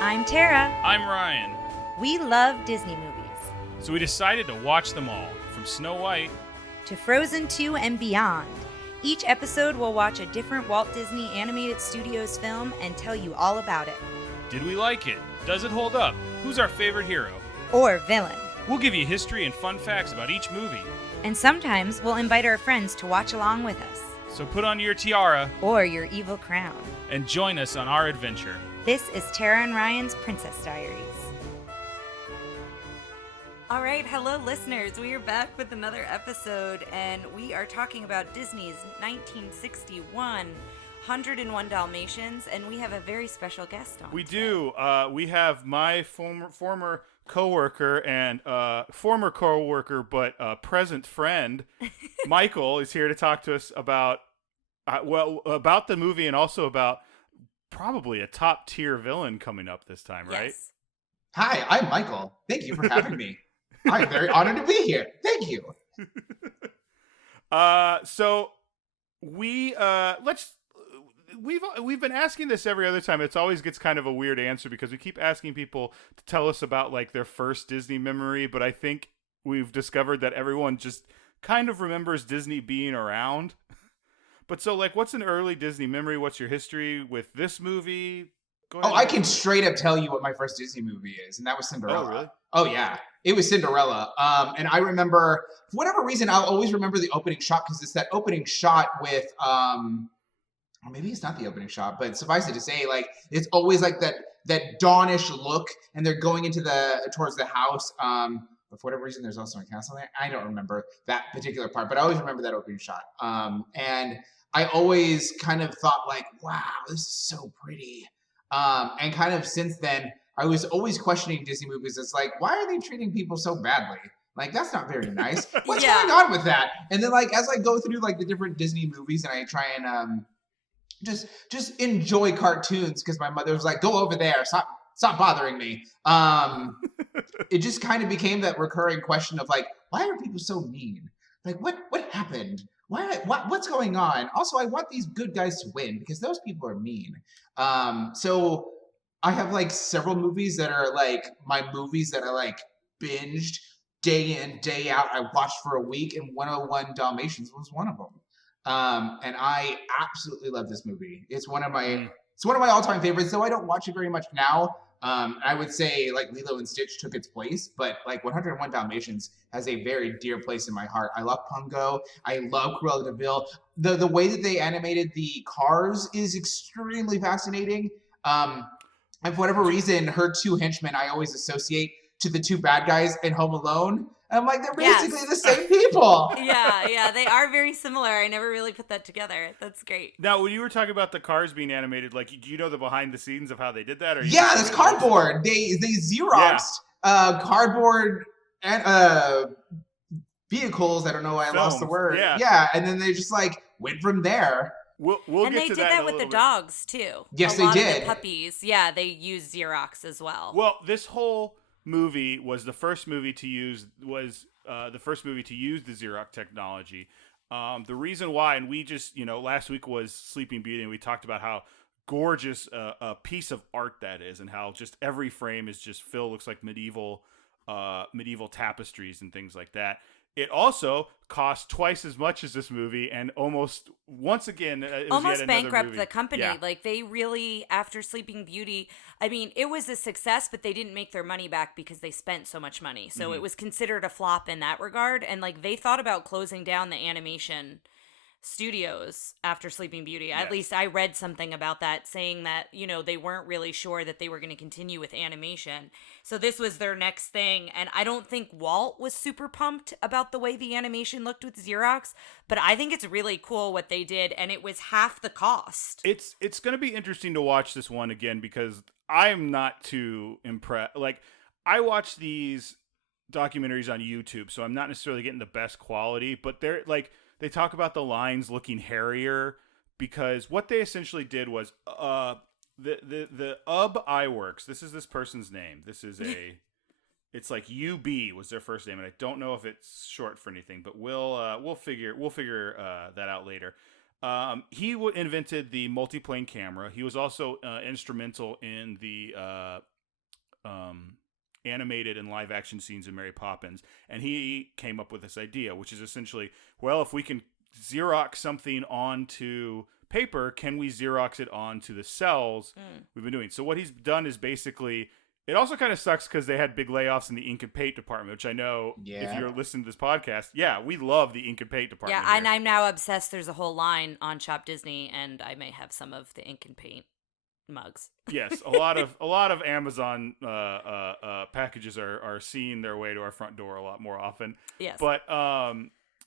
I'm Tara. I'm Ryan. We love Disney movies. So we decided to watch them all, from Snow White to Frozen 2 and beyond. Each episode will watch a different Walt Disney Animated Studios film and tell you all about it. Did we like it? Does it hold up? Who's our favorite hero? Or villain. We'll give you history and fun facts about each movie. And sometimes we'll invite our friends to watch along with us. So put on your tiara or your evil crown and join us on our adventure. This is Tara and Ryan's Princess Diaries. All right, hello listeners. We are back with another episode, and we are talking about Disney's 1961 101 Dalmatians, and we have a very special guest on. We today. do. We have my former coworker and former coworker, but present friend, Michael, is here to talk to us about about the movie and also about probably a top tier villain coming up this time, right? Yes. Hi, I'm Michael. Thank you for having me. I'm very honored to be here. Thank you. So we've been asking this every other time. It always gets kind of a weird answer because we keep asking people to tell us about like their first Disney memory, but I think we've discovered that everyone just kind of remembers Disney being around. But so like, what's an early Disney memory? What's your history with this movie? Go ahead. Oh, I can straight up tell you what my first Disney movie is, and that was Cinderella. Oh, really? Oh, yeah. It was Cinderella. And I remember, for whatever reason, I'll always remember the opening shot because it's that opening shot with, or maybe it's not the opening shot, but suffice it to say, like, it's always like that dawnish look, and they're going towards the house. But for whatever reason, there's also a castle there. I don't remember that particular part, but I always remember that opening shot. And I always kind of thought like, wow, this is so pretty. And kind of since then, I was always questioning Disney movies. It's like, why are they treating people so badly? Like, that's not very nice. What's going on with that? And then, like, as I go through like the different Disney movies, and I try and just enjoy cartoons because my mother was like, go over there, stop bothering me. It just kind of became that recurring question of like, why are people so mean? Like, what happened? What's going on? Also, I want these good guys to win because those people are mean. So I have like several movies that are like my movies that I like binged day in, day out. I watched for a week, and 101 Dalmatians was one of them. And I absolutely love this movie. It's one of my all-time favorites, though I don't watch it very much now. I would say like Lilo and Stitch took its place, but like 101 Dalmatians has a very dear place in my heart. I love Pongo. I love Cruella de Vil. The way that they animated the cars is extremely fascinating. And for whatever reason, her two henchmen I always associate to the two bad guys in Home Alone. And I'm like, they're basically the same people. Yeah, they are very similar. I never really put that together. That's great. Now, when you were talking about the cars being animated, like, do you know the behind the scenes of how they did that? Or yeah, it's cardboard. They Xeroxed cardboard and vehicles. I don't know why I lost the word. Yeah, and then they just like went from there. We'll and get they to did that with the bit. dogs too. Yes, a lot they did. Of the puppies, yeah, they used Xerox as well. Well, this whole movie was the first movie to use the Xerox technology. The reason why, and we just last week was Sleeping Beauty, and we talked about how gorgeous a piece of art that is, and how just every frame is just looks like medieval tapestries and things like that. It also cost twice as much as this movie, and almost once again, it was almost yet bankrupt movie. the company. Yeah. Like they really, after Sleeping Beauty, I mean, it was a success, but they didn't make their money back because they spent so much money. So it was considered a flop in that regard. And like they thought about closing down the animation studios after Sleeping Beauty. Yes. At least I read something about that saying that, they weren't really sure that they were going to continue with animation. So this was their next thing. And I don't think Walt was super pumped about the way the animation looked with Xerox, but I think it's really cool what they did. And it was half the cost. It's going to be interesting to watch this one again because I'm not too impressed. Like, I watch these documentaries on YouTube, so I'm not necessarily getting the best quality, but they're like, they talk about the lines looking hairier because what they essentially did was the Iworks. This is this person's name. This is it's like UB was their first name, and I don't know if it's short for anything, but we'll figure that out later. Invented the multiplane camera. He was also instrumental in the animated and live action scenes in Mary Poppins. And he came up with this idea, which is essentially, well, if we can Xerox something onto paper, can we Xerox it onto the cells we've been doing? So what he's done is basically, it also kind of sucks because they had big layoffs in the ink and paint department, which I know if you're listening to this podcast, we love the ink and paint department. Yeah, and I'm now obsessed. There's a whole line on Shop Disney, and I may have some of the ink and paint mugs. Yes, a lot of Amazon packages are seeing their way to our front door a lot more often. Yes, but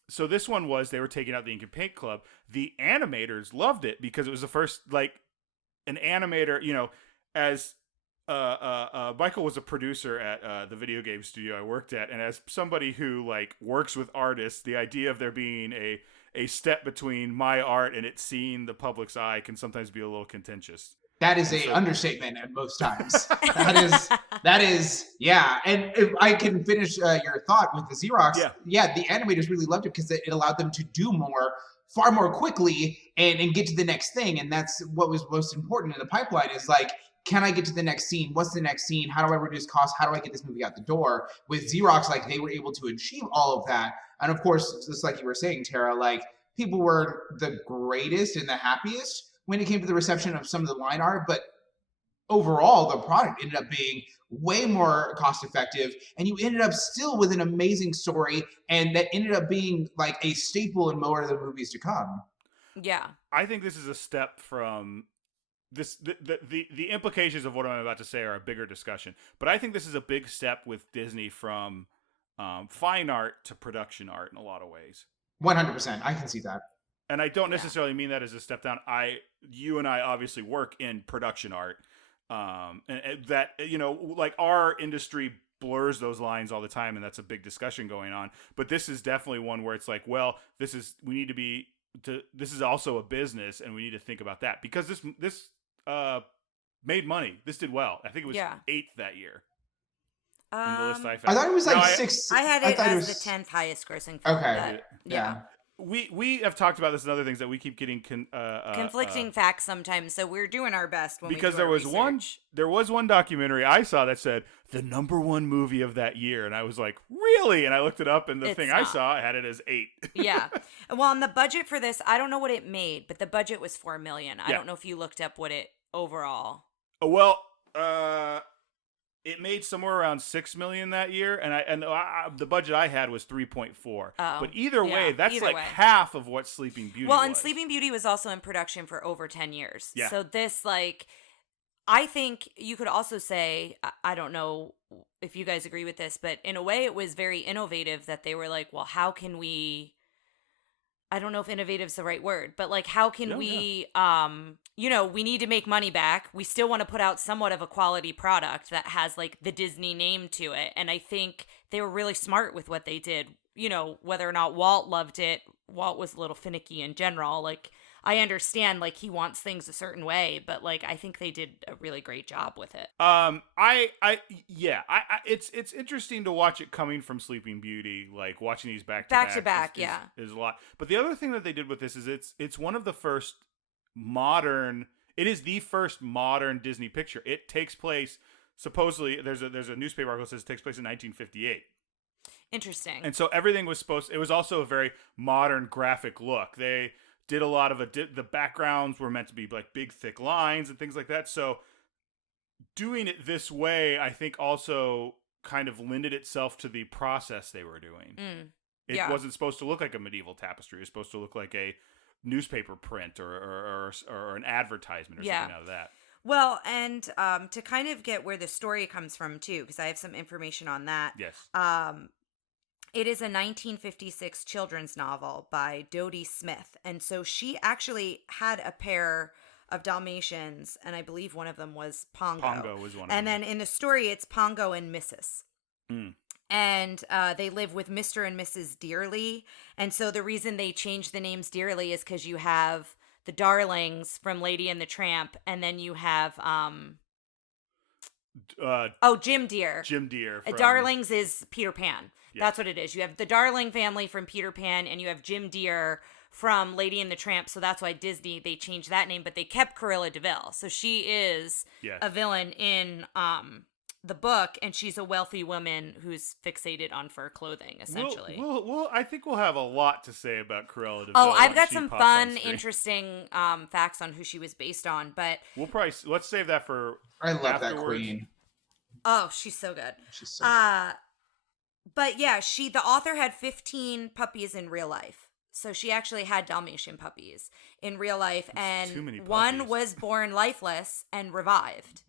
so this one they were taking out the ink and paint club. The animators loved it because it was the first an animator. As Michael was a producer at the video game studio I worked at, and as somebody who works with artists, the idea of there being a step between my art and it seeing the public's eye can sometimes be a little contentious. That is an understatement at most times. that is, yeah. And if I can finish your thought with the Xerox, the animators really loved it because it allowed them to do far more quickly and get to the next thing. And that's what was most important in the pipeline is can I get to the next scene? What's the next scene? How do I reduce costs? How do I get this movie out the door? With Xerox, they were able to achieve all of that. And of course, just like you were saying, Tara, people were the greatest and the happiest when it came to the reception of some of the line art, but overall, the product ended up being way more cost effective, and you ended up still with an amazing story, and that ended up being a staple in more of the movies to come. Yeah. I think this is a step from this. The implications of what I'm about to say are a bigger discussion, but I think this is a big step with Disney from fine art to production art in a lot of ways. 100%. I can see that. And I don't necessarily mean that as a step down. You and I obviously work in production art. And that, our industry blurs those lines all the time, and that's a big discussion going on. But this is definitely one where it's this is also a business, and we need to think about that because this made money. This did well. I think it was 8th that year. In the list I found. I thought it was 6. I had it as the 10th highest grossing film. Okay. Yeah. We have talked about this and other things that we keep getting conflicting facts sometimes, so we're doing our best when because we do there was one documentary I saw that said the #1 movie of that year, and I was like, really? And I looked it up, and the thing I saw had it as 8. Yeah. Well, and the budget for this, I don't know what it made, but the budget was $4 million. I don't know if you looked up what it overall. Well, it made somewhere around $6 million that year, and the budget I had was 3.4. But either way, that's half of what Sleeping Beauty was. Well, and Sleeping Beauty was also in production for over 10 years. Yeah. So this, I think you could also say, I don't know if you guys agree with this, but in a way it was very innovative that they were well, how can we... I don't know if innovative is the right word, but how can we, we need to make money back. We still want to put out somewhat of a quality product that has the Disney name to it. And I think they were really smart with what they did. Whether or not Walt loved it, Walt was a little finicky in general. I understand he wants things a certain way, but I think they did a really great job with it. It's interesting to watch it coming from Sleeping Beauty, watching these back to back is a lot. But the other thing that they did with this is it's one of the first modern. It is the first modern Disney picture. It takes place supposedly. There's a newspaper article that says it takes place in 1958. Interesting. And so everything was it was also a very modern graphic look. They did a lot of the backgrounds were meant to be big thick lines and things like that. So doing it this way, I think also kind of lended itself to the process they were doing. It wasn't supposed to look like a medieval tapestry. It was supposed to look like a newspaper print or an advertisement or something out of that. Well, and to kind of get where the story comes from too, because I have some information on that. Yes. It is a 1956 children's novel by Dodie Smith. And so she actually had a pair of Dalmatians, and I believe one of them was Pongo. Pongo was one of them. And then in the story, it's Pongo and Mrs. And they live with Mr. and Mrs. Dearly. And so the reason they changed the names Dearly is because you have the Darlings from Lady and the Tramp, and then you have... Jim Dear. Jim Dear. Darlings is Peter Pan. Yes. That's what it is. You have the Darling family from Peter Pan, and you have Jim Dear from Lady and the Tramp, so that's why Disney, they changed that name, but they kept Cruella de Vil. So she is a villain in the book, and she's a wealthy woman who's fixated on fur clothing, essentially. I think we'll have a lot to say about Cruella de Vil. Oh, I've got some fun, interesting facts on who she was based on, but let's save that for I love afterwards. that queen. Oh, she's so good. She's so good. But yeah, the author had 15 puppies in real life. So she actually had Dalmatian puppies in real life, and one was born lifeless and revived.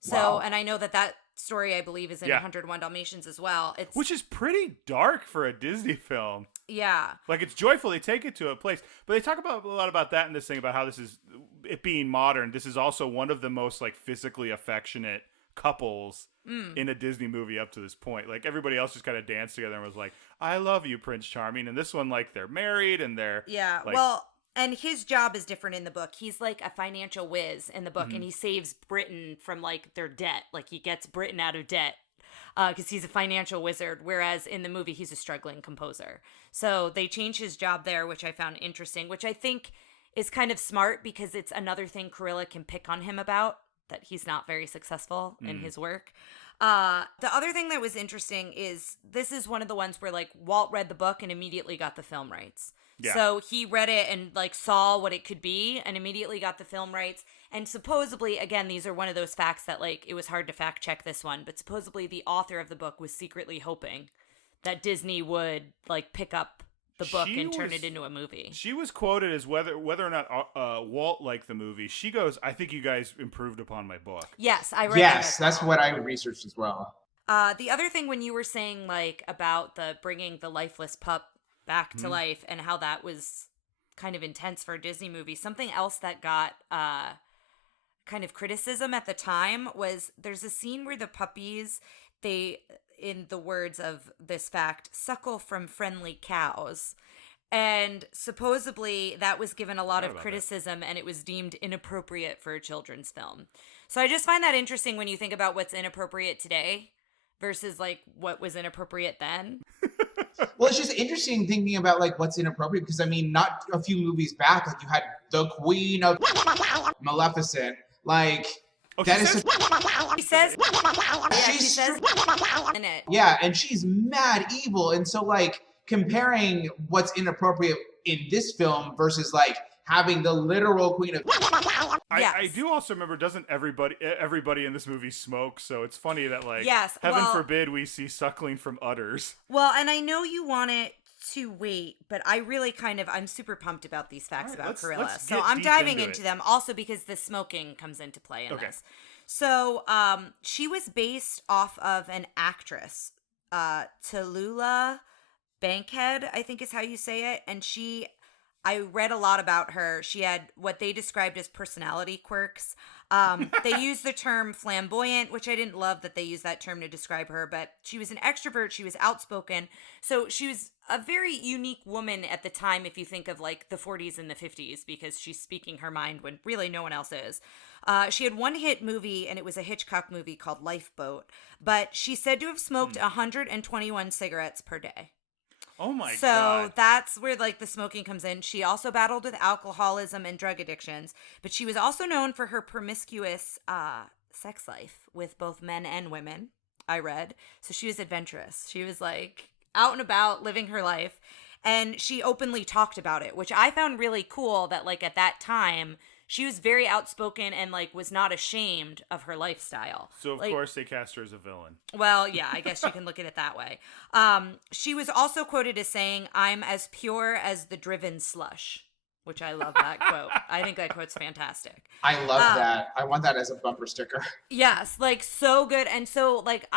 So, Wow. and I know that story, I believe, is in 101 Dalmatians as well. Which is pretty dark for a Disney film. Yeah. Like, it's joyful. They take it to a place. But they talk a lot about that in this thing, about how this is, it being modern, this is also one of the most, like, physically affectionate couples in a Disney movie up to this point. Like, everybody else just kind of danced together and was like, I love you, Prince Charming. And this one, like, they're married and they're... Yeah, like, well... And his job is different in the book. He's like a financial whiz in the book, and he saves Britain from like their debt. Like he gets Britain out of debt because he's a financial wizard. Whereas in the movie, he's a struggling composer. So they changed his job there, which I found interesting, which I think is kind of smart because it's another thing Cruella can pick on him about, that he's not very successful in his work. The other thing that was interesting is this is one of the ones where like Walt read the book and immediately got the film rights. Yeah. So he read it and like saw what it could be and immediately got the film rights. And supposedly, again, these are one of those facts that like it was hard to fact check this one, but supposedly the author of the book was secretly hoping that Disney would like pick up the book and turn it into a movie. She was quoted as whether or not Walt liked the movie. She goes, "I think you guys improved upon my book." Yes, I read. Yes, that's what I researched as well. The other thing when you were saying like about the bringing the lifeless pup back to life and how that was kind of intense for a Disney movie, something else that got kind of criticism at the time was there's a scene where the puppies, they, in the words of this fact, suckle from friendly cows. And supposedly that was given a lot of criticism and it was deemed inappropriate for a children's film. So I just find that interesting when you think about what's inappropriate today versus like what was inappropriate then. Well, it's just interesting thinking about like what's inappropriate because I mean, not a few movies back, like you had the Queen of Maleficent, like that is. She says, yeah, she says in it. Yeah, and she's mad evil, and so like comparing what's inappropriate in this film versus like having the literal Queen of. I do also remember, doesn't everybody in this movie smoke? So it's funny that like, heaven forbid we see suckling from udders. Well, and I know you want it to wait, but I really I'm super pumped about these facts about Cruella. So I'm diving into them also because the smoking comes into play in this. So she was based off of an actress, Tallulah Bankhead, I think is how you say it. And I read a lot about her. She had what they described as personality quirks. They used the term flamboyant, which I didn't love that they used that term to describe her, but she was an extrovert. She was outspoken. So she was a very unique woman at the time, if you think of like the 40s and the 50s, because she's speaking her mind when really no one else is. She had one hit movie, and it was a Hitchcock movie called Lifeboat, but she's said to have smoked 121 cigarettes per day. Oh my God. So that's where like the smoking comes in. She also battled with alcoholism and drug addictions, but she was also known for her promiscuous sex life with both men and women, I read. So she was adventurous. She was like out and about living her life, and she openly talked about it, which I found really cool that like at that time she was very outspoken and like was not ashamed of her lifestyle. So of like, course they cast her as a villain. Well, yeah, I guess you can look at it that way. She was also quoted as saying, "I'm as pure as the driven slush," which I love that quote. I think that quote's fantastic. I love that. I want that as a bumper sticker. Yes, like so good. And so like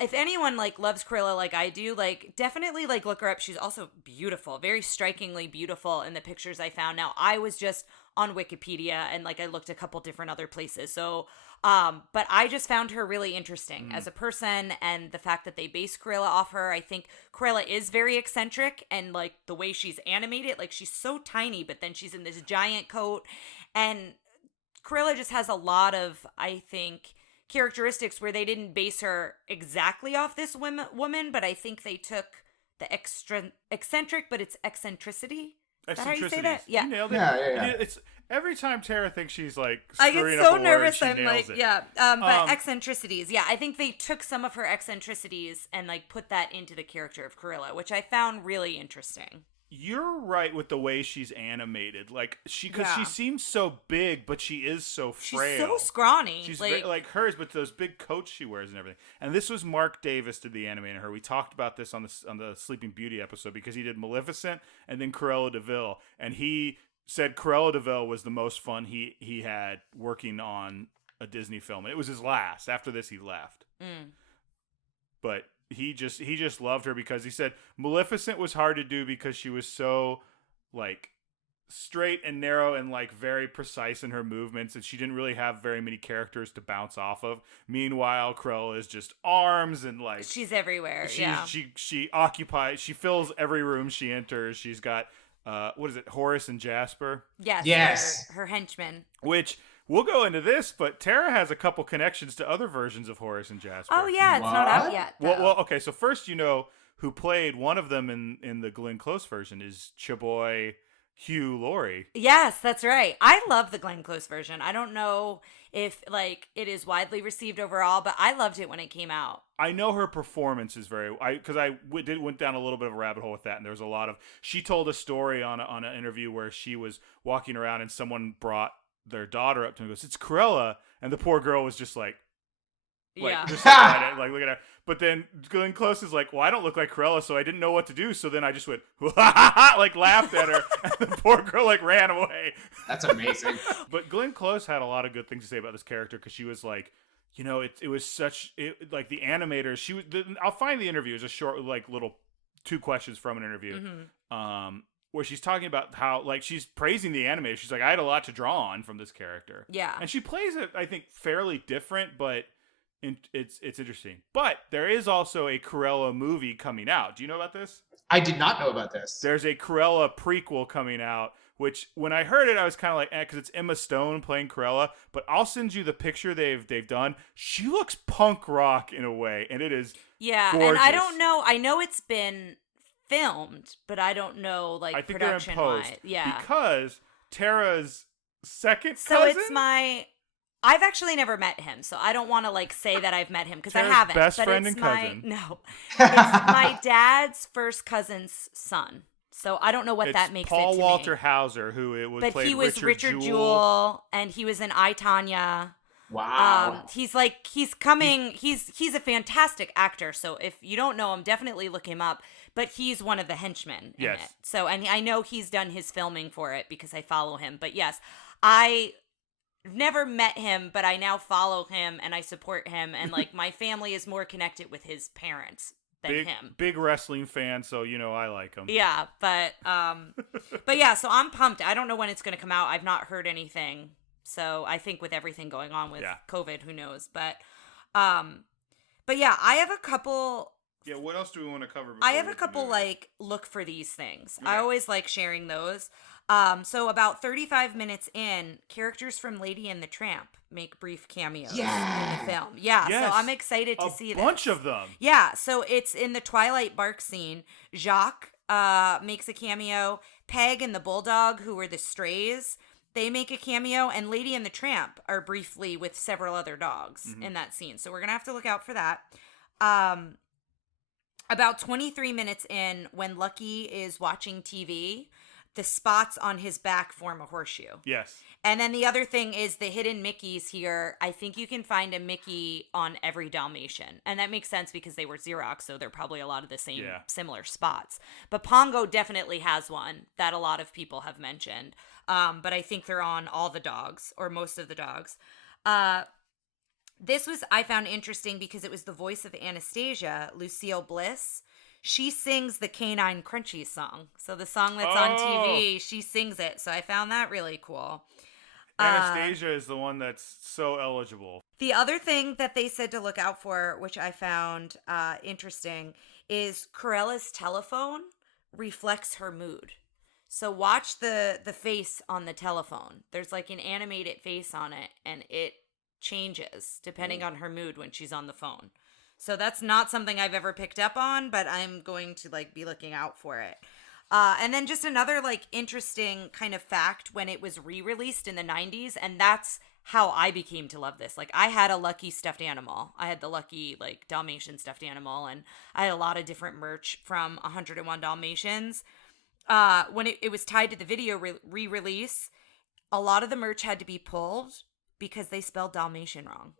if anyone like loves Cruella like I do, like definitely like look her up. She's also beautiful, very strikingly beautiful in the pictures I found. Now I was just on Wikipedia and like I looked a couple different other places. So, but I just found her really interesting as a person, and the fact that they base Cruella off her. I think Cruella is very eccentric, and like the way she's animated, like she's so tiny, but then she's in this giant coat, and Cruella just has a lot of, I think, characteristics where they didn't base her exactly off this woman, but I think they took the eccentric, but it's eccentricity. Is that how you say Eccentricities. that? Yeah. You nailed it. Yeah. It's every time Tara thinks she's like I screwing get up so a nervous. word, I'm she nails like, it. yeah. But eccentricities. Yeah, I think they took some of her eccentricities and like put that into the character of Corilla, which I found really interesting. You're right with the way she's animated. Like because Yeah. she seems so big, but she is so frail. She's so scrawny. She's like, like hers, but those big coats she wears and everything. And this was Mark Davis did the animating her. We talked about this on the Sleeping Beauty episode because he did Maleficent and then Cruella de Vil, and he said Cruella de Vil was the most fun he had working on a Disney film. And it was his last. After this, he left. But he just loved her because he said Maleficent was hard to do because she was so like straight and narrow and like very precise in her movements, and she didn't really have very many characters to bounce off of. Meanwhile, Cruella is just arms and like she's everywhere. She occupies. She fills every room she enters. She's got what is it, Horace and Jasper? Yes. Her henchmen. Which we'll go into this, but Tara has a couple connections to other versions of Horace and Jasper. Oh yeah, it's not out yet. Well, okay. So first, who played one of them in the Glenn Close version is Chaboy Hugh Laurie. Yes, that's right. I love the Glenn Close version. I don't know if like it is widely received overall, but I loved it when it came out. I know her performance is because I went down a little bit of a rabbit hole with that, and there was a lot of. She told a story on an interview where she was walking around and someone brought their daughter up to me and goes, "It's Cruella," and the poor girl was just like just like look at her. But then Glenn Close is like, well, I don't look like Cruella, so I didn't know what to do. So then I just went, like laughed at her, and the poor girl like ran away. That's amazing. But Glenn Close had a lot of good things to say about this character because she was like, it was such like the animators. I'll find the interview. It's a short like little 2 questions from an interview, where she's talking about how like she's praising the animators. She's like, I had a lot to draw on from this character. Yeah, and she plays it, I think, fairly different, but. It's interesting. But there is also a Cruella movie coming out. Do you know about this? I did not know about this. There's a Cruella prequel coming out, which when I heard it, I was kind of like, because it's Emma Stone playing Cruella. But I'll send you the picture they've done. She looks punk rock in a way, and it is gorgeous. And I don't know. I know it's been filmed, but I don't know like I think production they're in post. wise. Yeah, because Tara's second so cousin. it's I've actually never met him, so I don't want to like say that I've met him because I haven't. Best but friend it's and cousin. No, it's my dad's first cousin's son. So I don't know what that makes Paul it to Walter me. Hauser, who it was. But played he was Richard Jewell, and he was in I, Tonya. Wow. He's a fantastic actor. So if you don't know him, definitely look him up. But he's one of the henchmen in it. So, and I know he's done his filming for it because I follow him. But yes, I never met him, but I now follow him and I support him. And like my family is more connected with his parents than him. Big wrestling fan, so I like him. Yeah, but yeah, so I'm pumped. I don't know when it's going to come out. I've not heard anything. So I think with everything going on with COVID, who knows? But yeah, I have a couple. Yeah, what else do we want to cover? I have a couple like look for these things. Okay. I always like sharing those. So about 35 minutes in, characters from Lady and the Tramp make brief cameos in the film. Yeah, yes. so I'm excited to see a bunch this. of them. Yeah, so it's in the Twilight Bark scene. Jacques makes a cameo. Peg and the Bulldog, who were the strays, they make a cameo. And Lady and the Tramp are briefly with several other dogs in that scene. So we're going to have to look out for that. About 23 minutes in, when Lucky is watching TV, the spots on his back form a horseshoe. Yes. And then the other thing is the hidden Mickeys here. I think you can find a Mickey on every Dalmatian. And that makes sense because they were Xerox, so they're probably a lot of the same similar spots. But Pongo definitely has one that a lot of people have mentioned. But I think they're on all the dogs, or most of the dogs. This I found interesting because it was the voice of Anastasia, Lucille Bliss. She sings the Canine Crunchies song. So the song that's on TV, she sings it. So I found that really cool. Anastasia is the one that's so eligible. The other thing that they said to look out for, which I found interesting, is Corella's telephone reflects her mood. So watch the face on the telephone. There's like an animated face on it, and it changes depending on her mood when she's on the phone. So that's not something I've ever picked up on, but I'm going to like be looking out for it. And then just another like interesting kind of fact when it was re-released in the 90s, and that's how I became to love this. Like I had a Lucky stuffed animal. I had the Lucky like Dalmatian stuffed animal, and I had a lot of different merch from 101 Dalmatians. When it was tied to the video re-release, a lot of the merch had to be pulled because they spelled Dalmatian wrong.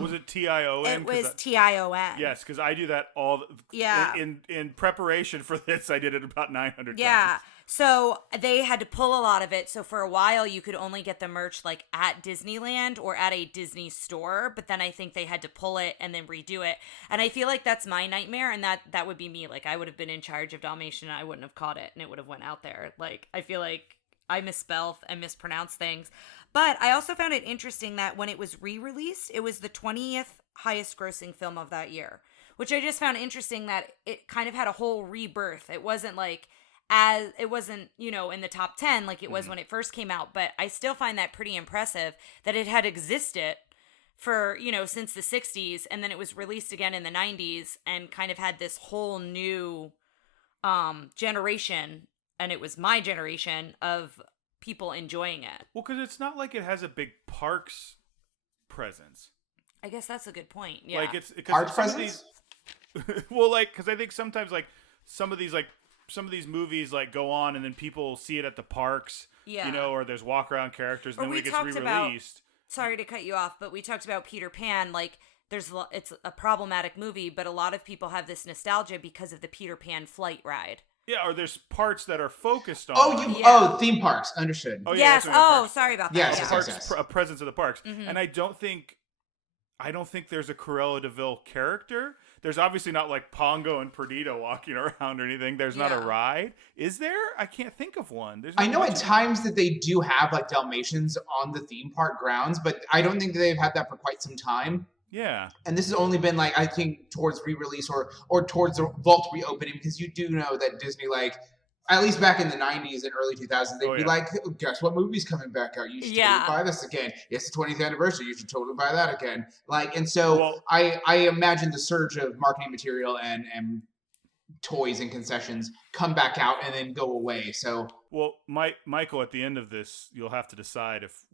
Was it Tion? It was Tion. Yes, because I do that all. Yeah. In preparation for this, I did it about 900 Yeah. times. So they had to pull a lot of it. So for a while, you could only get the merch like at Disneyland or at a Disney store. But then I think they had to pull it and then redo it. And I feel like that's my nightmare. And that would be me. Like I would have been in charge of Dalmatian and I wouldn't have caught it and it would have went out there. Like I feel like I misspell and mispronounce things. But I also found it interesting that when it was re-released, it was the 20th highest grossing film of that year, which I just found interesting that it kind of had a whole rebirth. It wasn't like in the top 10 like it was when it first came out, but I still find that pretty impressive that it had existed for, since the 60s, and then it was released again in the 90s and kind of had this whole new generation, and it was my generation of people enjoying it. Well, because it's not like it has a big parks presence. I guess that's a good point. Yeah. Like it's Parks presence? Well, like, because I think sometimes like some of these movies like go on and then people see it at the parks, Yeah. Or there's walk around characters, and Or then we when it gets talked about- re-released. Sorry to cut you off, but we talked about Peter Pan. Like, it's a problematic movie, but a lot of people have this nostalgia because of the Peter Pan flight ride. Yeah, or there's parts that are focused on. Theme parks. Understood. Oh, yeah, Yes. that's what I meant, Oh, parks. sorry about that. Yes, Yeah. yes, Parks, a presence of the parks, Mhm. and I don't think there's a Cruella de Vil character. There's obviously not like Pongo and Perdita walking around or anything. There's not a Yeah. ride. Is there? I can't think of one. There's I not know much at times that they do have like Dalmatians on the theme park grounds, but I don't think they've had that for quite some time. Yeah. And this has only been like, I think, towards re-release or towards the vault reopening, because you do know that Disney, like, at least back in the 90s and early 2000s, they'd be like, guess what movie's coming back out? You should totally buy this again. It's the 20th anniversary. You should totally buy that again. Like, and so I imagine the surge of marketing material and toys and concessions come back out and then go away. So, well, Michael, at the end of this, you'll have to decide if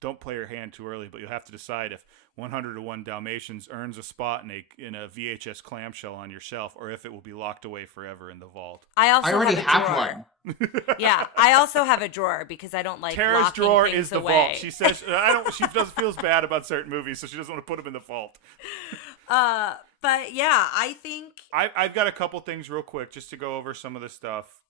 don't play your hand too early, but you'll have to decide if 101 Dalmatians earns a spot in a VHS clamshell on your shelf, or if it will be locked away forever in the vault. I already have one. one. Yeah, I also have a drawer because I don't like Tara's locking drawer things is the away. vault. She says feels bad about certain movies, so she doesn't want to put them in the vault. But yeah, I think I've got a couple things real quick just to go over some of the stuff.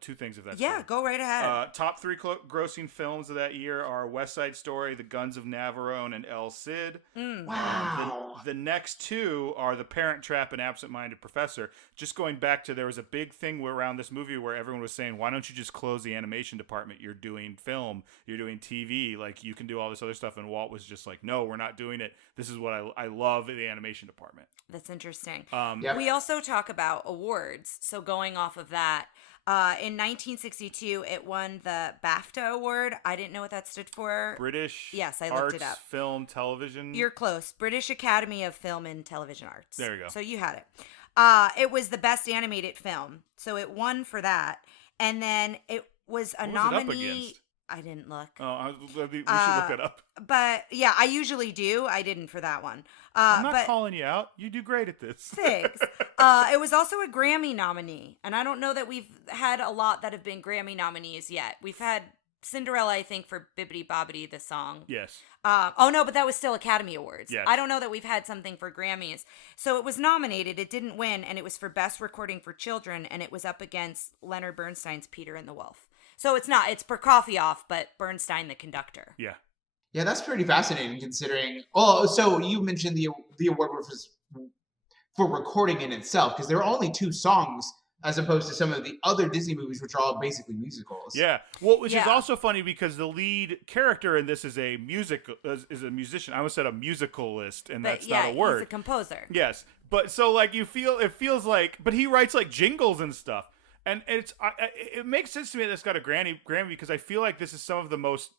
Two things if that's true. go right ahead. Top three grossing films of that year are West Side Story, The Guns of Navarone, and El Cid. wow. The next two are The Parent Trap and Absent-Minded Professor. Just going back to, there was a big thing around this movie where everyone was saying, why don't you just close the animation department? You're doing film, you're doing TV, like you can do all this other stuff. And Walt was just like, no, we're not doing it. This is what I love in the animation department. That's interesting. Yep. We also talk about awards. So going off of that, in 1962, it won the BAFTA award. I didn't know what that stood for. British Yes, I Arts, looked it up. Film, Television. You're close. British Academy of Film and Television Arts. There you go. So you had it. It was the best animated film. So it won for that. And then it was a What was it nominee. up against? I didn't look. Oh, we should look it up. But yeah, I usually do. I didn't for that one. I'm not but calling you out. You do great at this. thanks. It was also a Grammy nominee. And I don't know that we've had a lot that have been Grammy nominees yet. We've had Cinderella, I think, for Bibbidi Bobbidi, the song. Yes. Oh, no, but that was still Academy Awards. Yes. I don't know that we've had something for Grammys. So it was nominated. It didn't win. And it was for Best Recording for Children. And it was up against Leonard Bernstein's Peter and the Wolf. So it's Prokofiev, but Bernstein the conductor. Yeah. Yeah, that's pretty fascinating considering. Oh, so you mentioned the award was for recording in itself, because there are only 2 songs as opposed to some of the other Disney movies, which are all basically musicals. Yeah. Well, which is Yeah. also funny because the lead character in this is a musician. I almost said a musicalist, and But that's yeah, not a word. he's a composer. Yes, but so like it feels like, but he writes like jingles and stuff, and it makes sense to me that it's got a Grammy because I feel like this is some of the most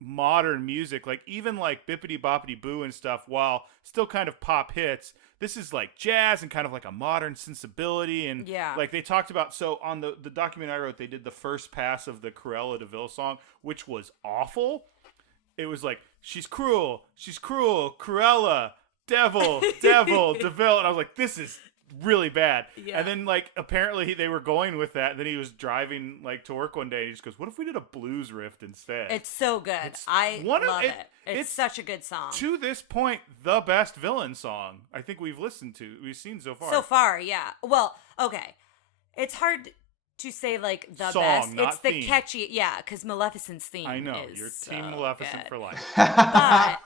modern music, like even like Bippity Boppity Boo and stuff, while still kind of pop hits. This is like jazz and kind of like a modern sensibility. And like they talked about, so on the documentary I wrote, they did the first pass of the Cruella de Vil song, which was awful. It was like, she's cruel, Cruella, devil, DeVille. And I was like, this is really bad. And then like apparently they were going with that, and then he was driving like to work one day and he just goes, what if we did a blues riff instead? It's so good. I love it. It's such a good song. To this point, the best villain song I think we've seen so far. Yeah. Well, okay, it's hard to say like the song, best. Not it's the theme. catchy, because Maleficent's theme, I know is you're so Team Maleficent good. for life.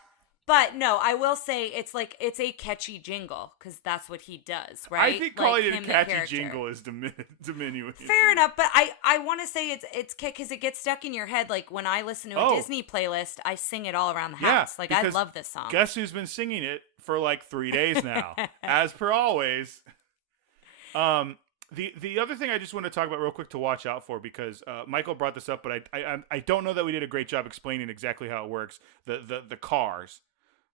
But no, I will say it's a catchy jingle, because that's what he does, right? I think like calling it a him, the catchy character. jingle is diminutive. Fair enough, but I want to say it's because it gets stuck in your head. Like when I listen to a Disney playlist, I sing it all around the house. Like I love this song. Guess who's been singing it for like 3 days now, as per always. The other thing I just want to talk about real quick to watch out for, because Michael brought this up, but I don't know that we did a great job explaining exactly how it works. The cars.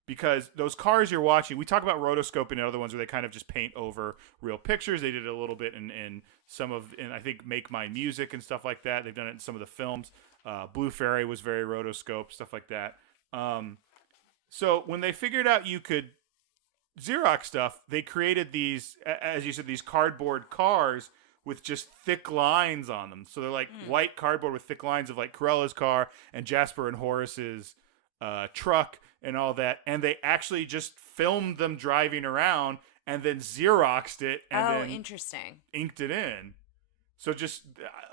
Because those cars you're watching, we talk about rotoscoping and other ones where they kind of just paint over real pictures. They did it a little bit in I think Make My Music and stuff like that. They've done it in some of the films. Blue Fairy was very rotoscope, stuff like that. So when they figured out you could Xerox stuff, they created these, as you said, these cardboard cars with just thick lines on them. So they're like white cardboard with thick lines of like Corella's car and Jasper and Horace's truck and all that, and they actually just filmed them driving around and then Xeroxed it and then interesting. Inked it in. So just,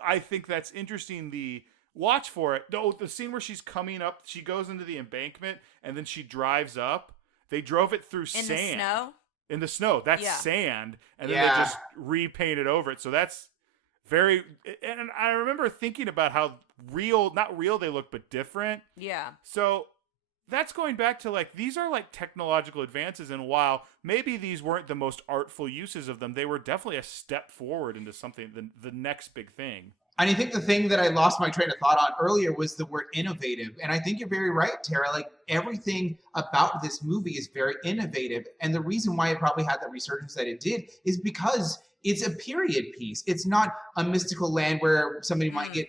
I think that's interesting. The watch for it. The scene where she's coming up, she goes into the embankment and then she drives up. They drove it through sand. In the snow? In the snow. That's sand. And then they just repainted over it. So that's very, and I remember thinking about how not real they look, but different. Yeah. So that's going back to like, these are like technological advances, and while maybe these weren't the most artful uses of them, they were definitely a step forward into something, the next big thing. And I think the thing that I lost my train of thought on earlier was the word innovative. And I think you're very right, Tara. Like everything about this movie is very innovative. And the reason why it probably had the resurgence that it did is because it's a period piece. It's not a mystical land where somebody might get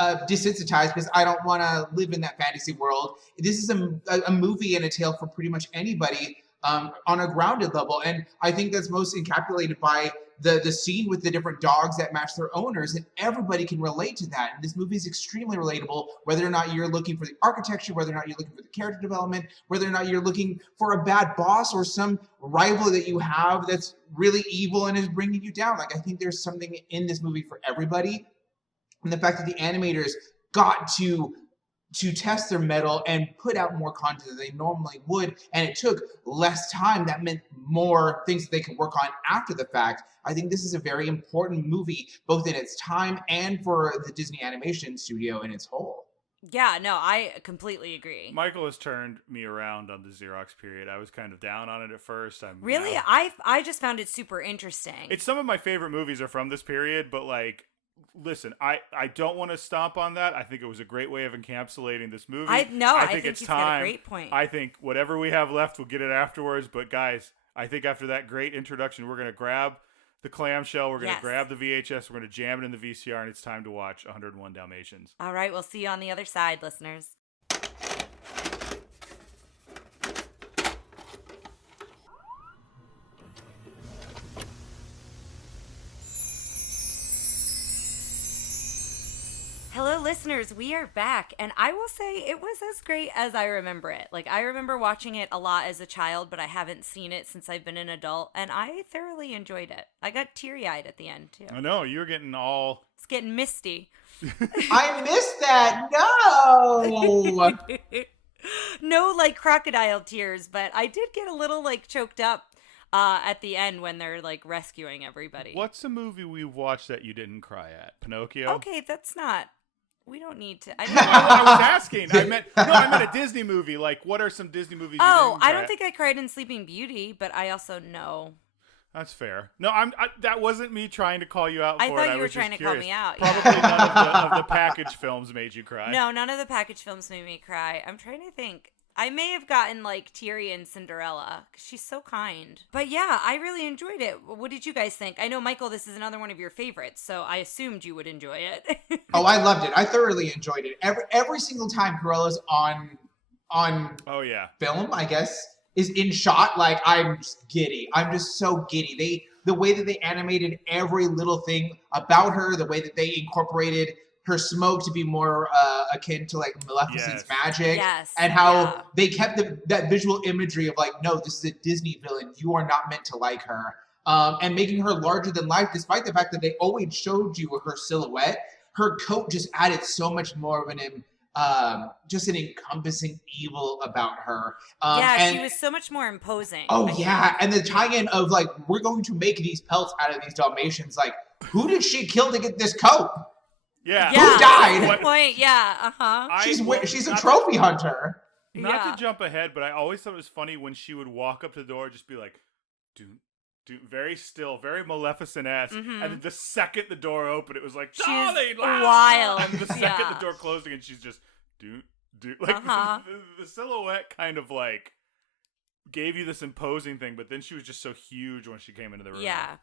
desensitized because I don't want to live in that fantasy world. This is a movie and a tale for pretty much anybody on a grounded level. And I think that's most encapsulated by the scene with the different dogs that match their owners, and everybody can relate to that. And this movie is extremely relatable, whether or not you're looking for the architecture, whether or not you're looking for the character development, whether or not you're looking for a bad boss or some rival that you have that's really evil and is bringing you down. Like, I think there's something in this movie for everybody. And the fact that the animators got to test their mettle and put out more content than they normally would, and it took less time, that meant more things that they could work on after the fact. I think this is a very important movie, both in its time and for the Disney animation studio in its whole. Yeah, no, I completely agree. Michael has turned me around on the Xerox period. I was kind of down on it at first. Really? I just found it super interesting. It's some of my favorite movies are from this period, but like, listen, I don't want to stomp on that. I think it was a great way of encapsulating this movie. I think it's time. Got a great point. I think whatever we have left, we'll get it afterwards. But guys, I think after that great introduction, we're going to grab the clamshell, we're going to grab the VHS, we're going to jam it in the VCR, and it's time to watch 101 Dalmatians. All right, we'll see you on the other side, listeners. Hello, listeners. We are back, and I will say it was as great as I remember it. Like, I remember watching it a lot as a child, but I haven't seen it since I've been an adult, and I thoroughly enjoyed it. I got teary-eyed at the end, too. I know, you're getting all... It's getting misty. I missed that! No! No, like, crocodile tears, but I did get a little, like, choked up at the end when they're, like, rescuing everybody. What's a movie we watched that you didn't cry at? Pinocchio? Okay, that's not... We don't need to. I was asking. I meant a Disney movie. Like, what are some Disney movies? I don't think I cried in Sleeping Beauty, but I also know. That's fair. No, that wasn't me trying to call you out for I it. thought you were was trying just to call curious. me out. Probably Yeah. none of the package films made you cry. No, none of the package films made me cry. I'm trying to think. I may have gotten like teary in Cinderella because she's so kind. But yeah, I really enjoyed it. What did you guys think? I know, Michael, this is another one of your favorites, so I assumed you would enjoy it. Oh, I loved it. I thoroughly enjoyed it. Every single time Cruella's on Oh yeah. film, I guess, is in shot, like I'm just giddy. I'm just so giddy. The way that they animated every little thing about her, the way that they incorporated her smoke to be more akin to like Maleficent's magic, Yes. and how they kept that visual imagery of like, no, this is a Disney villain. You are not meant to like her, and making her larger than life, despite the fact that they always showed you her silhouette. Her coat just added so much more of an just an encompassing evil about her. She was so much more imposing. Oh yeah, and the tie-in of like, we're going to make these pelts out of these Dalmatians. Like, who did she kill to get this coat? Yeah. Who died? Good point. Yeah. She's a trophy hunter. Not to jump ahead, but I always thought it was funny when she would walk up to the door, just be like, "Dude, very still, very Maleficent-esque." And then the second the door opened, it was like, "Darling, wild." And the second the door closed again, she's just, like the silhouette kind of like gave you this imposing thing, but then she was just so huge when she came into the room. Yeah.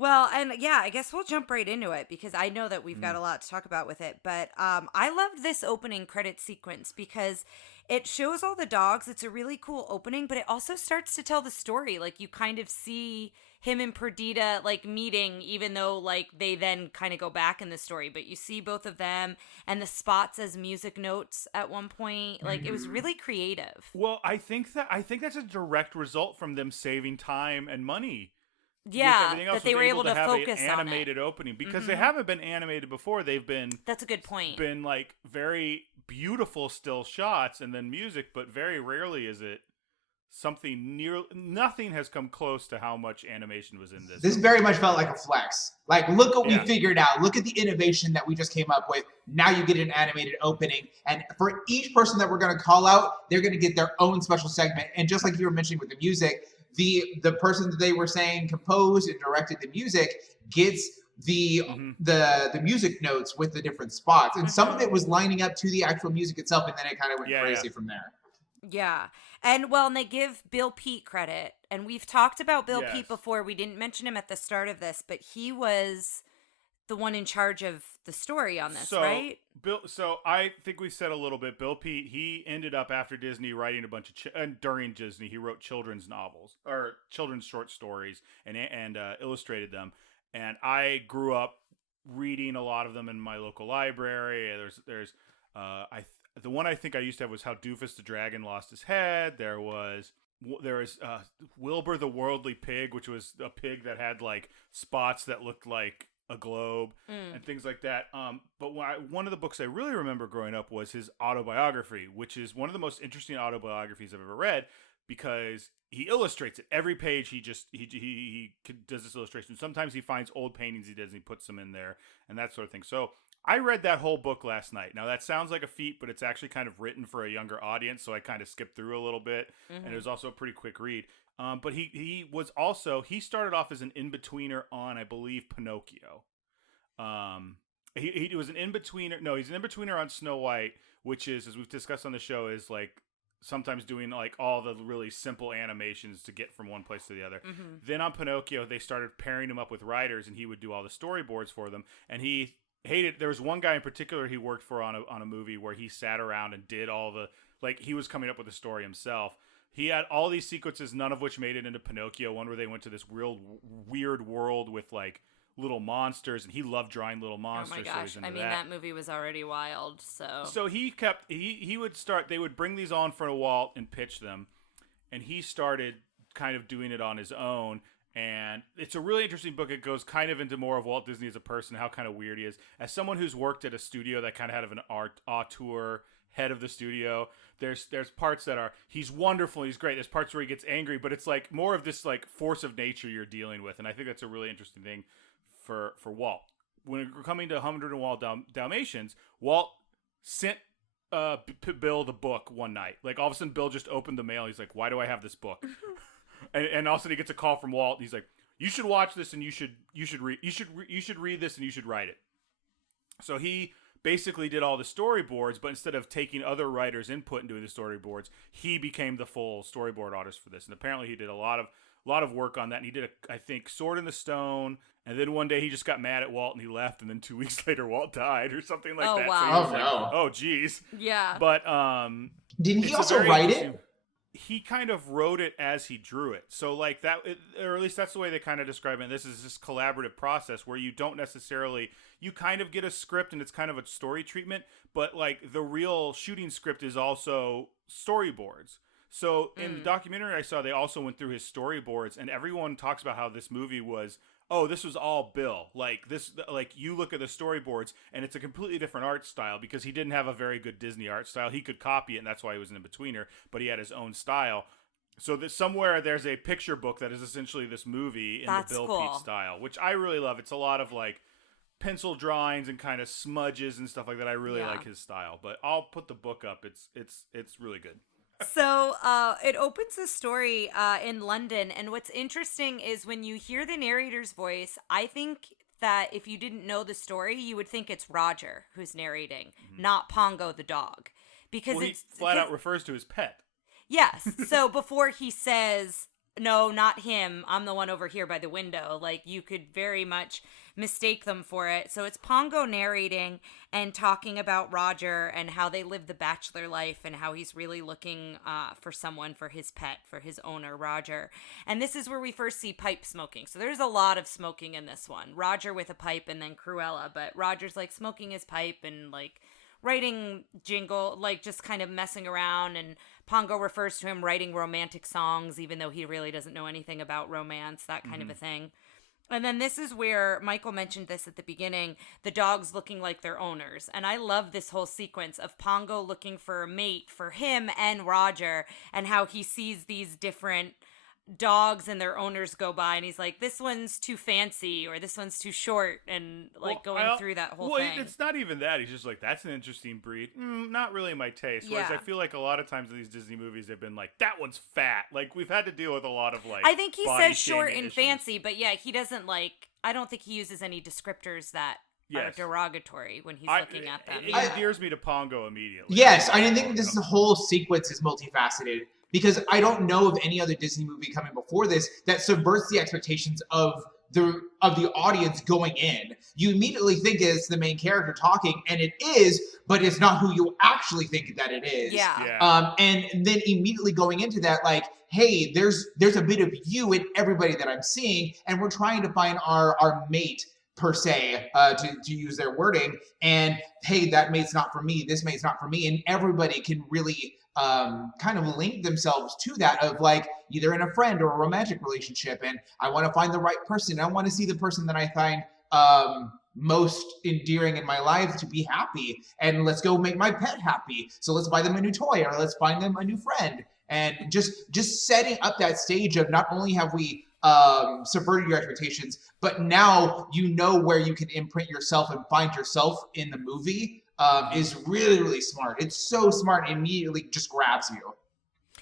Well, and yeah, I guess we'll jump right into it because I know that we've got a lot to talk about with it. But I loved this opening credit sequence because it shows all the dogs. It's a really cool opening, but it also starts to tell the story. Like, you kind of see him and Perdita like meeting, even though like they then kind of go back in the story. But you see both of them and the spots as music notes at one point. Like, it was really creative. Well, I think that's a direct result from them saving time and money. Yeah, that they were able to focus an animated opening because they haven't been animated before. They've been That's a good point. Been like very beautiful still shots and then music, but very rarely is it something nothing has come close to how much animation was in this. This very much felt like a flex. Like, look what we figured out. Look at the innovation that we just came up with. Now you get an animated opening. And for each person that we're going to call out, they're going to get their own special segment. And just like you were mentioning with the music, the person that they were saying composed and directed the music gets the music notes with the different spots, and some of it was lining up to the actual music itself, and then it kind of went crazy from there. Yeah. And they give Bill Peet credit, and we've talked about Bill Peet before. We didn't mention him at the start of this, but he was the one in charge of the story on this, right? So I think we said a little bit. Bill Peet, he ended up after Disney writing a bunch of and during Disney, he wrote children's novels or children's short stories and illustrated them. And I grew up reading a lot of them in my local library. There's the one I think I used to have was How Doofus the Dragon Lost His Head. There was Wilbur the Worldly Pig, which was a pig that had like spots that looked like a globe and things like that. But one of the books I really remember growing up was his autobiography, which is one of the most interesting autobiographies I've ever read because he illustrates it. Every page he does this illustration. Sometimes he finds old paintings he does and he puts them in there and that sort of thing. So I read that whole book last night. Now that sounds like a feat, but it's actually kind of written for a younger audience, so I kind of skipped through a little bit, and it was also a pretty quick read. But he started off as an in-betweener on, I believe, Pinocchio. He was an in-betweener. No, he's an in-betweener on Snow White, which is, as we've discussed on the show, is like sometimes doing like all the really simple animations to get from one place to the other. Then on Pinocchio, they started pairing him up with writers, and he would do all the storyboards for them. And he hated. There was one guy in particular he worked for on a movie where he sat around and did all the he was coming up with the story himself. He had all these sequences, none of which made it into Pinocchio. One where they went to this real weird world with like little monsters, and he loved drawing little monsters. Oh my gosh! So that movie was already wild. So he would start. They would bring these on for Walt and pitch them, and he started kind of doing it on his own. And it's a really interesting book. It goes kind of into more of Walt Disney as a person, how kind of weird he is. As someone who's worked at a studio that kind of had an auteur head of the studio, there's parts that are, he's wonderful, he's great. There's parts where he gets angry, but it's like more of this like force of nature you're dealing with. And I think that's a really interesting thing for Walt. When we're coming to 101 Dalmatians, Walt sent Bill the book one night. Like all of a sudden Bill just opened the mail. He's like, why do I have this book? And all of a sudden he gets a call from Walt. And he's like, you should watch this and you should read this and you should write it. So he basically did all the storyboards, but instead of taking other writers' input and doing the storyboards, he became the full storyboard artist for this. And apparently he did a lot of work on that. And he did, I think, Sword in the Stone. And then one day he just got mad at Walt and he left. And then 2 weeks later, Walt died or something like that. Wow. So he was like, oh, geez. Yeah. But didn't he also write it? He kind of wrote it as he drew it. So like that, or at least that's the way they kind of describe it. This is this collaborative process where you don't necessarily, you kind of get a script and it's kind of a story treatment, but like the real shooting script is also storyboards. So in the documentary I saw, they also went through his storyboards, and everyone talks about how this movie was, oh, this was all Bill. Like this, like you look at the storyboards and it's a completely different art style because he didn't have a very good Disney art style. He could copy it, and that's why he was an in-betweener, but he had his own style. So that somewhere there's a picture book that is essentially this movie in the Bill Pete style, which I really love. It's a lot of like pencil drawings and kind of smudges and stuff like that. I really like his style, but I'll put the book up. It's really good. So it opens the story in London, and what's interesting is when you hear the narrator's voice, I think that if you didn't know the story, you would think it's Roger who's narrating, not Pongo the dog, because he flat out refers to his pet. Yes. So before he says, no, not him, I'm the one over here by the window, like you could very much mistake them for it. So it's Pongo narrating and talking about Roger and how they live the bachelor life and how he's really looking for someone for his pet, for his owner, Roger. And this is where we first see pipe smoking. So there's a lot of smoking in this one. Roger with a pipe and then Cruella, but Roger's like smoking his pipe and like writing jingle, like just kind of messing around, and Pongo refers to him writing romantic songs, even though he really doesn't know anything about romance, that kind of a thing. And then this is where Michael mentioned this at the beginning, the dogs looking like their owners. And I love this whole sequence of Pongo looking for a mate for him and Roger, and how he sees these different dogs and their owners go by, and he's like, this one's too fancy or this one's too short, and like going through that whole thing. It's not even that. He's just like, that's an interesting breed. Not really my taste. Whereas I feel like a lot of times in these Disney movies they've been like, that one's fat. Like we've had to deal with a lot of like, I think he says short and issues. fancy, but yeah, he doesn't like, I don't think he uses any descriptors that are derogatory when he's looking at them. It endears me to Pongo immediately. Yes, I think this whole sequence is multifaceted, because I don't know of any other Disney movie coming before this that subverts the expectations of the audience going in. You immediately think it's the main character talking, and it is, but it's not who you actually think that it is. Yeah. And then immediately going into that, like, hey, there's a bit of you in everybody that I'm seeing, and we're trying to find our mate, per se, to use their wording, and hey, that mate's not for me, this mate's not for me, and everybody can really kind of link themselves to that, of like either in a friend or a romantic relationship, and I want to find the right person. I want to see the person that I find most endearing in my life to be happy, and let's go make my pet happy. So let's buy them a new toy, or let's find them a new friend, and just setting up that stage of not only have we subverted your expectations, but now you know where you can imprint yourself and find yourself in the movie. Is really, really smart. It's so smart, and immediately just grabs you.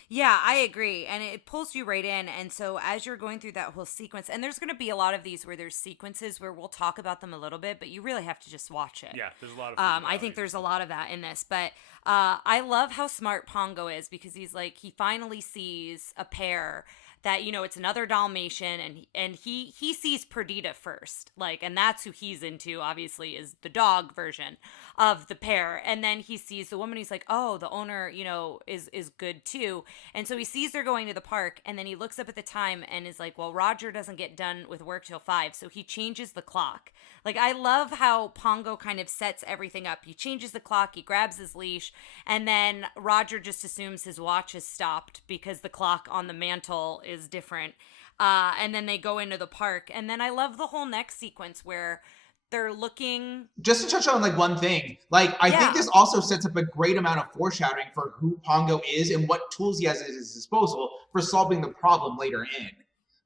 Yeah, I agree. And it pulls you right in. And so as you're going through that whole sequence, and there's going to be a lot of these where there's sequences where we'll talk about them a little bit, but you really have to just watch it. Yeah, there's a lot of I think there's a lot of that in this. But I love how smart Pongo is, because he's like, he finally sees a pair that, you know, it's another Dalmatian, and he sees Perdita first, like, and that's who he's into, obviously, is the dog version of the pair. And then he sees the woman, he's like, oh, the owner, you know, is good too. And so he sees they're going to the park, and then he looks up at the time and is like, well, Roger doesn't get done with work till 5, so he changes the clock. Like, I love how Pongo kind of sets everything up. He changes the clock, he grabs his leash, and then Roger just assumes his watch has stopped because the clock on the mantle is different. And then they go into the park. And then I love the whole next sequence where they're looking. Just to touch on like one thing, like I think this also sets up a great amount of foreshadowing for who Pongo is and what tools he has at his disposal for solving the problem later in.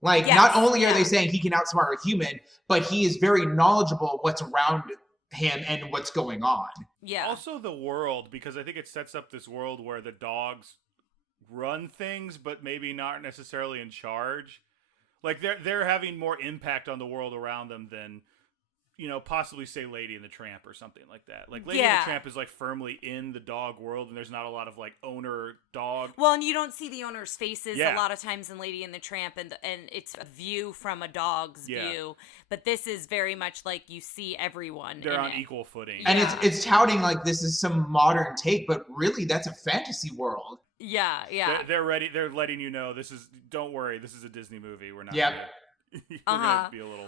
Like, not only are they saying he can outsmart a human, but he is very knowledgeable of what's around him and what's going on. Yeah. Also the world, because I think it sets up this world where the dogs run things, but maybe not necessarily in charge. Like they're having more impact on the world around them than, possibly say Lady and the Tramp or something like that. Like Lady and the Tramp is like firmly in the dog world, and there's not a lot of like owner dog. Well, and you don't see the owners' faces a lot of times in Lady and the Tramp, and it's a view from a dog's view. But this is very much like you see everyone. They're on equal footing, and it's touting like this is some modern take, but really that's a fantasy world. Yeah. They're ready. They're letting you know don't worry, this is a Disney movie. We're not. Yep. We're gonna be a little.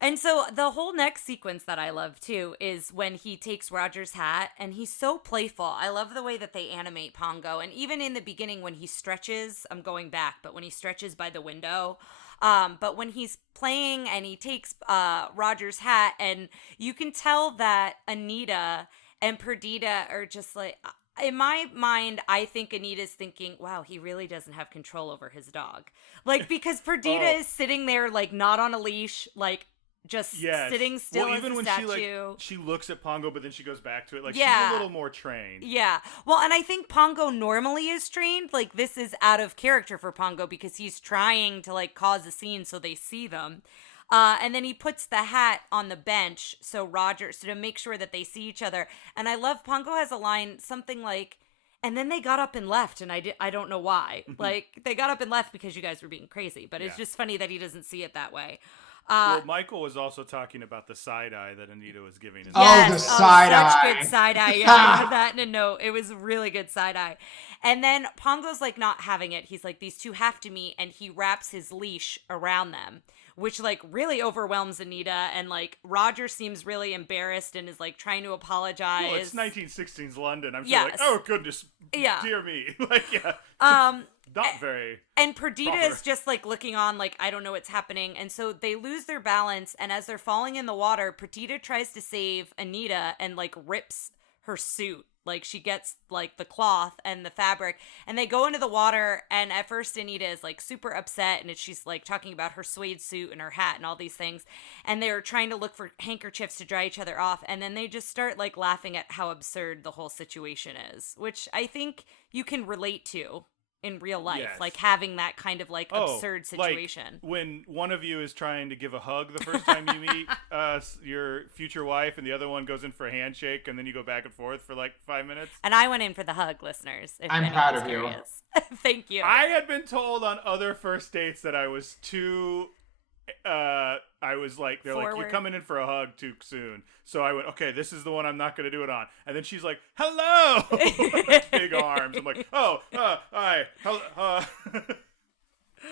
And so the whole next sequence that I love too is when he takes Roger's hat and he's so playful. I love the way that they animate Pongo. And even in the beginning when he stretches, I'm going back, but when he stretches by the window, but when he's playing and he takes Roger's hat, and you can tell that Anita and Perdita are just like, in my mind, I think Anita's thinking, wow, he really doesn't have control over his dog. Like, because Perdita is sitting there, like, not on a leash, like, just sitting still as a statue. She looks at Pongo, but then she goes back to it. Like, she's a little more trained. Yeah. Well, and I think Pongo normally is trained. Like, this is out of character for Pongo because he's trying to, like, cause a scene so they see them. And then he puts the hat on the bench so to make sure that they see each other. And I love Pongo has a line, something like, and then they got up and left, and I don't know why. Like, they got up and left because you guys were being crazy. But it's just funny that he doesn't see it that way. Well, Michael was also talking about the side eye that Anita was giving. The side eye. Such good side eye. Yeah, I had that in a note. It was really good side eye. And then Pongo's like not having it. He's like, these two have to meet, and he wraps his leash around them, which like really overwhelms Anita. And like Roger seems really embarrassed and is like trying to apologize. Well, it's 1916's London. I'm sure like, oh goodness, dear me. Like, not very. And Perdita proper. is just like looking on like, I don't know what's happening. And so they lose their balance. And as they're falling in the water, Perdita tries to save Anita and like rips her suit. Like she gets like the cloth and the fabric, and they go into the water. And at first Anita is like super upset, and she's like talking about her suede suit and her hat and all these things. And they're trying to look for handkerchiefs to dry each other off. And then they just start like laughing at how absurd the whole situation is, which I think you can relate to in real life, like having that kind of like absurd situation. Like when one of you is trying to give a hug the first time you meet your future wife, and the other one goes in for a handshake, and then you go back and forth for like 5 minutes. And I went in for the hug, listeners. I'm proud of you. Thank you. I had been told on other first dates that I was too. I was like, they're like, you're coming in for a hug too soon. So I went, okay, this is the one I'm not going to do it on. And then she's like, hello! Like, big arms. I'm like, hi.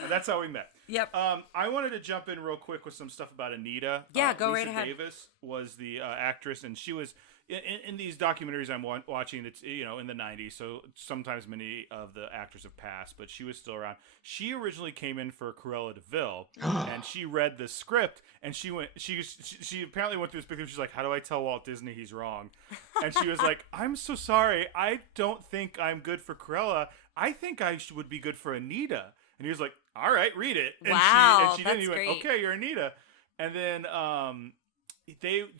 And that's how we met. Yep. I wanted to jump in real quick with some stuff about Anita. Yeah, go Lisa right ahead. Davis was the actress, and she was in these documentaries I'm watching. It's in the 90s, so sometimes many of the actors have passed, but she was still around. She originally came in for Cruella de Vil, and she read the script, and she apparently went through this big thing. She's like, how do I tell Walt Disney he's wrong? And she was like, I'm so sorry. I don't think I'm good for Cruella. I think I would be good for Anita. And he was like, all right, read it. And wow, she that's did. He great. went, okay, you're Anita. And then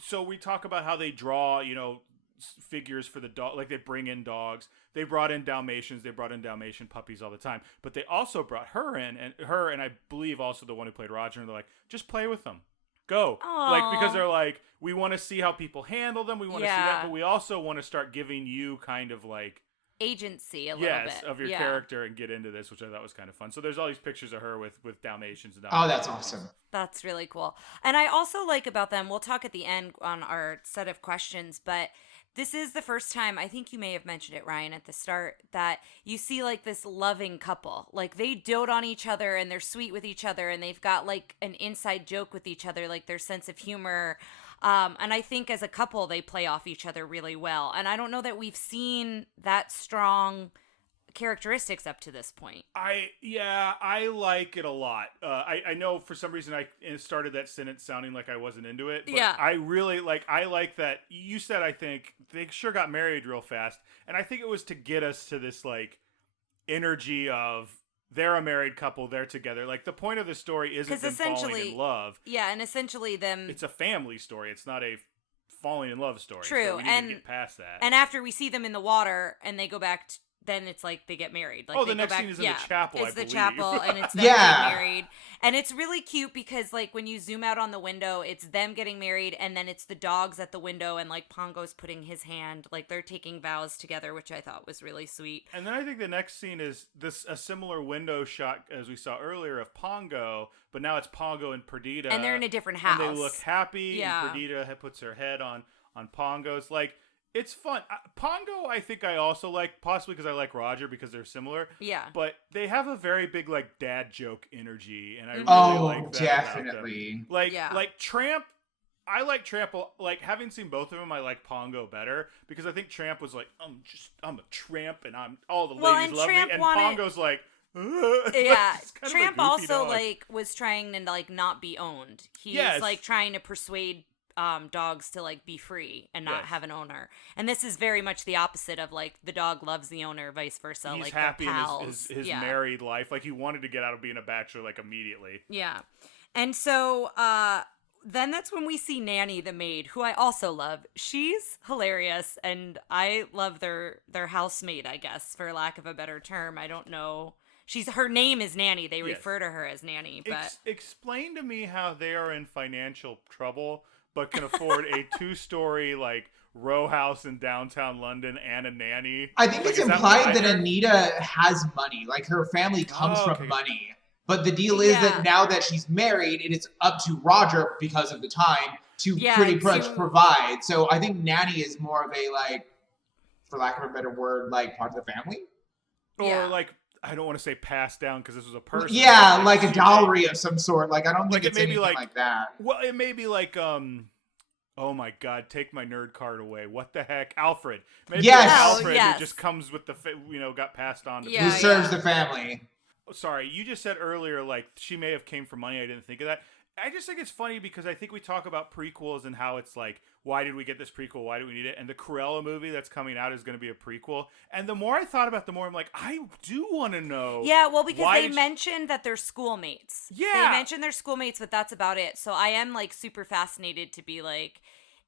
so we talk about how they draw, figures for the dog, like they bring in dogs. They brought in Dalmatians, they brought in Dalmatian puppies all the time. But they also brought her in, and I believe also the one who played Roger, and they're like, just play with them. Go. Aww. Like, because they're like, we want to see how people handle them. We want to see that, but we also want to start giving you kind of like agency a little bit of your character and get into this, which I thought was kind of fun. So there's all these pictures of her with Dalmatians and Oh, that's awesome. That's really cool. And I also like about them, we'll talk at the end on our set of questions, but this is the first time, I think you may have mentioned it, Ryan, at the start, that you see like this loving couple. Like they dote on each other and they're sweet with each other, and they've got like an inside joke with each other, like their sense of humor. And I think as a couple, they play off each other really well. And I don't know that we've seen that strong characteristics up to this point. I like it a lot. I know for some reason I started that sentence sounding like I wasn't into it. But I really I like that. You said, I think they sure got married real fast. And I think it was to get us to this like energy of, they're a married couple, they're together. Like, the point of the story isn't them falling in love. Yeah, and essentially them... It's a family story. It's not a falling in love story. True. So we need to get past that. And after we see them in the water and they go back then it's like they get married. Like the next scene is in the chapel, It's I the believe. chapel, and it's them Yeah. getting married. And it's really cute because, like, when you zoom out on the window, it's them getting married, and then it's the dogs at the window, and, like, Pongo's putting his hand, like, they're taking vows together, which I thought was really sweet. And then I think the next scene is a similar window shot as we saw earlier of Pongo, but now it's Pongo and Perdita. And they're in a different house. And they look happy, Yeah. and Perdita puts her head on Pongo's. Like, it's fun. Pongo, I think I also like, possibly because I like Roger because they're similar. Yeah. But they have a very big, like, dad joke energy, and I really Oh, like that definitely. about them. Yeah. Like Tramp, I like Tramp. Like, having seen both of them, I like Pongo better because I think Tramp was like, I'm a tramp, and all the ladies and love Tramp me, and wanted- Pongo's like, Yeah, it's kind of a Tramp goofy also dog. like was trying to like not be owned. He's Yes. like trying to persuade dogs to like be free and not Yes. have an owner. And this is very much the opposite of like the dog loves the owner, vice versa. He's like happy they're in pals. his Yeah. married life. Like, he wanted to get out of being a bachelor like immediately. Yeah. And so then that's when we see Nanny the maid, who I also love. She's hilarious, and I love their housemaid, I guess, for lack of a better term. I don't know. Her name is Nanny. They Yes. refer to her as Nanny, but Explain to me how they are in financial trouble but can afford a 2-story like row house in downtown London and a nanny. I think Like, it's is that implied what I that heard? Anita has money. Like, her family comes Oh, okay. from money. But the deal is Yeah. that now that she's married, it is up to Roger, because of the time, to Yeah, pretty much to- provide. So I think Nanny is more of a, like, for lack of a better word, like, part of the family? Or Yeah. like, I don't want to say passed down because this was a person. Yeah, but, like a she dowry of some sort. Like, I don't Like, think it it's may be anything like- like that. Well, it may be like, oh my God, take my nerd card away. What the heck? Alfred. Maybe Yes. like Oh, Alfred yes. who just comes with the, got passed on to Yeah, Who people. serves the family. Sorry, you just said earlier, like, she may have came from money. I didn't think of that. I just think it's funny because I think we talk about prequels and how it's like, why did we get this prequel? Why do we need it? And the Cruella movie that's coming out is going to be a prequel. And the more I thought about it, the more I'm like, I do want to know. yeah, well, because why they did she- mentioned that they're schoolmates. Yeah. They mentioned they're schoolmates, but that's about it. So I am like super fascinated to be like,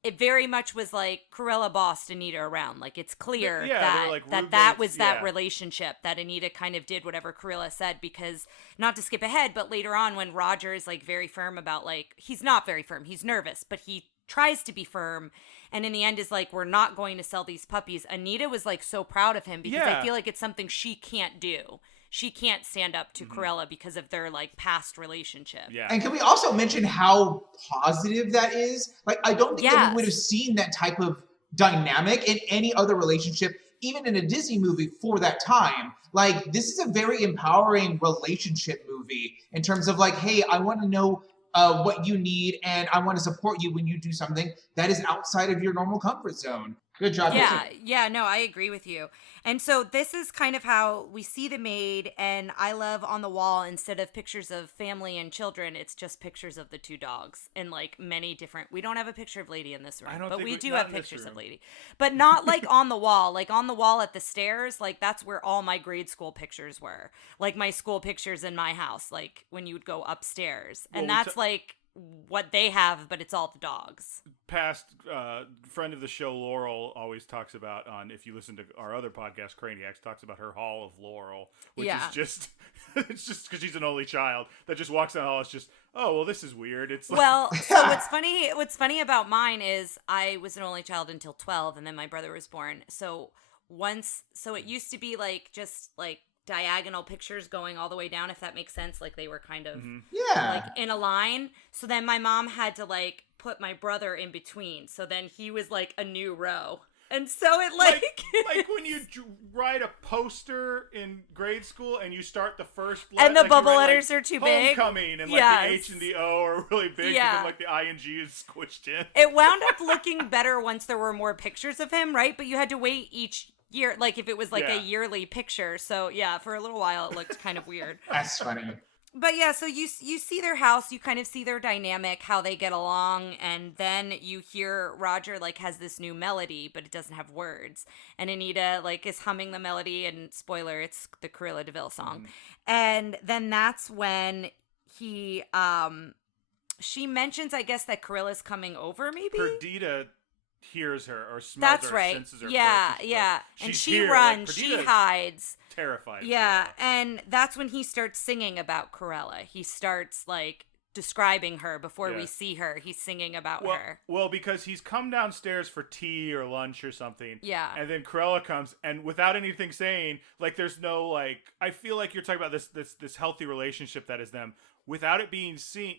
it very much was like Cruella bossed Anita around. Like, it's clear Yeah, that they're, like, that roommates, was that yeah. relationship, that Anita kind of did whatever Cruella said, because not to skip ahead, but later on when Roger is like very firm about like, he's not very firm, he's nervous, but he tries to be firm, and in the end is like, we're not going to sell these puppies. Anita was like so proud of him because Yeah. I feel like it's something she can't do. She can't stand up to Cruella because of their like past relationship. Yeah. And can we also mention how positive that is? Like, I don't think that Yes. we would have seen that type of dynamic in any other relationship, even in a Disney movie for that time. Like, this is a very empowering relationship movie in terms of like, hey, I want to know what you need, and I want to support you when you do something that is outside of your normal comfort zone. Good job. Yeah, Disney. yeah, no, I agree with you. And so this is kind of how we see the maid, and I love on the wall, instead of pictures of family and children, it's just pictures of the two dogs and like many different. We don't have a picture of Lady in this room, I don't but think we we- do not have in this pictures of room. Lady. But not like on the wall, like on the wall at the stairs, like that's where all my grade school pictures were. Like my school pictures in my house, like when you would go upstairs. Well, And we that's like what they have, but it's all the dogs. Past friend of the show, Laurel, always talks about, if you listen to our other podcast, Craniacs, talks about her Hall of Laurel, which Yeah. is just, it's just because she's an only child that just walks down the hall. It's just, oh, well, this is weird. It's like, Well, so what's funny about mine is I was an only child until 12, and then my brother was born. So it used to be like just like diagonal pictures going all the way down, if that makes sense. Like they were kind of Yeah. like in a line. So then my mom had to like put my brother in between. So then he was like a new row. And so it like like when you write a poster in grade school and you start the first And the like, you bubble write, letters are too big. Homecoming, and like Yes. the H and the O are really big, Yeah. and then like the I and G is squished in. it wound up looking better once there were more pictures of him, right? But you had to wait each year, like if it was like Yeah. a yearly picture. So yeah, for a little while it looked kind of weird. That's funny. But yeah, so you see their house, you kind of see their dynamic, how they get along, and then you hear Roger like has this new melody, but it doesn't have words, and Anita like is humming the melody, and spoiler, it's the Cruella de Vil song, and then that's when he she mentions, I guess, that Cruella's coming over, maybe. Perdita hears her or smells That's her right. or senses her Yeah, first. yeah. She's And she here. runs, Like, she Perdita's hides. terrified. Yeah, Cruella. and that's when he starts singing about Cruella. He starts like describing her before we see her. He's singing about her. Well, because he's come downstairs for tea or lunch or something. Yeah. And then Cruella comes, and without anything saying, like, there's no, like, I feel like you're talking about this healthy relationship that is them, without it being seen,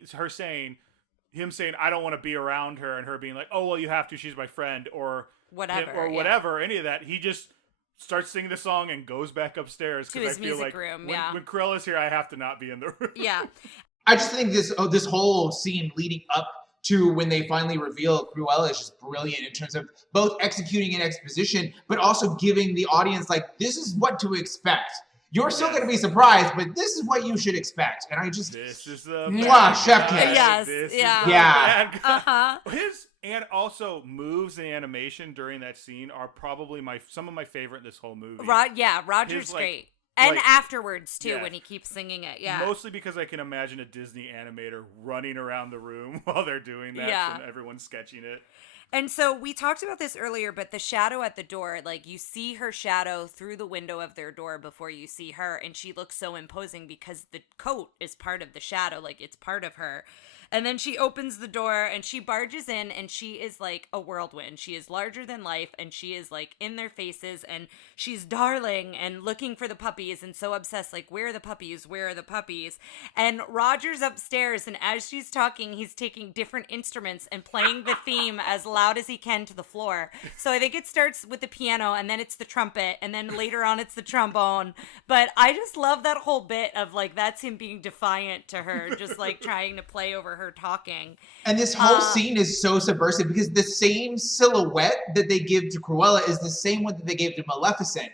him saying, I don't want to be around her, and her being like, oh, well, you have to, she's my friend, or whatever, any of that. He just starts singing the song and goes back upstairs. To his I feel music like room, when Cruella's here, I have to not be in the room. Yeah. I just think this whole scene leading up to when they finally reveal Cruella is just brilliant in terms of both executing an exposition, but also giving the audience, like, this is what to expect. You're still going to be surprised, but this is what you should expect. And I just... This is the chef kiss. Yes, yeah. And also moves and animation during that scene are probably some of my favorite in this whole movie. Roger's great. And afterwards, too, when he keeps singing it, Mostly because I can imagine a Disney animator running around the room while they're doing that, so everyone's sketching it. And so we talked about this earlier, but the shadow at the door, like, you see her shadow through the window of their door before you see her, and she looks so imposing because the coat is part of the shadow, like, it's part of her. And then she opens the door and she barges in, and she is like a whirlwind. She is larger than life, and she is like in their faces, and she's darling and looking for the puppies and so obsessed, like, where are the puppies? Where are the puppies? And Roger's upstairs, and as she's talking, he's taking different instruments and playing the theme as loud as he can to the floor. So I think it starts with the piano, and then it's the trumpet, and then later on it's the trombone. But I just love that whole bit of, like, that's him being defiant to her, just like trying to play over her talking. And this whole scene is so subversive because the same silhouette that they give to Cruella is the same one that they gave to Maleficent.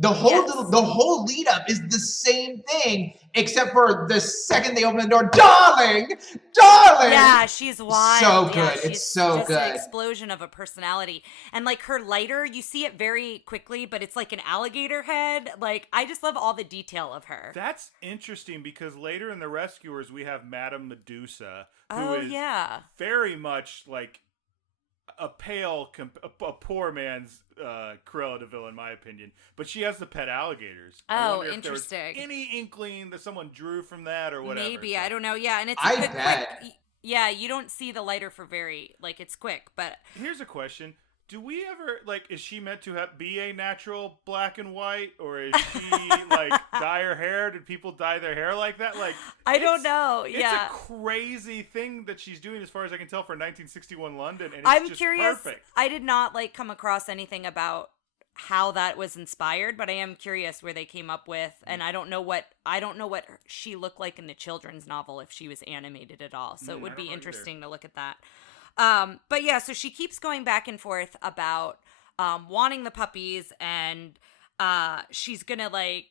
The whole lead up is the same thing, except for the second they open the door, darling. Yeah, she's wild. So good. Yeah, it's so just good. An explosion of a personality. And like her lighter, you see it very quickly, but it's like an alligator head. Like, I just love all the detail of her. That's interesting because later in The Rescuers, we have Madame Medusa, who is very much like a poor man's Cruella de Vil, in my opinion. But she has the pet alligators. Oh, interesting. If there was any inkling that someone drew from that or whatever. Maybe, I don't know. Yeah, and it's bet. Yeah, you don't see the lighter for like, it's quick, but... Here's a question. Do we ever, like, is she meant to be a natural black and white? Or is she, like, dye her hair? Did people dye their hair like that? Like, I don't know. It's a crazy thing that she's doing, as far as I can tell, for 1961 London. And I'm just curious. Perfect. I did not, like, come across anything about how that was inspired, but I am curious where they came up with, and I don't know what she looked like in the children's novel, if she was animated at all. So it would be interesting to look at that. But yeah, so she keeps going back and forth about wanting the puppies, and she's gonna, like,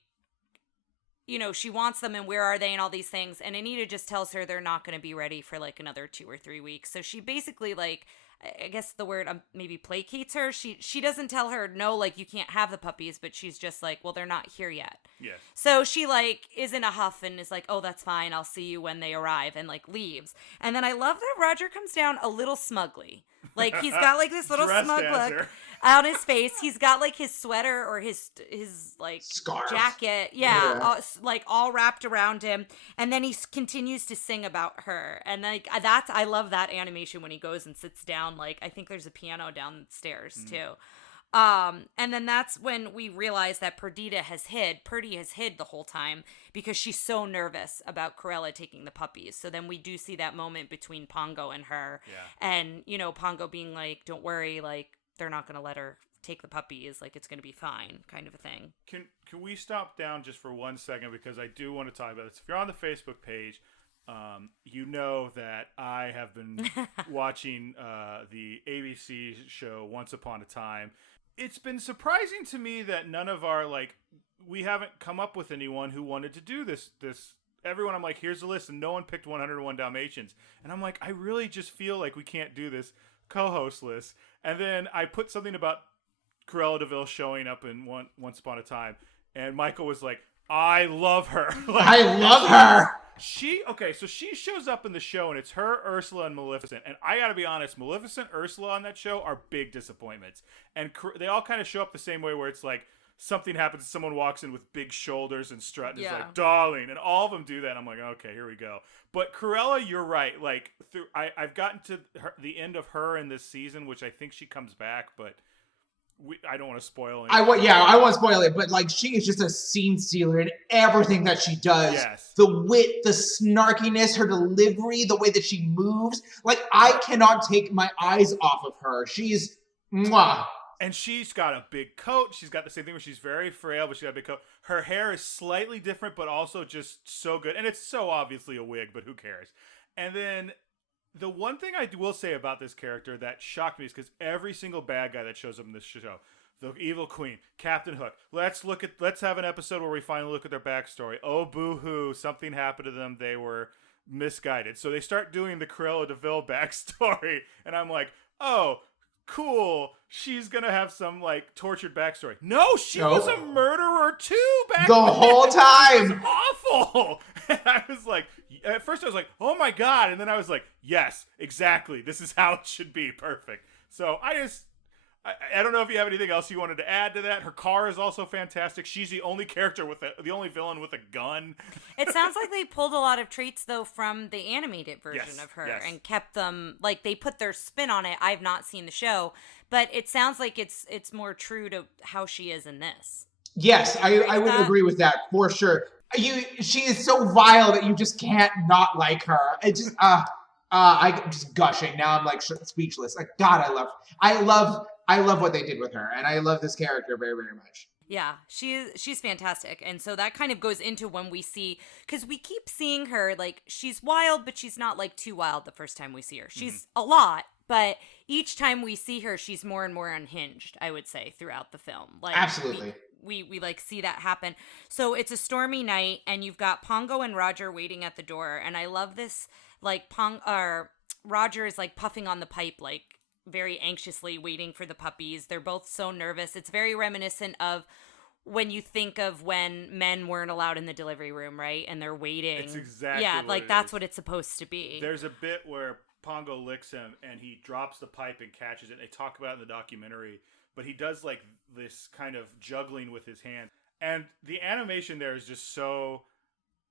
you know, she wants them, and where are they, and all these things. And Anita just tells her they're not gonna be ready for like another 2 or 3 weeks. So she basically, like, I guess the word maybe placates her. She doesn't tell her, no, like, you can't have the puppies, but she's just like, well, they're not here yet. Yes. So she, like, is in a huff and is like, oh, that's fine, I'll see you when they arrive, and, like, leaves. And then I love that Roger comes down a little smugly. Like, he's got, like, this little smug look on his face. He's got, like, his sweater or his like, scarf jacket. Like, all wrapped around him. And then he continues to sing about her. And, like, I love that animation when he goes and sits down. Like, I think there's a piano downstairs, too. And then that's when we realize that Purdy has hid the whole time because she's so nervous about Cruella taking the puppies. So then we do see that moment between Pongo and her, and, you know, Pongo being like, don't worry, like, they're not going to let her take the puppies, like, it's going to be fine, kind of a thing. Can we stop down just for 1 second, because I do want to talk about this. If you're on the Facebook page, you know that I have been watching the ABC show Once Upon a Time. It's been surprising to me that none of our, like, we haven't come up with anyone who wanted to do this. Everyone, I'm like, here's the list, and no one picked 101 Dalmatians. And I'm like, I really just feel like we can't do this co-host list. And then I put something about Cruella de Vil showing up in Once Upon a Time, and Michael was like, I love her. Like, I love her. So she shows up in the show, and it's her, Ursula, and Maleficent. And I gotta be honest, Maleficent, Ursula on that show are big disappointments. And they all kind of show up the same way, where it's like something happens, someone walks in with big shoulders and strut, and is like, darling. And all of them do that. And I'm like, okay, here we go. But Cruella, you're right. Like, I've gotten to the end of her in this season, which I think she comes back, but I don't want to spoil anything. I won't spoil it, but like she is just a scene stealer in everything that she does. Yes. The wit, the snarkiness, her delivery, the way that she moves. Like, I cannot take my eyes off of her. She's mwah. And she's got a big coat. She's got the same thing where she's very frail, but she's got a big coat. Her hair is slightly different, but also just so good. And it's so obviously a wig, but who cares? And then the one thing I will say about this character that shocked me is because every single bad guy that shows up in this show, the evil queen, Captain Hook, let's have an episode where we finally look at their backstory. Oh, boo-hoo, something happened to them. They were misguided. So they start doing the Cruella de Vil backstory, and I'm like, oh, cool, she's gonna have some like tortured backstory. No, she was a murderer too back the whole time. It was awful. And I was like, at first I was like, oh my god, and then I was like, yes, exactly, this is how it should be, perfect. So I don't know if you have anything else you wanted to add to that. Her car is also fantastic. She's the only character the only villain with a gun. It sounds like they pulled a lot of traits though from the animated version of her and kept them, like they put their spin on it. I've not seen the show, but it sounds like it's more true to how she is in this. Yes, I would agree with that for sure. She is so vile that you just can't not like her. It just I'm just gushing now. I'm like speechless. Like, God, I love what they did with her, and I love this character very, very much. Yeah, she's fantastic. And so that kind of goes into when we see, because we keep seeing her, like, she's wild, but she's not, like, too wild the first time we see her. She's a lot, but each time we see her, she's more and more unhinged, I would say, throughout the film. Like, absolutely. We like, see that happen. So it's a stormy night, and you've got Pongo and Roger waiting at the door, and I love this, like, Roger is, like, puffing on the pipe, like, very anxiously waiting for the puppies. They're both so nervous. It's very reminiscent of when you think of when men weren't allowed in the delivery room, right? And they're waiting. It's exactly that's what it's supposed to be. There's a bit where Pongo licks him and he drops the pipe and catches it. And they talk about it in the documentary, but he does like this kind of juggling with his hand. And the animation there is just so...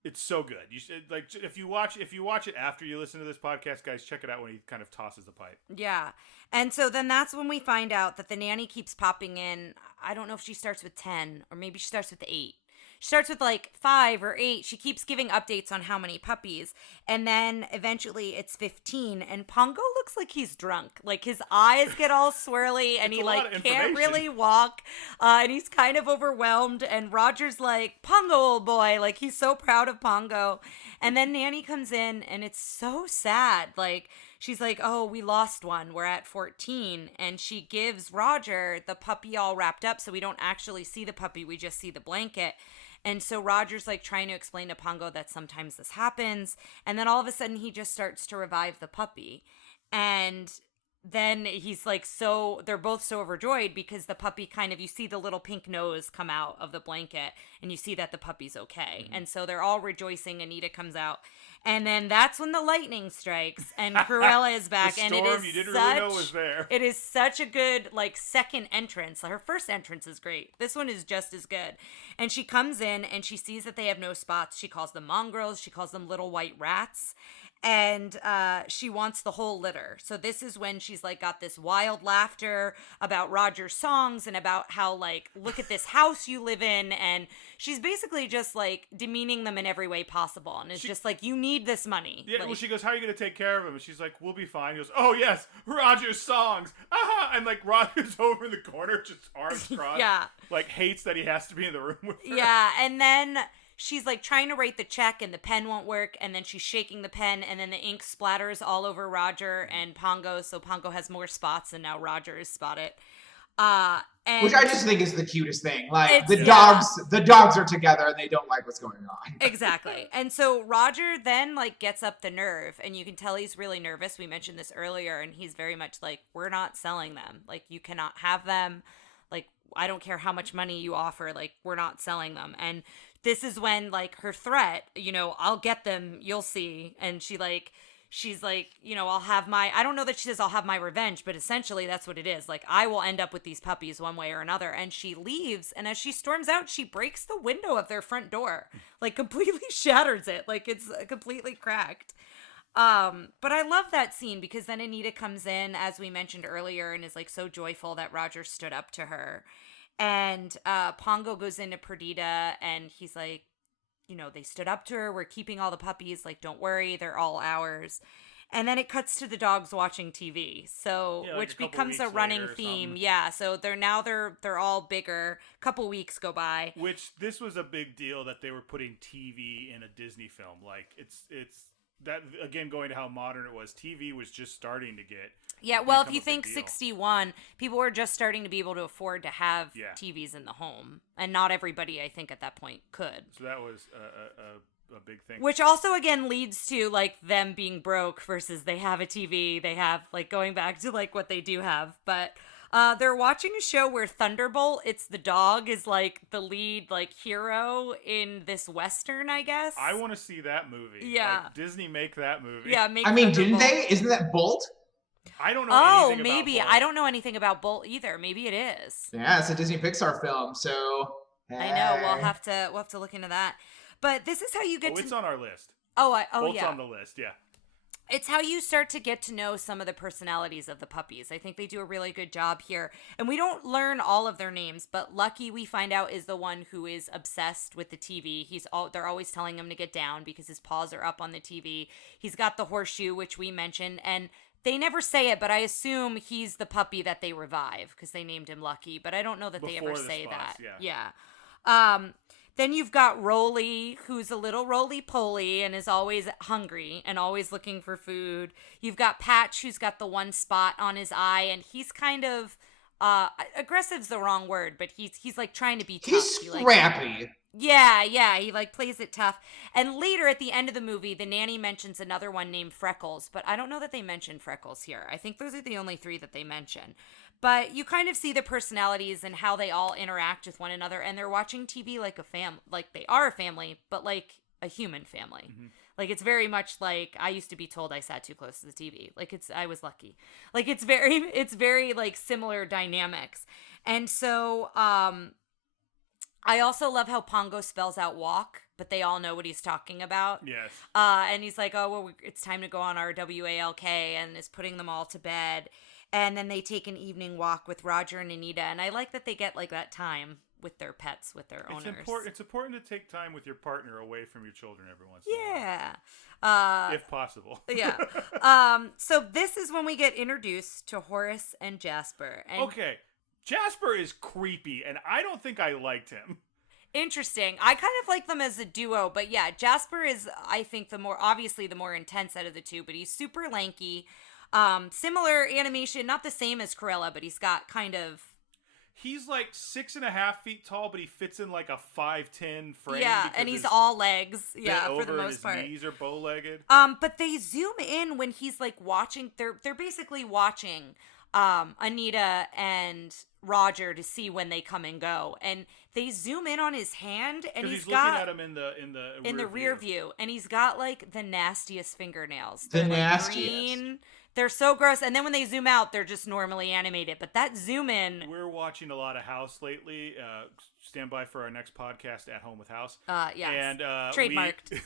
It's so good. You should, like, if you watch it after you listen to this podcast, guys, check it out when he kind of tosses the pipe. Yeah. And so then that's when we find out that the nanny keeps popping in. I don't know if she starts with 10 or maybe she starts with 8. She starts with like 5 or 8. She keeps giving updates on how many puppies. And then eventually it's 15. And Pongo looks like he's drunk. Like his eyes get all swirly and he like can't really walk. And he's kind of overwhelmed. And Roger's like, Pongo, old boy. Like he's so proud of Pongo. And then Nanny comes in and it's so sad. Like she's like, oh, we lost one. We're at 14. And she gives Roger the puppy all wrapped up. So we don't actually see the puppy. We just see the blanket. And so Roger's like trying to explain to Pongo that sometimes this happens. And then all of a sudden he just starts to revive the puppy. And then he's like, they're both so overjoyed because the puppy kind of, you see the little pink nose come out of the blanket and you see that the puppy's okay. Mm-hmm. And so they're all rejoicing. Anita comes out. And then that's when the lightning strikes and Cruella is back. The storm and it is you didn't really know was there. It is such a good like second entrance. Her first entrance is great. This one is just as good. And she comes in and she sees that they have no spots. She calls them mongrels. She calls them little white rats. And she wants the whole litter. So this is when she's like got this wild laughter about Roger's songs and about how like, look at this house you live in. And she's basically just like demeaning them in every way possible. And it's just like, you need this money. Yeah, like, well, she goes, how are you going to take care of him? And she's like, we'll be fine. He goes, oh yes, Roger's songs. And like Roger's over in the corner, just arms crossed. Yeah. Like hates that he has to be in the room with her. Yeah. And then she's like trying to write the check and the pen won't work. And then she's shaking the pen and then the ink splatters all over Roger and Pongo. So Pongo has more spots and now Roger is spotted. And which I just think is the cutest thing. Like the dogs are together and they don't like what's going on. Exactly. And so Roger then like gets up the nerve and you can tell he's really nervous. We mentioned this earlier and he's very much like, we're not selling them. Like you cannot have them. Like, I don't care how much money you offer. Like we're not selling them. And this is when like her threat, I'll get them, you'll see. And she's like, I'll have I don't know that she says I'll have my revenge, but essentially that's what it is. Like, I will end up with these puppies one way or another. And she leaves. And as she storms out, she breaks the window of their front door, like completely shatters it. Like, it's completely cracked. But I love that scene because then Anita comes in, as we mentioned earlier, and is like so joyful that Roger stood up to her. And Pongo goes into Perdita and he's like, they stood up to her. We're keeping all the puppies. Like, don't worry, they're all ours. And then it cuts to the dogs watching TV. So, Yeah, like which a couple becomes a weeks running later or theme. something. Yeah. So they're all bigger. A couple weeks go by. Which this was a big deal that they were putting TV in a Disney film. Like, it's that, again, going to how modern it was. TV was just starting to get. Yeah, well, if become you a big think deal. 61, people were just starting to be able to afford to have TVs in the home. And not everybody, I think, at that point could. So that was a big thing. Which also, again, leads to, like, them being broke versus they have a TV. They have, like, going back to, like, what they do have. But they're watching a show where Thunderbolt, it's the dog, is, like, the lead, like, hero in this Western, I guess. I want to see that movie. Yeah. Like, Disney make that movie. Yeah, make I mean, didn't Thunderbolt. they? Isn't that Bolt? I don't know Oh, anything maybe. about Bolt. I don't know anything about Bolt either. Maybe it is. Yeah, it's a Disney Pixar film, so. I know. We'll have to look into that. But this is how you get It's on our list. Bolt's Bolt's on the list, yeah. It's how you start to get to know some of the personalities of the puppies. I think they do a really good job here. And we don't learn all of their names, but Lucky, we find out, is the one who is obsessed with the TV. They're always telling him to get down because his paws are up on the TV. He's got the horseshoe, which we mentioned, and they never say it, but I assume he's the puppy that they revive because they named him Lucky, but I don't know that they ever Before the say spots, that. yeah. Then you've got Rolly, who's a little roly-poly and is always hungry and always looking for food. You've got Patch, who's got the one spot on his eye, and he's kind of aggressive's the wrong word, but he's like trying to be tough. He's He, like, scrappy. yeah, he like plays it tough. And later at the end of the movie, the nanny mentions another one named Freckles, but I don't know that they mention Freckles here. I think those are the only three that they mention. But you kind of see the personalities and how they all interact with one another, and they're watching TV like a family, like they are a family, but like a human family. Mm-hmm. Like, it's very much like I used to be told I sat too close to the TV. Like, I was lucky. Like, it's very like similar dynamics. And so, I also love how Pongo spells out walk, but they all know what he's talking about. Yes. And he's like, oh, well, it's time to go on our WALK, and is putting them all to bed. And then they take an evening walk with Roger and Anita. And I like that they get like that time with their pets, with their owners. It's important to take time with your partner away from your children every once in a while. If possible. Yeah. So this is when we get introduced to Horace and Jasper. And okay. Jasper is creepy, and I don't think I liked him. Interesting. I kind of like them as a duo, but yeah, Jasper is, I think, the more intense out of the two, but he's super lanky. Similar animation, not the same as Cruella, but he's got kind of... He's like 6.5 feet tall, but he fits in like a 5'10" frame. Yeah, and he's all legs. Yeah, for the most part. His knees are bow-legged. But they zoom in when he's like watching. They're basically watching Anita and Roger to see when they come and go, and they zoom in on his hand, and he's got looking at him in the rear view, and he's got like the nastiest fingernails. The They're, like, nastiest. green. They're so gross, and then when they zoom out, they're just normally animated. But that zoom in, we're watching a lot of House lately. Stand by for our next podcast, At Home with House. yes, and trademarked.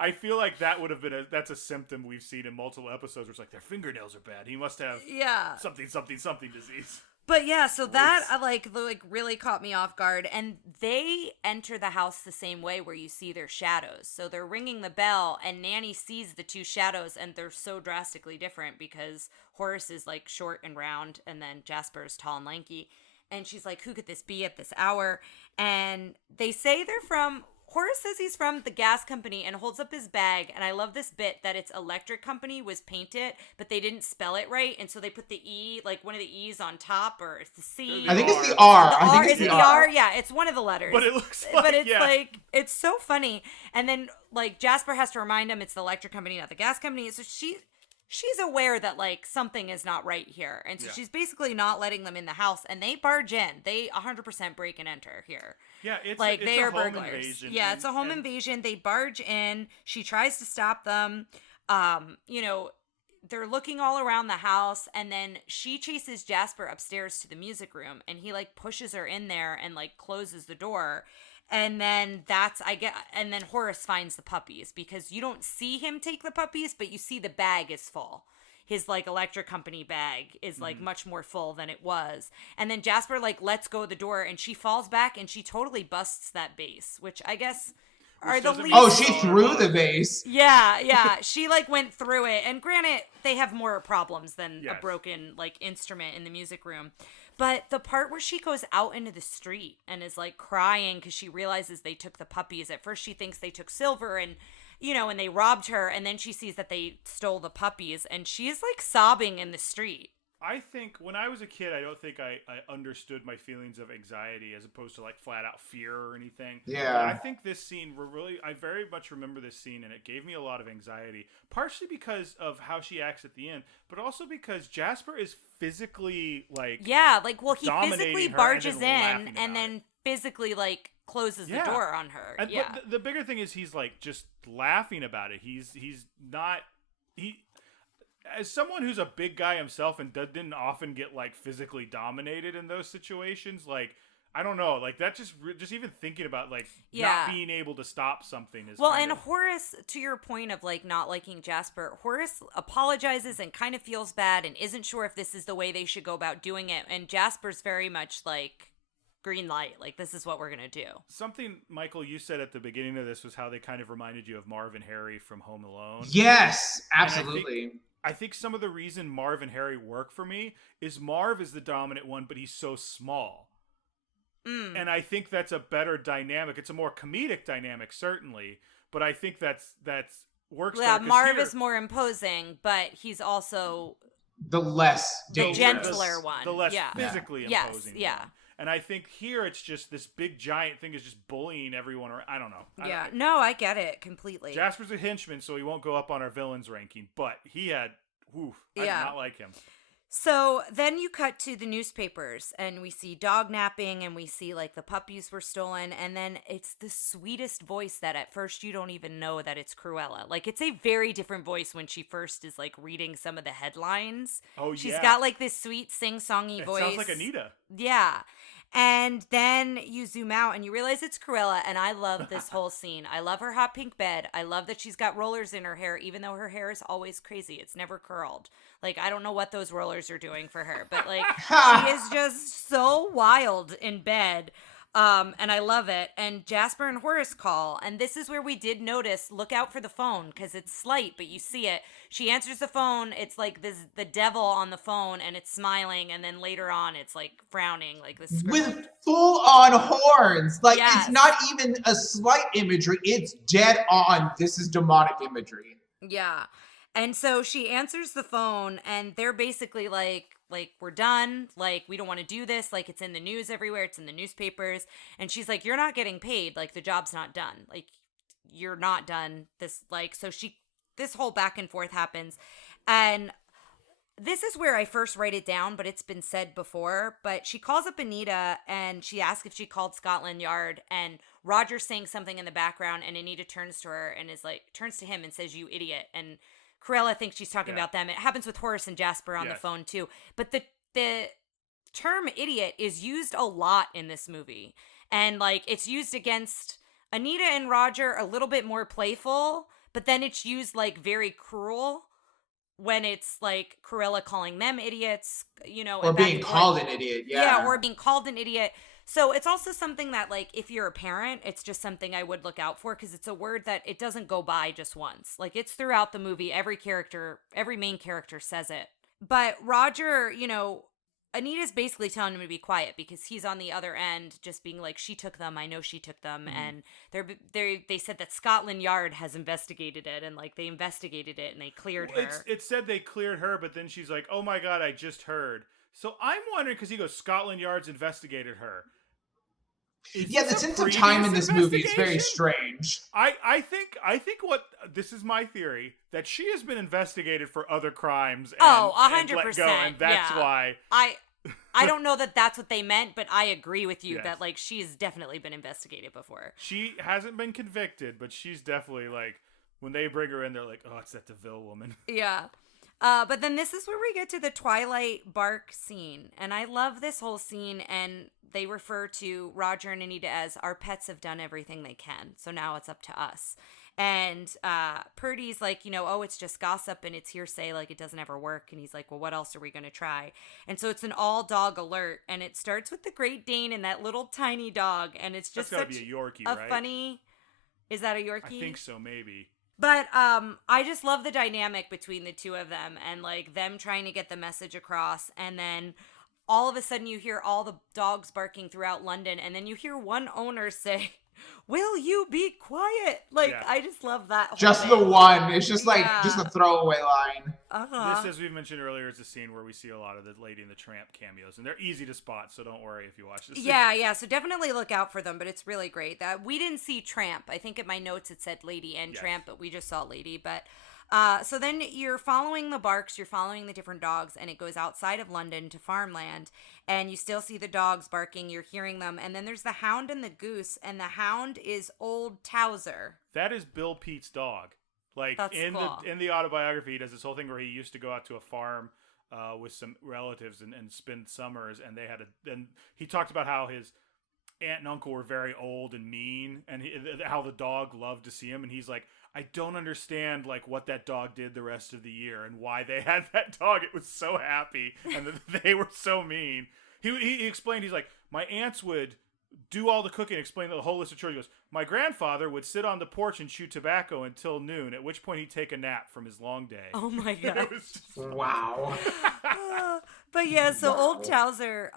I feel like that would have been that's a symptom we've seen in multiple episodes where it's like their fingernails are bad. He must have something disease. But yeah, so that like really caught me off guard. And they enter the house the same way, where you see their shadows. So they're ringing the bell, and Nanny sees the two shadows, and they're so drastically different because Horace is like short and round, and then Jasper is tall and lanky. And she's like, who could this be at this hour? And they say they're from... Horace says he's from the gas company and holds up his bag. And I love this bit that it's electric company was painted, but they didn't spell it right. And so they put the E, like one of the E's on top, or it's the C. I think it's the R. The I think R, it's is the it the R. R? Yeah, it's one of the letters. But it looks like, but it's like, it's so funny. And then like Jasper has to remind him it's the electric company, not the gas company. So she's aware that like something is not right here. And so Yeah. she's basically not letting them in the house, and they barge in. They 100% break and enter here. Yeah, it's Like it's they a are home burglars. invasion. Yeah, it's a home invasion. They barge in. She tries to stop them. You know, they're looking all around the house, and then she chases Jasper upstairs to the music room, and he like pushes her in there and like closes the door. And then and then Horace finds the puppies, because you don't see him take the puppies, but you see the bag is full. His like electric company bag is like much more full than it was. And then Jasper like lets go of the door, and she falls back, and she totally busts that vase, which I guess are the least. Oh, she threw the vase. Yeah. She like went through it. And granted, they have more problems than a broken like instrument in the music room. But the part where she goes out into the street and is like crying because she realizes they took the puppies. At first she thinks they took Silver and, you know, and they robbed her. And then she sees that they stole the puppies, and she's like sobbing in the street. I think when I was a kid, I don't think I understood my feelings of anxiety as opposed to like flat out fear or anything. Yeah. But I think this scene I very much remember this scene, and it gave me a lot of anxiety, partially because of how she acts at the end, but also because Jasper is physically like he physically barges in and then physically like closes the door on her. But the bigger thing is he's like just laughing about it. He's not as someone who's a big guy himself and didn't often get like physically dominated in those situations, like I don't know, like that just even thinking about like not being able to stop something is and Horace, to your point of like not liking Jasper, Horace apologizes and kind of feels bad and isn't sure if this is the way they should go about doing it, and Jasper's very much like green light, like this is what we're gonna do. Something, Michael, you said at the beginning of this was how they kind of reminded you of Marv and Harry from Home Alone. Yes, absolutely. I think some of the reason Marv and Harry work for me is Marv is the dominant one, but he's so small. And I think that's a better dynamic. It's a more comedic dynamic, certainly, but I think that's works. Yeah, Marv is more imposing, but he's also the less dangerous, gentler one, the less physically imposing. Yes, one. And I think here it's just this big giant thing is just bullying everyone. Or I don't know. No, I get it completely. Jasper's a henchman, so he won't go up on our villains ranking. But he had, I did not like him. So then you cut to the newspapers, and we see dog napping, and we see like the puppies were stolen, and then it's the sweetest voice that at first you don't even know that it's Cruella. Like it's a very different voice when she first is like reading some of the headlines. Oh, She's got like this sweet sing-songy voice. Sounds like Anita. Yeah. And then you zoom out and you realize it's Cruella, and I love this whole scene. I love her hot pink bed. I love that she's got rollers in her hair, even though her hair is always crazy. It's never curled. Like, I don't know what those rollers are doing for her, but like, she is just so wild in bed. And I love it. And Jasper and Horace call, and this is where we did notice, look out for the phone, because it's slight, but you see it. She answers the phone, it's like the devil on the phone, and it's smiling, and then later on it's like frowning, like the script. With full-on horns. Like, It's not even a slight imagery, it's dead on, this is demonic imagery. Yeah. And so she answers the phone, and they're basically like, we're done. Like, we don't want to do this. Like, it's in the news everywhere. It's in the newspapers. And she's like, you're not getting paid. Like, the job's not done. Like, you're not done. This whole back and forth happens. And this is where I first write it down, but it's been said before. But she calls up Anita, and she asks if she called Scotland Yard. And Roger's saying something in the background, and Anita turns to her and turns to him and says, you idiot. And Cruella thinks she's talking about them. It happens with Horace and Jasper on the phone too. But the term idiot is used a lot in this movie. And like it's used against Anita and Roger a little bit more playful, but then it's used like very cruel when it's like Cruella calling them idiots, or being called an idiot. Yeah, or being called an idiot. So it's also something that, like, if you're a parent, it's just something I would look out for, because it's a word that it doesn't go by just once. Like, it's throughout the movie. Every main character says it. But Roger, Anita's basically telling him to be quiet, because he's on the other end just being like, she took them. I know she took them. Mm-hmm. And they said that Scotland Yard has investigated it, and, like, they investigated it, and they cleared her. It said they cleared her, but then she's like, oh, my God, I just heard. So I'm wondering, because he goes, Scotland Yard's investigated her. Yeah, the sense of time in this movie is very strange. I think what this is my theory that she has been investigated for other crimes. And, 100%. And that's why. I don't know that that's what they meant, but I agree with you Yes. that like she's definitely been investigated before. She hasn't been convicted, but she's definitely like when they bring her in, they're like, oh, it's that DeVille woman. Yeah. But then this is where we get to the Twilight bark scene. And I love this whole scene. And they refer to Roger and Anita as our pets have done everything they can. So now it's up to us. And Purdy's like, oh, it's just gossip and it's hearsay. Like, it doesn't ever work. And he's like, well, what else are we going to try? And so it's an all-dog alert. And it starts with the Great Dane and that little tiny dog. And it's just That's gotta be a Yorkie, right? funny... Is that a Yorkie? I think so, maybe. But I just love the dynamic between the two of them and like them trying to get the message across, and then all of a sudden you hear all the dogs barking throughout London, and then you hear one owner say, "Will you be quiet?" Like, Yeah. I just love that whole Just thing. the one. It's just like just a throwaway line. Uh-huh. This, as we mentioned earlier, is a scene where we see a lot of the Lady and the Tramp cameos, and they're easy to spot, so don't worry if you watch this. Yeah, so definitely look out for them, but it's really great. That we didn't see Tramp. I think in my notes it said Lady and Yes. Tramp, but we just saw Lady. But so then you're following the barks, you're following the different dogs, and it goes outside of London to farmland, and you still see the dogs barking, you're hearing them, and then there's the hound and the goose, and the hound is Old Towser. That is Bill Pete's dog. Like That's cool. in the autobiography, he does this whole thing where he used to go out to a farm with some relatives and spend summers, and and he talked about how his aunt and uncle were very old and mean, and how the dog loved to see him, and he's like, I don't understand like what that dog did the rest of the year and why they had that dog. It was so happy, and they were so mean. He explained, he's like, my aunts would do all the cooking, explain the whole list of chores. He goes, my grandfather would sit on the porch and chew tobacco until noon, at which point he'd take a nap from his long day. Oh my god. It was just... Wow. But yeah, so Wow. Old Towser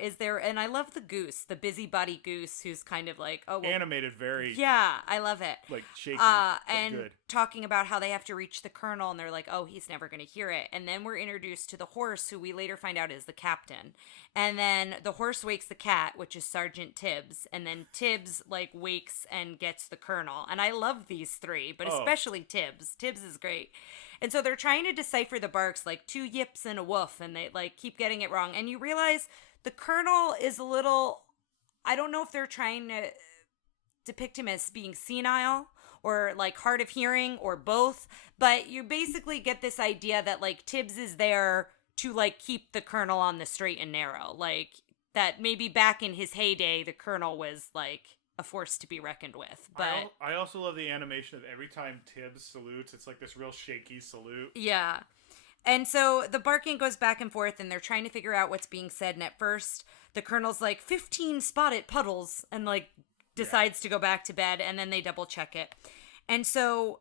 is there, and I love the goose, the busybody goose, who's kind of like, oh, well, Animated, very yeah, I love it. like shaky, but and good. talking about how they have to reach the colonel, and they're like, oh, he's never going to hear it. And then we're introduced to the horse, who we later find out is the captain. And then the horse wakes the cat, which is Sergeant Tibbs, and then Tibbs like wakes and gets the colonel. And I love these three, but especially Tibbs. Tibbs is great. And so they're trying to decipher the barks, like two yips and a woof, and they like keep getting it wrong. And you realize the colonel is a little, I don't know if they're trying to depict him as being senile or like hard of hearing or both, but you basically get this idea that like Tibbs is there to like keep the colonel on the straight and narrow. Like that maybe back in his heyday, the colonel was like a force to be reckoned with. But I also love the animation of every time Tibbs salutes. It's like this real shaky salute. yeah. And so the barking goes back and forth, and they're trying to figure out what's being said. And at first, the colonel's like, 15 spotted puddles, and like decides to go back to bed, and then they double check it. And so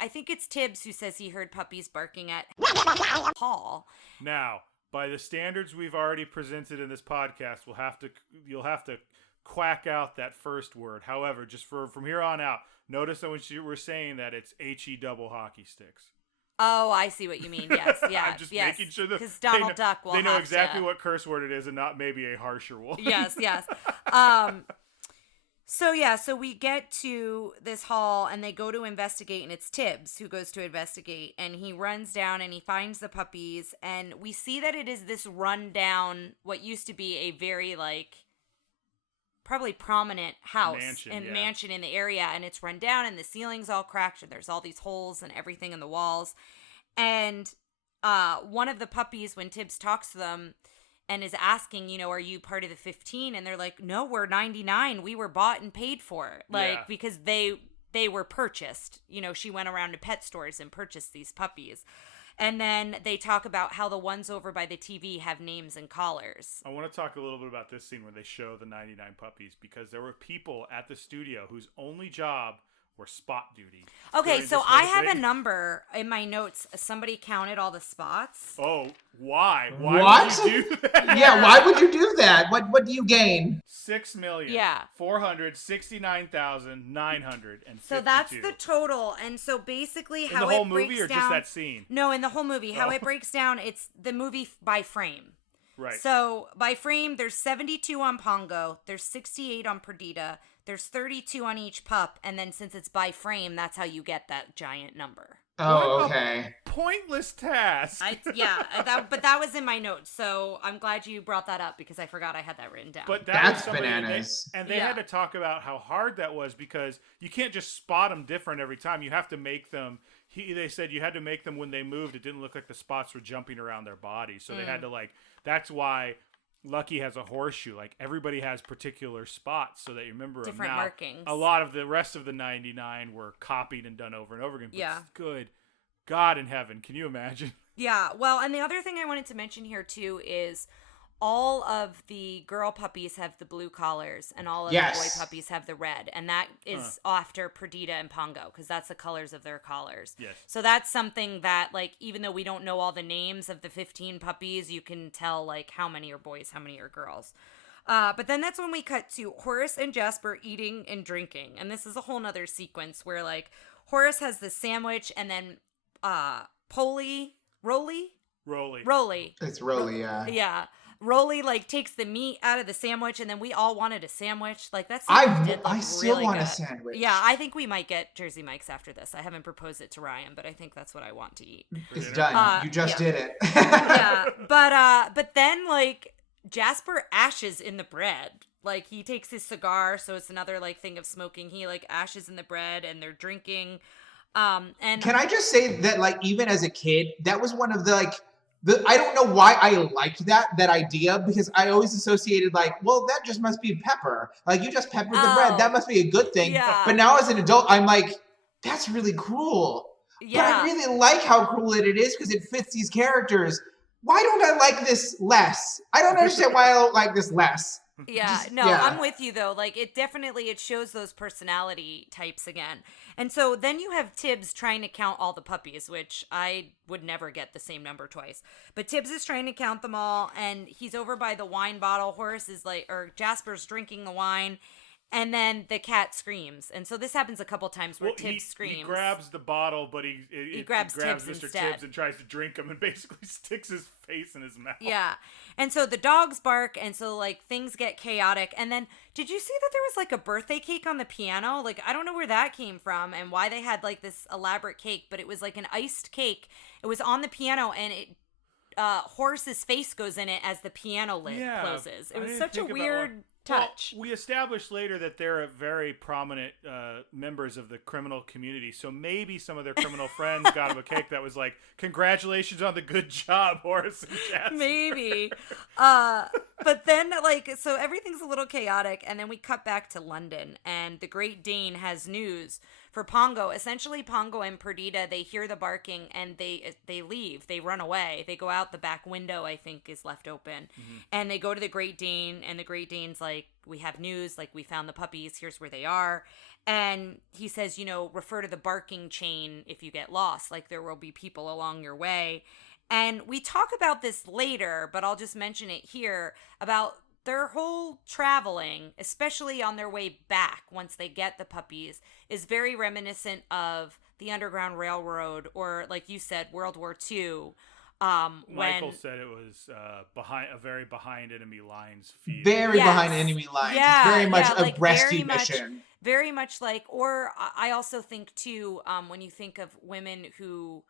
I think it's Tibbs who says he heard puppies barking at Paul. Now, by the standards we've already presented in this podcast, you'll have to quack out that first word. However, just from here on out, notice that when we're saying that it's HE double hockey sticks. Oh, I see what you mean. Yes, yeah, I'm just yes. making sure that because Donald Duck will they know have exactly to... what curse word it is and not maybe a harsher one. Yes. So we get to this hall, and they go to investigate, and it's Tibbs who goes to investigate, and he runs down and he finds the puppies, and we see that it is this rundown, what used to be a very like probably prominent house mansion in the area, and it's run down, and the ceiling's all cracked, and there's all these holes and everything in the walls. And one of the puppies, when Tibbs talks to them and is asking, are you part of the 15? And they're like, no, we're 99. We were bought and paid for. Because they were purchased. She went around to pet stores and purchased these puppies. And then they talk about how the ones over by the TV have names and collars. I want to talk a little bit about this scene where they show the 99 puppies, because there were people at the studio whose only job were spot duty. Okay, so I have a number in my notes. Somebody counted all the spots. Oh, why? What? Would you do that? Yeah, why would you do that? What do you gain? 6,469,952. So that's the total. And so basically how in the whole it movie breaks or down, just that scene? No, in the whole movie. How it breaks down, it's the movie by frame. Right. So by frame, there's 72 on Pongo, there's 68 on Perdita, there's 32 on each pup, and then since it's by frame, that's how you get that giant number. Oh, What okay. a pointless task. But that was in my notes, so I'm glad you brought that up because I forgot I had that written down. But That's was somebody, bananas. and they had to talk about how hard that was because you can't just spot them different every time. You have to make them. They said you had to make them when they moved. It didn't look like the spots were jumping around their body, so they had to That's why Lucky has a horseshoe. Like everybody has particular spots so that you remember different them. Now, markings. a lot of the rest of the 99 were copied and done over and over again. But Yeah. good God in heaven, can you imagine? Yeah, well, and the other thing I wanted to mention here too is all of the girl puppies have the blue collars and all of the boy puppies have the red, and that is after Perdita and Pongo because that's the colors of their collars. Yes. So that's something that, like, even though we don't know all the names of the 15 puppies, you can tell like how many are boys, how many are girls. But then that's when we cut to Horace and Jasper eating and drinking, and this is a whole nother sequence where like Horace has the sandwich and then Rolly. It's Rolly, yeah. Yeah. Rolly like takes the meat out of the sandwich, and then we all wanted a sandwich. Like that's I still really want good. a sandwich. Yeah, I think we might get Jersey Mike's after this. I haven't proposed it to Ryan, but I think that's what I want to eat. It's done. You just did it. Yeah, but then like Jasper ashes in the bread. Like he takes his cigar, so it's another like thing of smoking. He like ashes in the bread, and they're drinking. And can I just say that like even as a kid, that was one of the like. I don't know why I liked that idea because I always associated like, well, that just must be pepper. Like you just peppered the bread. That must be a good thing. Yeah. But now as an adult, I'm like, that's really cruel. Yeah. But I really like how cruel it is because it fits these characters. Why don't I like this less? I don't understand why I don't like this less. Yeah, I'm with you though. Like it shows those personality types again. And so then you have Tibbs trying to count all the puppies, which I would never get the same number twice. But Tibbs is trying to count them all, and he's over by the wine bottle. Jasper's drinking the wine, and then the cat screams. And so this happens a couple times where Tibbs screams. He grabs the bottle, but he grabs Tibbs Mr. instead. Tibbs and tries to drink him and basically sticks his face in his mouth. Yeah. And so the dogs bark, and so like things get chaotic. And then did you see that there was like a birthday cake on the piano? Like I don't know where that came from and why they had like this elaborate cake, but it was like an iced cake. It was on the piano, and Horace's face goes in it as the piano lid closes. It was such a weird touch. Well, we established later that they're very prominent members of the criminal community, so maybe some of their criminal friends got them a cake that was like, "Congratulations on the good job, Horace and Jasper." Maybe. But then, so everything's a little chaotic, and then we cut back to London, and the Great Dane has news for Pongo. Essentially, Pongo and Perdita, they hear the barking, and they leave. They run away. They go out the back window, I think, is left open. Mm-hmm. And they go to the Great Dane, and the Great Dane's like, we have news. Like, we found the puppies. Here's where they are. And he says, refer to the barking chain if you get lost. Like, there will be people along your way. And we talk about this later, but I'll just mention it here, about their whole traveling, especially on their way back once they get the puppies, is very reminiscent of the Underground Railroad or, like you said, World War II. Michael said it was very behind enemy lines field. Very behind enemy lines. Yeah, it's very much a rescue mission. Very much like, or I also think too, when you think of women who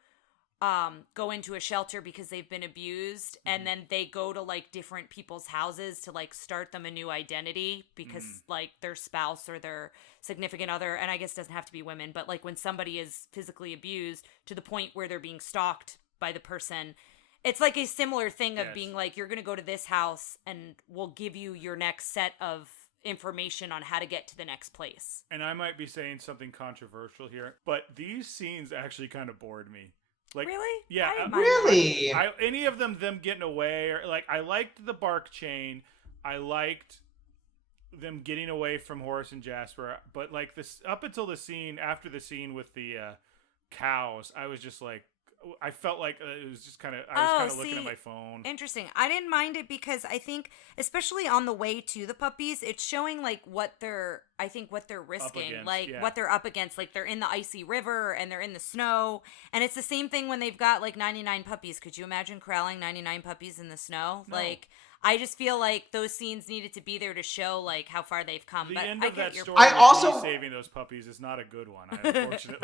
go into a shelter because they've been abused, and then they go to like different people's houses to like start them a new identity because like their spouse or their significant other, and I guess it doesn't have to be women, but like when somebody is physically abused to the point where they're being stalked by the person, it's like a similar thing of being like, you're going to go to this house and we'll give you your next set of information on how to get to the next place. And I might be saying something controversial here, but these scenes actually kind of bored me. Like, really? Yeah. Really? Any of them getting away, or like, I liked the bark chain. I liked them getting away from Horace and Jasper, but like this, up until the scene, after the scene with the cows, I was just like, I felt like it was just kind of, I was kind of looking at my phone. Interesting. I didn't mind it because I think, especially on the way to the puppies, it's showing like what they're risking, against, like yeah. what they're up against. Like they're in the icy river and they're in the snow, and it's the same thing when they've got like 99 puppies. Could you imagine corralling 99 puppies in the snow? No. Like, I just feel like those scenes needed to be there to show like how far they've come. The but end I of get that your story, I also- with saving those puppies is not a good one, unfortunately.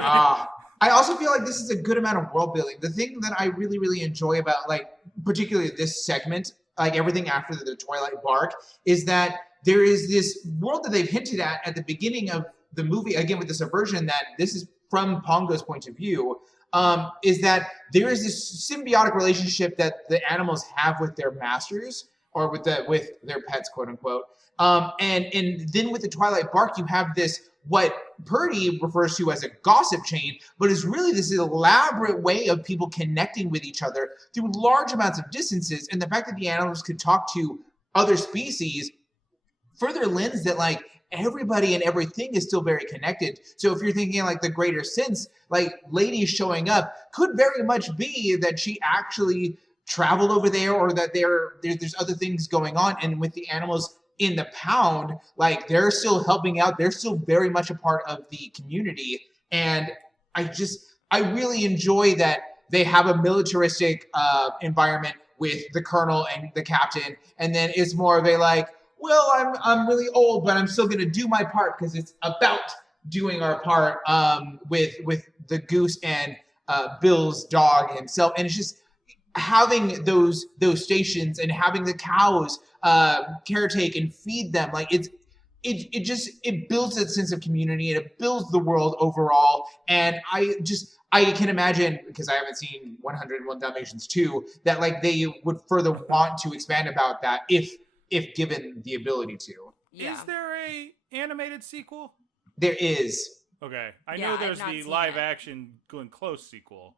I also feel like this is a good amount of world building. The thing that I really, really enjoy about, like, particularly this segment, like everything after the Twilight Bark, is that there is this world that they've hinted at the beginning of the movie, again with the subversion, that this is from Pongo's point of view, is that there is this symbiotic relationship that the animals have with their masters, or with their pets, quote unquote. And then with the Twilight Bark, you have this, what Purdy refers to as a gossip chain, but is really this elaborate way of people connecting with each other through large amounts of distances. And the fact that the animals could talk to other species further lends that, like, everybody and everything is still very connected. So if you're thinking like the greater sense, like Lady showing up could very much be that she actually traveled over there, or that there's other things going on. And with the animals in the pound, like, they're still helping out, they're still very much a part of the community. And I really enjoy that they have a militaristic environment with the colonel and the captain, and then it's more of a like, well, I'm really old, but I'm still gonna do my part because it's about doing our part, with the goose and Bill's dog himself. And it's just having those stations and having the cows caretake and feed them, like, it builds that sense of community, and it builds the world overall. And I can imagine, because I haven't seen 101 Dalmatians 2, that like they would further want to expand about that if given the ability to. Yeah. Is there a animated sequel? There is. Okay, I Yeah, know I've there's not the seen live it. action Glenn Close sequel.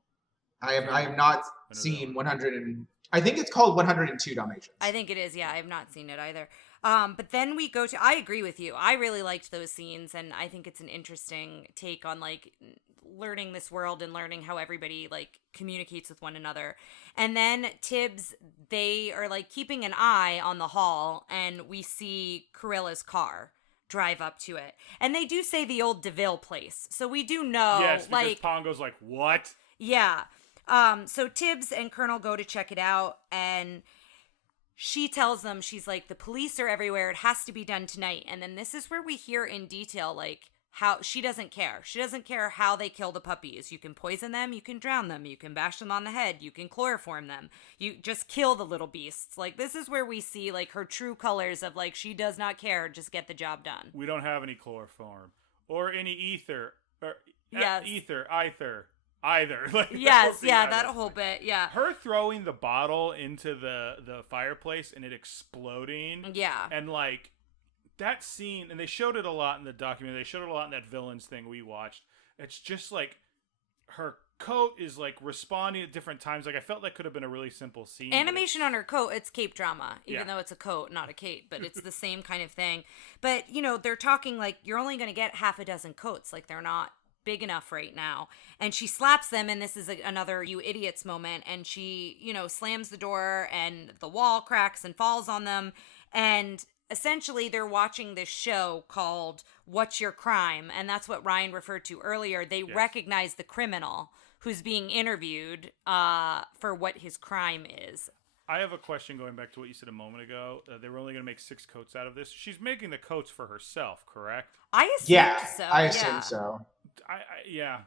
I have not seen 100 and I think it's called 102 Dalmatians. I think it is. Yeah, I have not seen it either. But then we go to, I agree with you. I really liked those scenes, and I think it's an interesting take on like learning this world and learning how everybody like communicates with one another. And then Tibbs, they are like keeping an eye on the hall, and we see Corilla's car drive up to it. And they do say the old DeVille place. So we do know, Yes, because like, Pongo's like, what? yeah. So Tibbs and Colonel go to check it out, and she tells them, she's like, the police are everywhere. It has to be done tonight. And then this is where we hear in detail, like, how she doesn't care. She doesn't care how they kill the puppies. You can poison them. You can drown them. You can bash them on the head. You can chloroform them. You just kill the little beasts. Like, this is where we see, like, her true colors of, like, she does not care. Just get the job done. We don't have any chloroform or any ether. Or, Yes. Either. Like, Yes, yeah, that that whole bit, yeah. Her throwing the bottle into the fireplace and it exploding. Yeah. And like that scene, and they showed it a lot in the documentary. They showed it a lot in that villains thing we watched. It's just like her coat is like responding at different times. Like I felt that could have been a really simple scene. Animation on her coat, it's cape drama, even though it's a coat, not a cape, but it's the same kind of thing. But, you know, they're talking like you're only going to get half a dozen coats. Like they're not big enough right now. And she slaps them, and this is another you idiots moment, and she, you know, slams the door and the wall cracks and falls on them. And essentially they're watching this show called What's Your Crime? And that's what Ryan referred to earlier. They recognize the criminal who's being interviewed for what his crime is. I have a question going back to what you said a moment ago. They were only going to make 6 coats out of this. She's making the coats for herself, correct? I assumed so. I assume so. Yeah.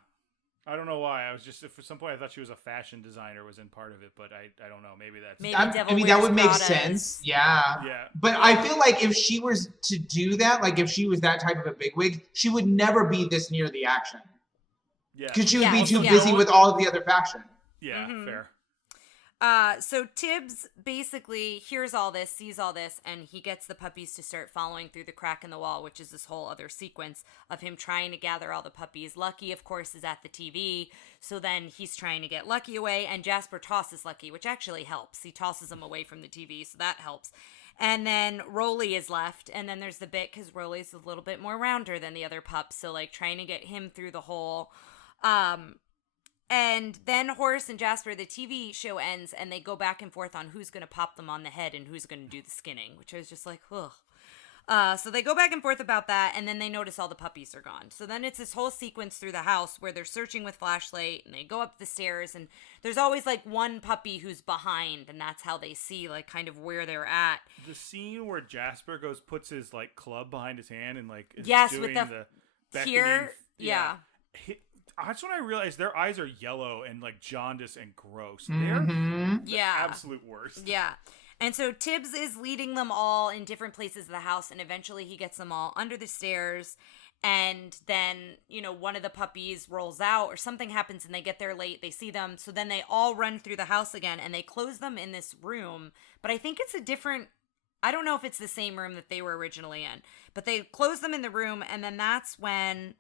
I don't know why. I was just, at some point I thought she was a fashion designer was in part of it, but I don't know. Maybe that's... Maybe I mean, that would make sense. Yeah. Yeah. But I feel like if she was to do that, like if she was that type of a bigwig, she would never be this near the action. Yeah. Because she would be too Yeah. busy with all of the other faction. Yeah, fair. So Tibbs basically hears all this, sees all this, and he gets the puppies to start following through the crack in the wall, which is this whole other sequence of him trying to gather all the puppies. Lucky, of course, is at the TV, so then he's trying to get Lucky away, and Jasper tosses Lucky, which actually helps. He tosses him away from the TV, so that helps. And then Rolly is left, and then there's the bit, because Rolly's a little bit more rounder than the other pups, so, like, trying to get him through the hole. And then Horace and Jasper, the TV show ends, and they go back and forth on who's going to pop them on the head and who's going to do the skinning, which I was just like, ugh. So they go back and forth about that, and then they notice all the puppies are gone. So then it's this whole sequence through the house where they're searching with flashlight, and they go up the stairs, and there's always like one puppy who's behind, and that's how they see like kind of where they're at. The scene where Jasper puts his like club behind his hand and like is Yes, doing with the beckoning. here, yeah. That's when I realized their eyes are yellow and like jaundice and gross. Mm-hmm. They're the absolute worst. Yeah. And so Tibbs is leading them all in different places of the house, and eventually he gets them all under the stairs. And then, you know, one of the puppies rolls out or something happens and they get there late. They see them. So then they all run through the house again and they close them in this room. But I think it's a different, I don't know if it's the same room that they were originally in, but they close them in the room. And then that's when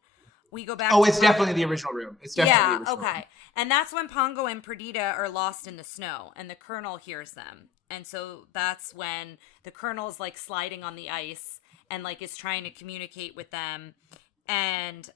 we go back. Oh, it's definitely the original room. It's definitely the original room. And that's when Pongo and Perdita are lost in the snow and the Colonel hears them. And so that's when the Colonel's like sliding on the ice and like is trying to communicate with them. And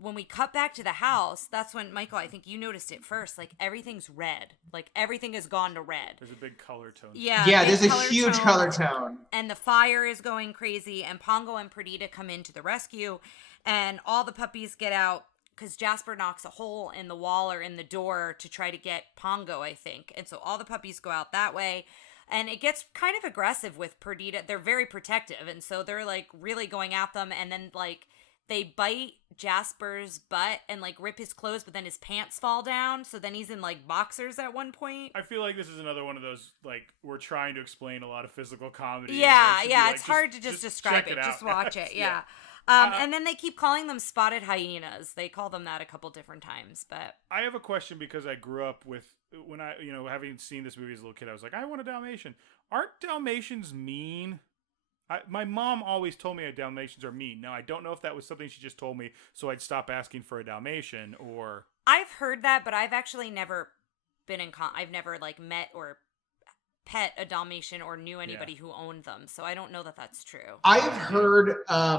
when we cut back to the house, that's when, Michael, I think you noticed it first. Like everything's red. Like everything has gone to red. There's a big color tone. Yeah, there's a huge color tone. And the fire is going crazy. And Pongo and Perdita come in to the rescue. And all the puppies get out because Jasper knocks a hole in the wall or in the door to try to get Pongo, I think. And so all the puppies go out that way. And it gets kind of aggressive with Perdita. They're very protective. And so they're like really going at them. And then like they bite Jasper's butt and like rip his clothes, but then his pants fall down. So then he's in like boxers at one point. I feel like this is another one of those, like, we're trying to explain a lot of physical comedy. Yeah, it like, it's hard to just describe it. Just watch it. Yeah. And then they keep calling them spotted hyenas. They call them that a couple different times, but I have a question because I grew up with, when I, you know, having seen this movie as a little kid, I was like, I want a Dalmatian. Aren't Dalmatians mean? My mom always told me that Dalmatians are mean. Now, I don't know if that was something she just told me so I'd stop asking for a Dalmatian or... I've heard that, but I've actually never been in I've never like met or pet a Dalmatian or knew anybody who owned them. So I don't know that that's true. I've heard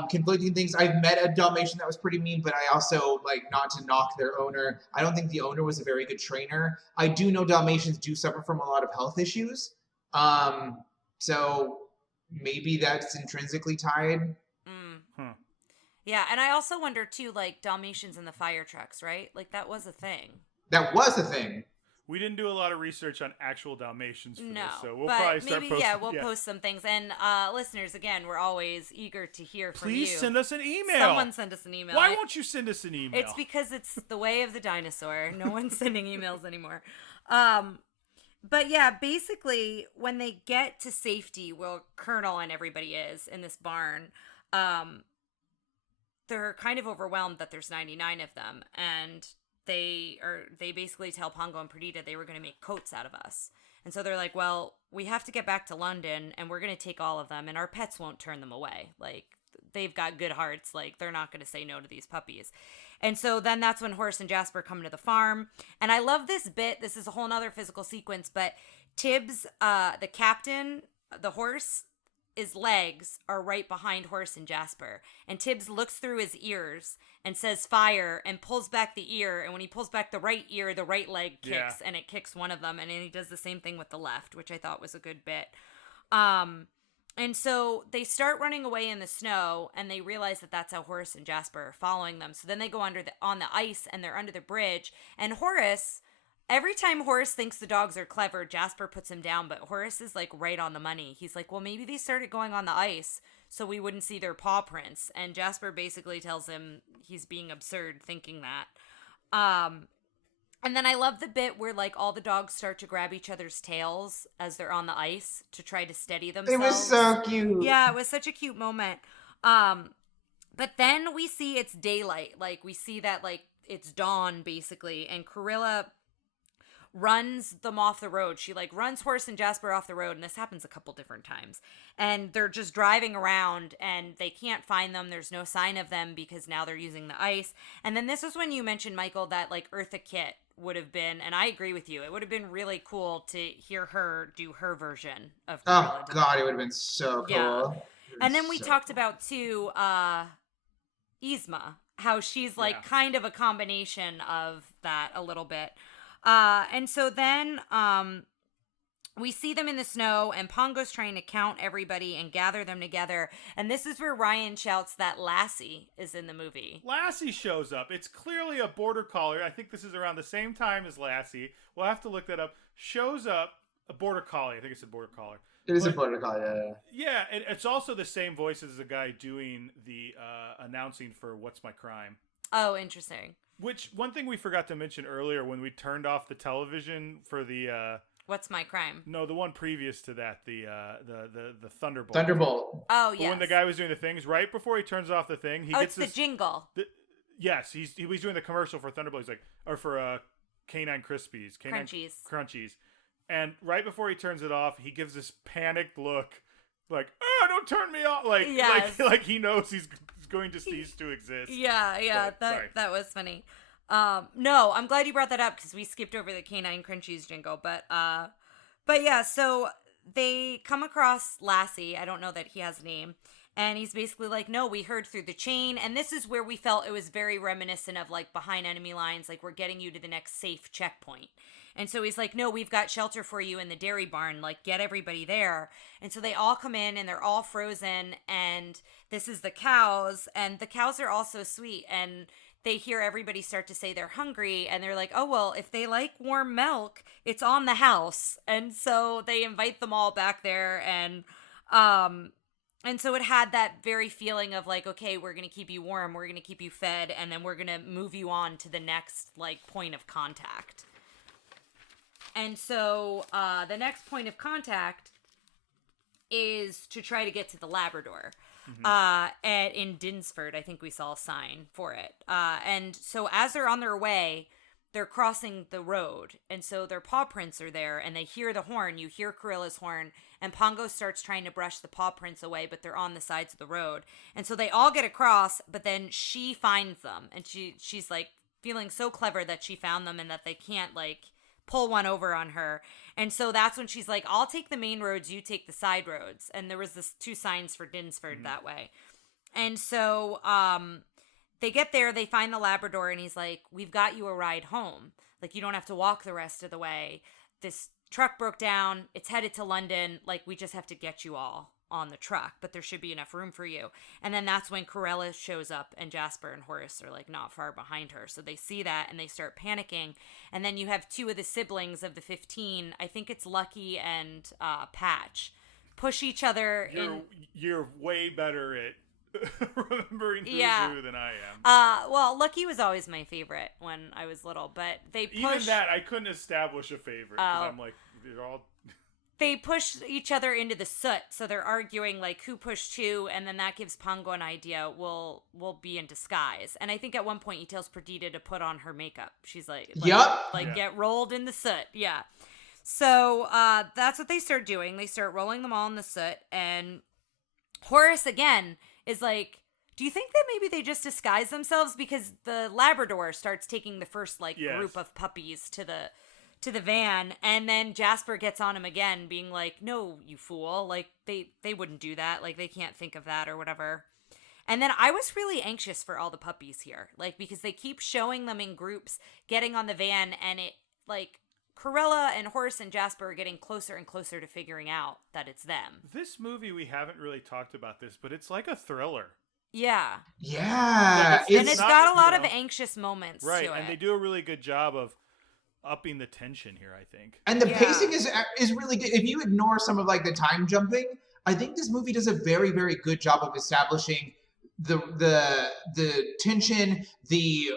conflicting things. I've met a Dalmatian that was pretty mean, but I also, like, not to knock their owner, I don't think the owner was a very good trainer. I do know Dalmatians do suffer from a lot of health issues. So maybe that's intrinsically tied. Yeah, and I also wonder too, like Dalmatians in the fire trucks, right? Like that was a thing. That was a thing. We didn't do a lot of research on actual Dalmatians for this, so we'll but probably start maybe, posting. we'll post some things. And listeners, again, we're always eager to hear from you. Please send us an email. Someone send us an email. Why won't you send us an email? It's because it's the way of the dinosaur. No one's sending emails anymore. But yeah, basically, when they get to safety, well, Colonel and everybody is in this barn, they're kind of overwhelmed that there's 99 of them, and they basically tell Pongo and Perdita they were going to make coats out of us. And so they're like, well, we have to get back to London, and we're going to take all of them, and our pets won't turn them away. Like, they've got good hearts. Like, they're not going to say no to these puppies. And so then that's when Horace and Jasper come to the farm. And I love this bit. This is a whole nother physical sequence, but Tibbs, the captain, the horse, his legs are right behind Horace and Jasper. And Tibbs looks through his ears and says fire and pulls back the ear. And when he pulls back the right ear, the right leg kicks and it kicks one of them. And then he does the same thing with the left, which I thought was a good bit. And so they start running away in the snow, and they realize that that's how Horace and Jasper are following them. So then they go on the ice, and they're under the bridge. And Horace, every time Horace thinks the dogs are clever, Jasper puts him down. But Horace is like right on the money. He's like, well, maybe they started going on the ice so we wouldn't see their paw prints. And Jasper basically tells him he's being absurd thinking that. And then I love the bit where, like, all the dogs start to grab each other's tails as they're on the ice to try to steady themselves. It was so cute. Yeah, it was such a cute moment. But then we see it's daylight. Like, we see that, like, it's dawn, basically. And Corilla runs them off the road. She, like, runs Horace and Jasper off the road. And this happens a couple different times. And they're just driving around, and they can't find them. There's no sign of them because now they're using the ice. And then this is when you mentioned, Michael, that, like, Eartha Kitt would have been, and I agree with you, it would have been really cool to hear her do her version of Corilla. God, it would have been so cool. Yeah. And then we talked about, too, Yzma, how she's like Yeah. kind of a combination of that a little bit. And so then we see them in the snow, and Pongo's trying to count everybody and gather them together. And this is where Ryan shouts that Lassie is in the movie. Lassie shows up. It's clearly a border collie. I think this is around the same time as Lassie. We'll have to look that up. Shows up, a border collie. I think it's a border collie. It is a border collie, yeah. Yeah, and it's also the same voice as the guy doing the announcing for What's My Crime. Oh, interesting. Which, one thing we forgot to mention earlier when we turned off the television for the... What's My Crime? No, the one previous to that, the Thunderbolt. Thunderbolt. Oh, But yes. when the guy was doing the things, right before he turns off the thing, he gets it's this... the jingle. Yes, he was doing the commercial for Thunderbolt. He's like, or for Canine Crispies. Crunchies. And right before he turns it off, he gives this panicked look, like, "Oh, don't turn me off!" Yes. like he knows he's going to cease to exist. Yeah, But, that was funny. No, I'm glad you brought that up because we skipped over the Canine Crunchies jingle, but yeah, so they come across Lassie. I don't know that he has a name. And he's basically like, no, we heard through the chain. And this is where we felt it was very reminiscent of like behind enemy lines, like we're getting you to the next safe checkpoint. And so he's like, no, we've got shelter for you in the dairy barn. Like, get everybody there. And so they all come in and they're all frozen. And this is the cows. And the cows are all so sweet. And they hear everybody start to say they're hungry. And they're like, oh, well, if they like warm milk, it's on the house. And so they invite them all back there. And so it had that very feeling of like, okay, we're going to keep you warm. We're going to keep you fed. And then we're going to move you on to the next like point of contact. And so the next point of contact is to try to get to the Labrador. In Dinsford, I think we saw a sign for it. And so as they're on their way, they're crossing the road. And so their paw prints are there, and they hear the horn. You hear Corilla's horn, and Pongo starts trying to brush the paw prints away, but they're on the sides of the road. And so they all get across, but then she finds them. And she's like feeling so clever that she found them and that they can't like pull one over on her. And so that's when she's like, I'll take the main roads, you take the side roads. And there was this 2 signs for Dinsford that way. And so they get there, they find the Labrador, and he's like, we've got you a ride home. Like, you don't have to walk the rest of the way. This truck broke down. It's headed to London. Like, we just have to get you all on the truck, but there should be enough room for you. And then that's when Corella shows up, and Jasper and Horace are like not far behind her. So they see that and they start panicking. And then you have 2 of the siblings of the 15, I think it's Lucky and Patch, push each other. You're way better at remembering who's who than I am. Well, Lucky was always my favorite when I was little, but they push... Even that, I couldn't establish a favorite, because I'm like, they're all... They push each other into the soot, so they're arguing like who pushed who, and then that gives Pongo an idea. We'll be in disguise, and I think at one point he tells Perdita to put on her makeup. She's like get rolled in the soot, yeah. So that's what they start doing. They start rolling them all in the soot, and Horace again is like, do you think that maybe they just disguise themselves, because the Labrador starts taking the first group of puppies to the van, and then Jasper gets on him again, being like, no, you fool, like they wouldn't do that, like they can't think of that or whatever. And then I was really anxious for all the puppies here, like, because they keep showing them in groups getting on the van, and it like Corella and Horace and Jasper are getting closer and closer to figuring out that it's them. This movie, we haven't really talked about this, but it's like a thriller. Yeah. Yeah. And it's got a lot of anxious moments right, to it. And they do a really good job of upping the tension here, I think. And the pacing is really good. If you ignore some of like the time jumping, I think this movie does a very, very good job of establishing the tension, the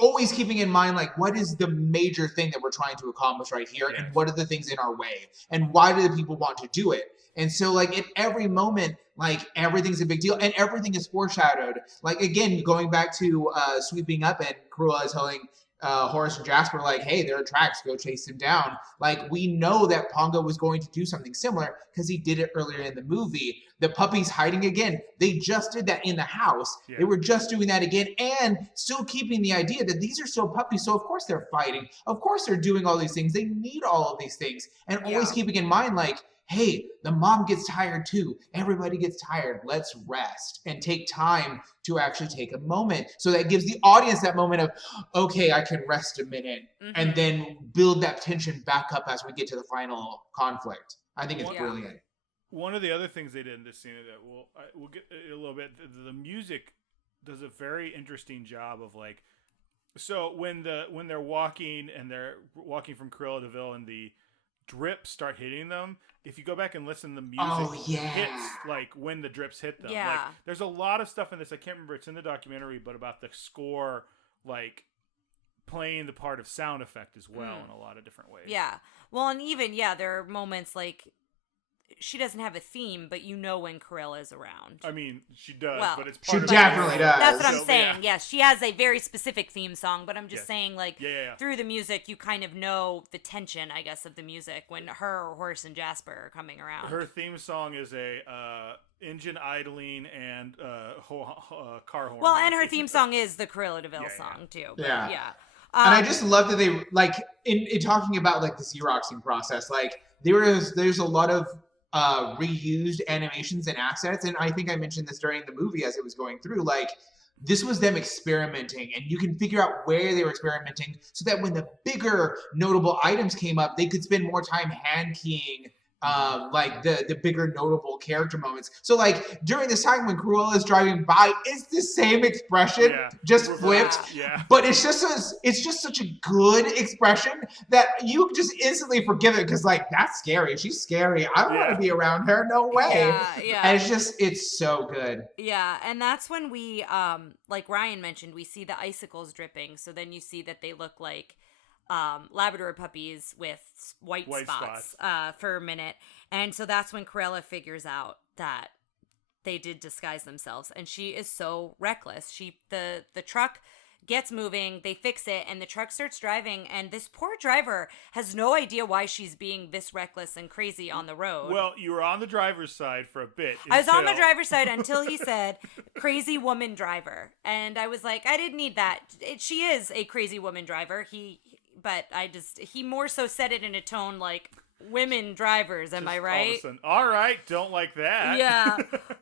always keeping in mind like what is the major thing that we're trying to accomplish right here, and what are the things in our way, and why do the people want to do it. And so like at every moment, like everything's a big deal, and everything is foreshadowed. Like again, going back to sweeping up, and Cruella is telling Horace and Jasper like, hey, there are tracks, go chase him down. Like, we know that Pongo was going to do something similar because he did it earlier in the movie. The puppies hiding again, they just did that in the house. They were just doing that again, and still keeping the idea that these are still puppies, so of course they're fighting, of course they're doing all these things, they need all of these things, and always keeping in mind like, hey, the mom gets tired too. Everybody gets tired. Let's rest and take time to actually take a moment. So that gives the audience that moment of, okay, I can rest a minute, and then build that tension back up as we get to the final conflict. I think it's brilliant. One of the other things they did in this scene that we'll get a little bit, the music does a very interesting job of like, so when they're walking and they're walking from Cruella de Vil and the drips start hitting them, if you go back and listen, the music hits like when the drips hit them. Yeah. Like, there's a lot of stuff in this. I can't remember. It's in the documentary, but about the score, like playing the part of sound effect as well in a lot of different ways. Yeah. Well, and even, there are moments like she doesn't have a theme, but you know when Cruella is around. I mean, she does, Well, but it's part of she definitely does. That's what I'm So, saying. yeah. Yes, she has a very specific theme song, but I'm just saying, like, Yeah. through the music, you kind of know the tension, I guess, of the music when her, Horse, and Jasper are coming around. Her theme song is a engine idling and car horn. Well, and her theme song is the Cruella de Vil song, too. But, Yeah. yeah. And I just love that they, like, in talking about, like, the Xeroxing process, like, there's a lot of reused animations and assets, and I think I mentioned this during the movie as it was going through, like, this was them experimenting, and you can figure out where they were experimenting so that when the bigger notable items came up, they could spend more time hand keying like the bigger notable character moments. So like during this time when Cruella is driving by, it's the same expression, just flipped. Yeah. But it's just such a good expression that you just instantly forgive it because like that's scary. She's scary. I don't want to be around her. No way. Yeah. And it's so good. Yeah, and that's when we like Ryan mentioned, we see the icicles dripping. So then you see that they look like Labrador puppies with white spots for a minute. And so that's when Cruella figures out that they did disguise themselves, and she is so reckless. The truck gets moving, they fix it, and the truck starts driving, and this poor driver has no idea why she's being this reckless and crazy on the road. Well, you were on the driver's side for a bit. I was on the driver's side until he said crazy woman driver, and I was like, I didn't need that. She is a crazy woman driver. He more so said it in a tone like women drivers. Am I right? All of a sudden, all right, don't like that. Yeah.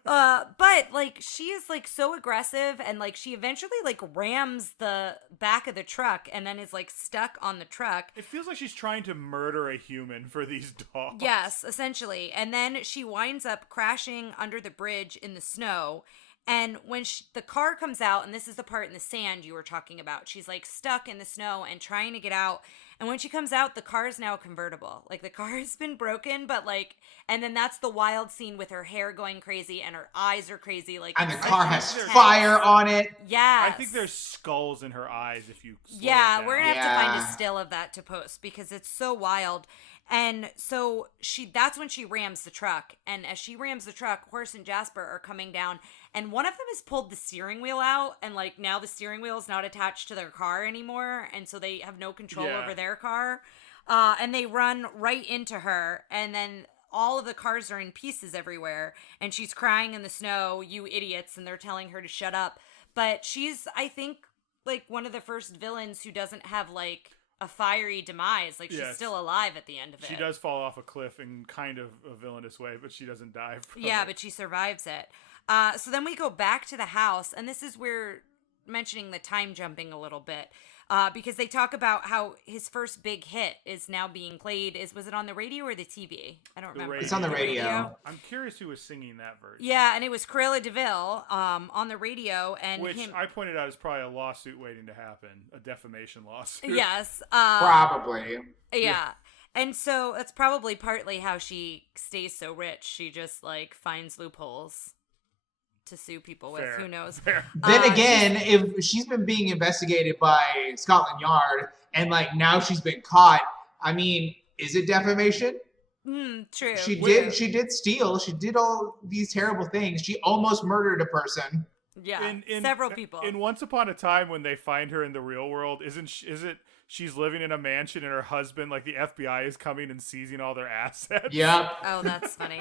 But like she is like so aggressive, and like she eventually like rams the back of the truck and then is like stuck on the truck. It feels like she's trying to murder a human for these dogs. Yes, essentially. And then she winds up crashing under the bridge in the snow. And when the car comes out, and this is the part in the sand you were talking about, she's like stuck in the snow and trying to get out. And when she comes out, the car is now convertible. Like the car has been broken, but like, and then that's the wild scene with her hair going crazy and her eyes are crazy. Like, and the car has fire on it. Yeah. I think there's skulls in her eyes if you. Yeah, we're gonna have to find a still of that to post because it's so wild. And so that's when she rams the truck. And as she rams the truck, Horse and Jasper are coming down. And one of them has pulled the steering wheel out. And like now the steering wheel is not attached to their car anymore. And so they have no control over their car. And they run right into her. And then all of the cars are in pieces everywhere. And she's crying in the snow, you idiots. And they're telling her to shut up. But she's, I think, like one of the first villains who doesn't have like a fiery demise. Like she's still alive at the end of it. She does fall off a cliff in kind of a villainous way, but she doesn't die from it. But she survives it. So then we go back to the house, and this is where mentioning the time jumping a little bit. Because they talk about how his first big hit is now being played. Was it on the radio or the TV? I don't remember. It's on the radio. I'm curious who was singing that version. Yeah, and it was Cruella de Vil on the radio. Which I pointed out is probably a lawsuit waiting to happen. A defamation lawsuit. Yes. Probably. Yeah. And so that's probably partly how she stays so rich. She just like finds loopholes to sue people with. Who knows? Then again, if she's been being investigated by Scotland Yard and like now she's been caught, I mean, is it defamation? True. She did steal. She did all these terrible things. She almost murdered a person. Yeah, several people. In Once Upon a Time, when they find her in the real world, is it she's living in a mansion and her husband, like the FBI is coming and seizing all their assets? Yeah. Oh, that's funny.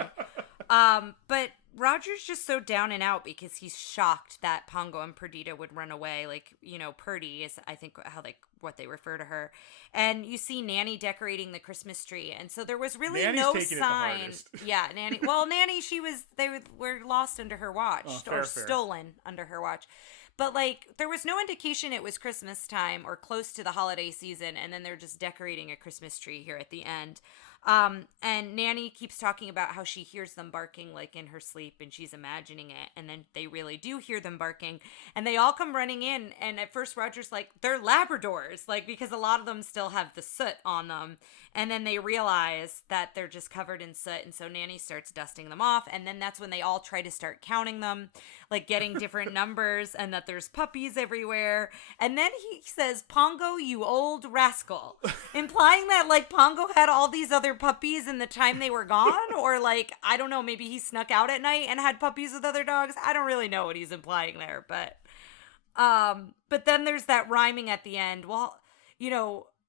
But Roger's just so down and out because he's shocked that Pongo and Perdita would run away. Like, Purdy is, I think, what they refer to her. And you see Nanny decorating the Christmas tree. And so there was really Nanny's no taking it the sign. hardest. Yeah, Nanny. Well, Nanny, they were lost under her watch fair. stolen under her watch. But, there was no indication it was Christmas time or close to the holiday season. And then they're just decorating a Christmas tree here at the end. And Nanny keeps talking about how she hears them barking in her sleep and she's imagining it. And then they really do hear them barking and they all come running in. And at first Roger's like, they're Labradors, because a lot of them still have the soot on them. And then they realize that they're just covered in soot. And so Nanny starts dusting them off. And then that's when they all try to start counting them, getting different numbers and that there's puppies everywhere. And then he says, Pongo, you old rascal, implying that Pongo had all these other puppies in the time they were gone. Or I don't know, maybe he snuck out at night and had puppies with other dogs. I don't really know what he's implying there. But then there's that rhyming at the end. Well,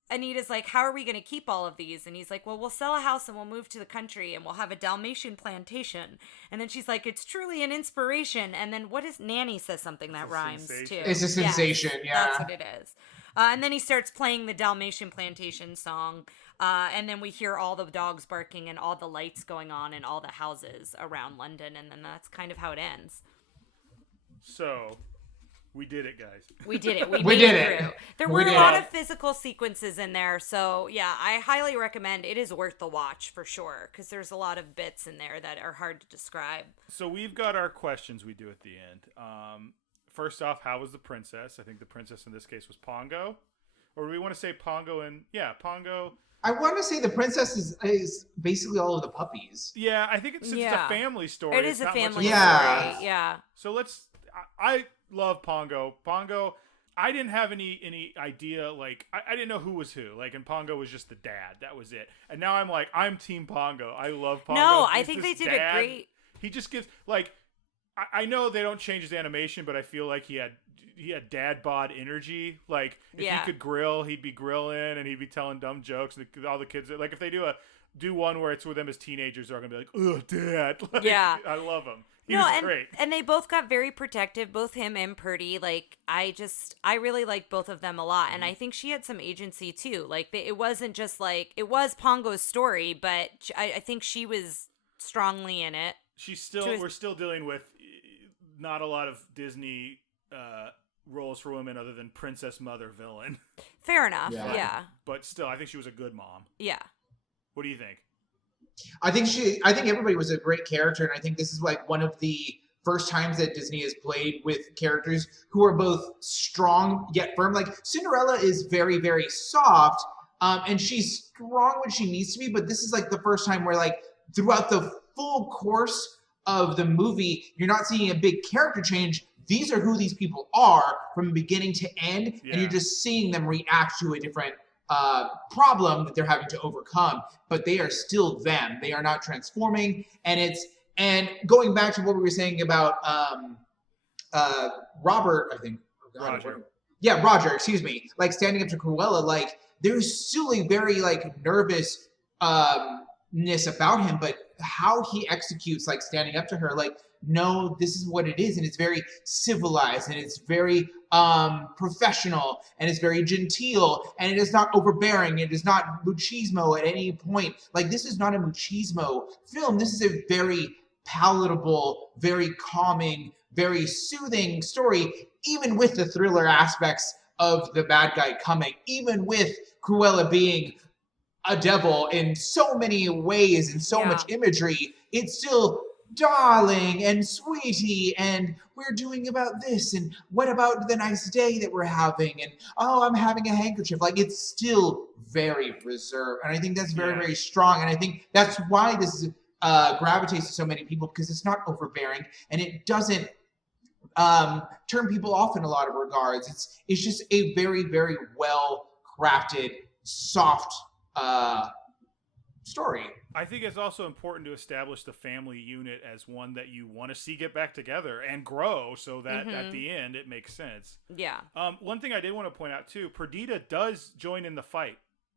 Anita's like, how are we going to keep all of these? And he's like, well, we'll sell a house and we'll move to the country and we'll have a Dalmatian plantation. And then she's like, it's truly an inspiration. And then Nanny says something that rhymes too. It's a sensation, yeah. That's what it is. And then he starts playing the Dalmatian plantation song. And then we hear all the dogs barking and all the lights going on in all the houses around London. And then that's kind of how it ends. So... we did it, guys. We did it. We did made it. Through. There were a lot of physical sequences in there. So, yeah, I highly recommend. It is worth the watch for sure because there's a lot of bits in there that are hard to describe. So we've got our questions we do at the end. First off, how was the princess? I think the princess in this case was Pongo. Or do we want to say Pongo and... yeah, Pongo... I want to say the princess is basically all of the puppies. Yeah, I think it's a family story. It is a family story, yeah. So let's... I love Pongo. Pongo, I didn't have any idea, I didn't know who was who. And Pongo was just the dad. That was it. And now I'm Team Pongo. I love Pongo. No, I think they did a great... He just gives, I know they don't change his animation, but I feel like he had dad bod energy. If he could grill, he'd be grilling and he'd be telling dumb jokes. And all the kids, if they do one where it's with them as teenagers, they're going to be like, ugh, dad. Yeah. I love him. He was great. And they both got very protective, both him and Purdy. I really like both of them a lot. And I think she had some agency too. It wasn't just it was Pongo's story, but I think she was strongly in it. We're still dealing with not a lot of Disney roles for women other than princess, mother, villain. Fair enough. Yeah. But still, I think she was a good mom. Yeah. What do you think? I think everybody was a great character, and I think this is one of the first times that Disney has played with characters who are both strong yet firm. Cinderella is very, very soft, and she's strong when she needs to be, but this is the first time where throughout the full course of the movie, you're not seeing a big character change. These are who these people are from beginning to end, and you're just seeing them react to a different problem that they're having to overcome, but they are still them. They are not transforming, and going back to what we were saying about Robert, I think. Oh God, Roger. Excuse me. Standing up to Cruella, there's still a very nervous ness about him, but how he executes standing up to her, no, this is what it is, and it's very civilized, and it's very professional, and it's very genteel, and it is not overbearing. It is not machismo at any point. This is not a machismo film. This is a very palatable, very calming, very soothing story, even with the thriller aspects of the bad guy coming, even with Cruella being a devil in so many ways and so much imagery. It's still darling and sweetie, and we're doing about this, and what about the nice day that we're having, and I'm having a handkerchief. It's still very reserved, and I think that's very, very strong, and I think that's why this is gravitates to so many people, because it's not overbearing, and it doesn't turn people off in a lot of regards. It's just a very, very well crafted, soft story. I think it's also important to establish the family unit as one that you want to see get back together and grow, so that at the end it makes sense. Yeah. One thing I did want to point out too, Perdita does join in the fight.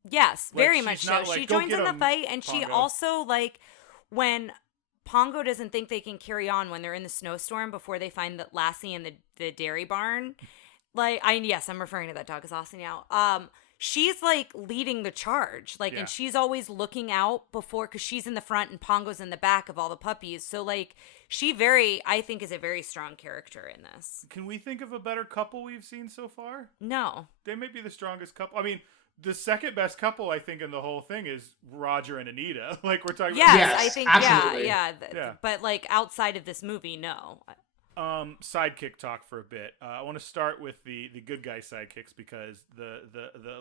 Yes, very much so. She joins in the fight, and Pongo. she also when Pongo doesn't think they can carry on when they're in the snowstorm before they find the Lassie in the dairy barn. Like, I'm referring to that dog as Lassie now. She's like leading the charge, like, and she's always looking out before, because she's in the front and Pongo's in the back of all the puppies. So like, I think is a very strong character in this. Can we think of a better couple we've seen so far? No. They may be the strongest couple. I mean, the second best couple, I think, in the whole thing is Roger and Anita. Like, we're talking about. Yes, I think, absolutely. yeah. But like, outside of this movie, no. Sidekick talk for a bit. I want to start with the good guy sidekicks, because the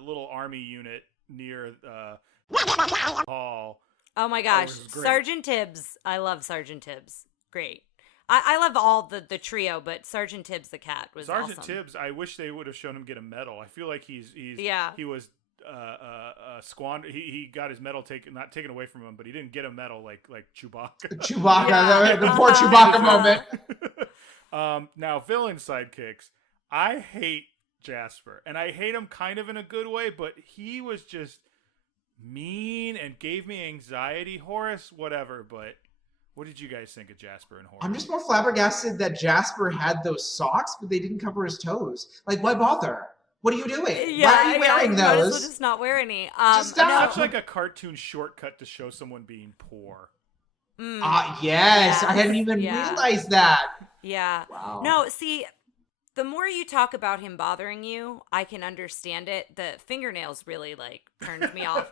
little army unit near Hall. Oh my gosh, Sergeant Tibbs! I love Sergeant Tibbs. Great. I love all the trio, but Sergeant Tibbs the cat was Sergeant awesome. Tibbs. I wish they would have shown him get a medal. I feel like he was squandered. He got his medal not taken away from him, but he didn't get a medal like Chewbacca. The poor Chewbacca moment. Now, villain sidekicks. I hate Jasper, and I hate him kind of in a good way, but he was just mean and gave me anxiety. Horace, whatever, but what did you guys think of Jasper and Horace? I'm just more flabbergasted that Jasper had those socks, but they didn't cover his toes. Like, why bother? What are you doing? Why are you wearing those? Might as well just not wear any. Just stop. Such like a cartoon shortcut to show someone being poor. Yes. I hadn't even realized that. Yeah. Wow. No, see, the more you talk about him bothering you, I can understand it. The fingernails really like turned me off.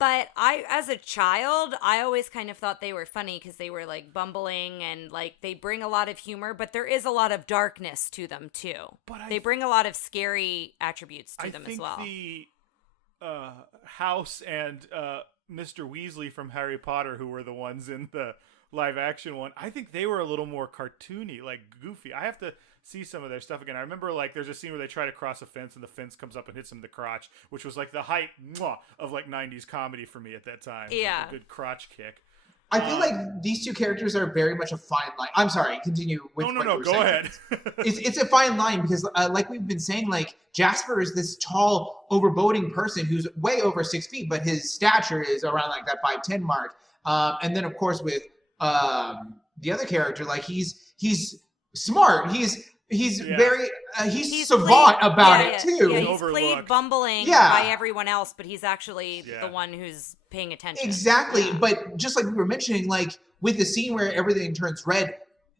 But as a child, I always kind of thought they were funny because they were like bumbling and like they bring a lot of humor, but there is a lot of darkness to them too. They bring a lot of scary attributes to them as well. I think the House and Mr. Weasley from Harry Potter, who were the ones in the live action one, I think they were a little more cartoony, like goofy. I have to see some of their stuff again. I remember like there's a scene where they try to cross a fence and the fence comes up and hits them in the crotch, which was like the height of like 90s comedy for me at that time. Yeah. Like a good crotch kick. I feel like these two characters are very much a fine line. I'm sorry, continue with what you were go saying. ahead. It's a fine line because like we've been saying, like Jasper is this tall, overboating person who's way over 6 feet, but his stature is around like that 5'10" mark. And then of course with the other character, like he's smart. He's very he's savant about it too. Yeah, he's played bumbling by everyone else, but he's actually the one who's paying attention. Exactly. But just like we were mentioning, like with the scene where everything turns red,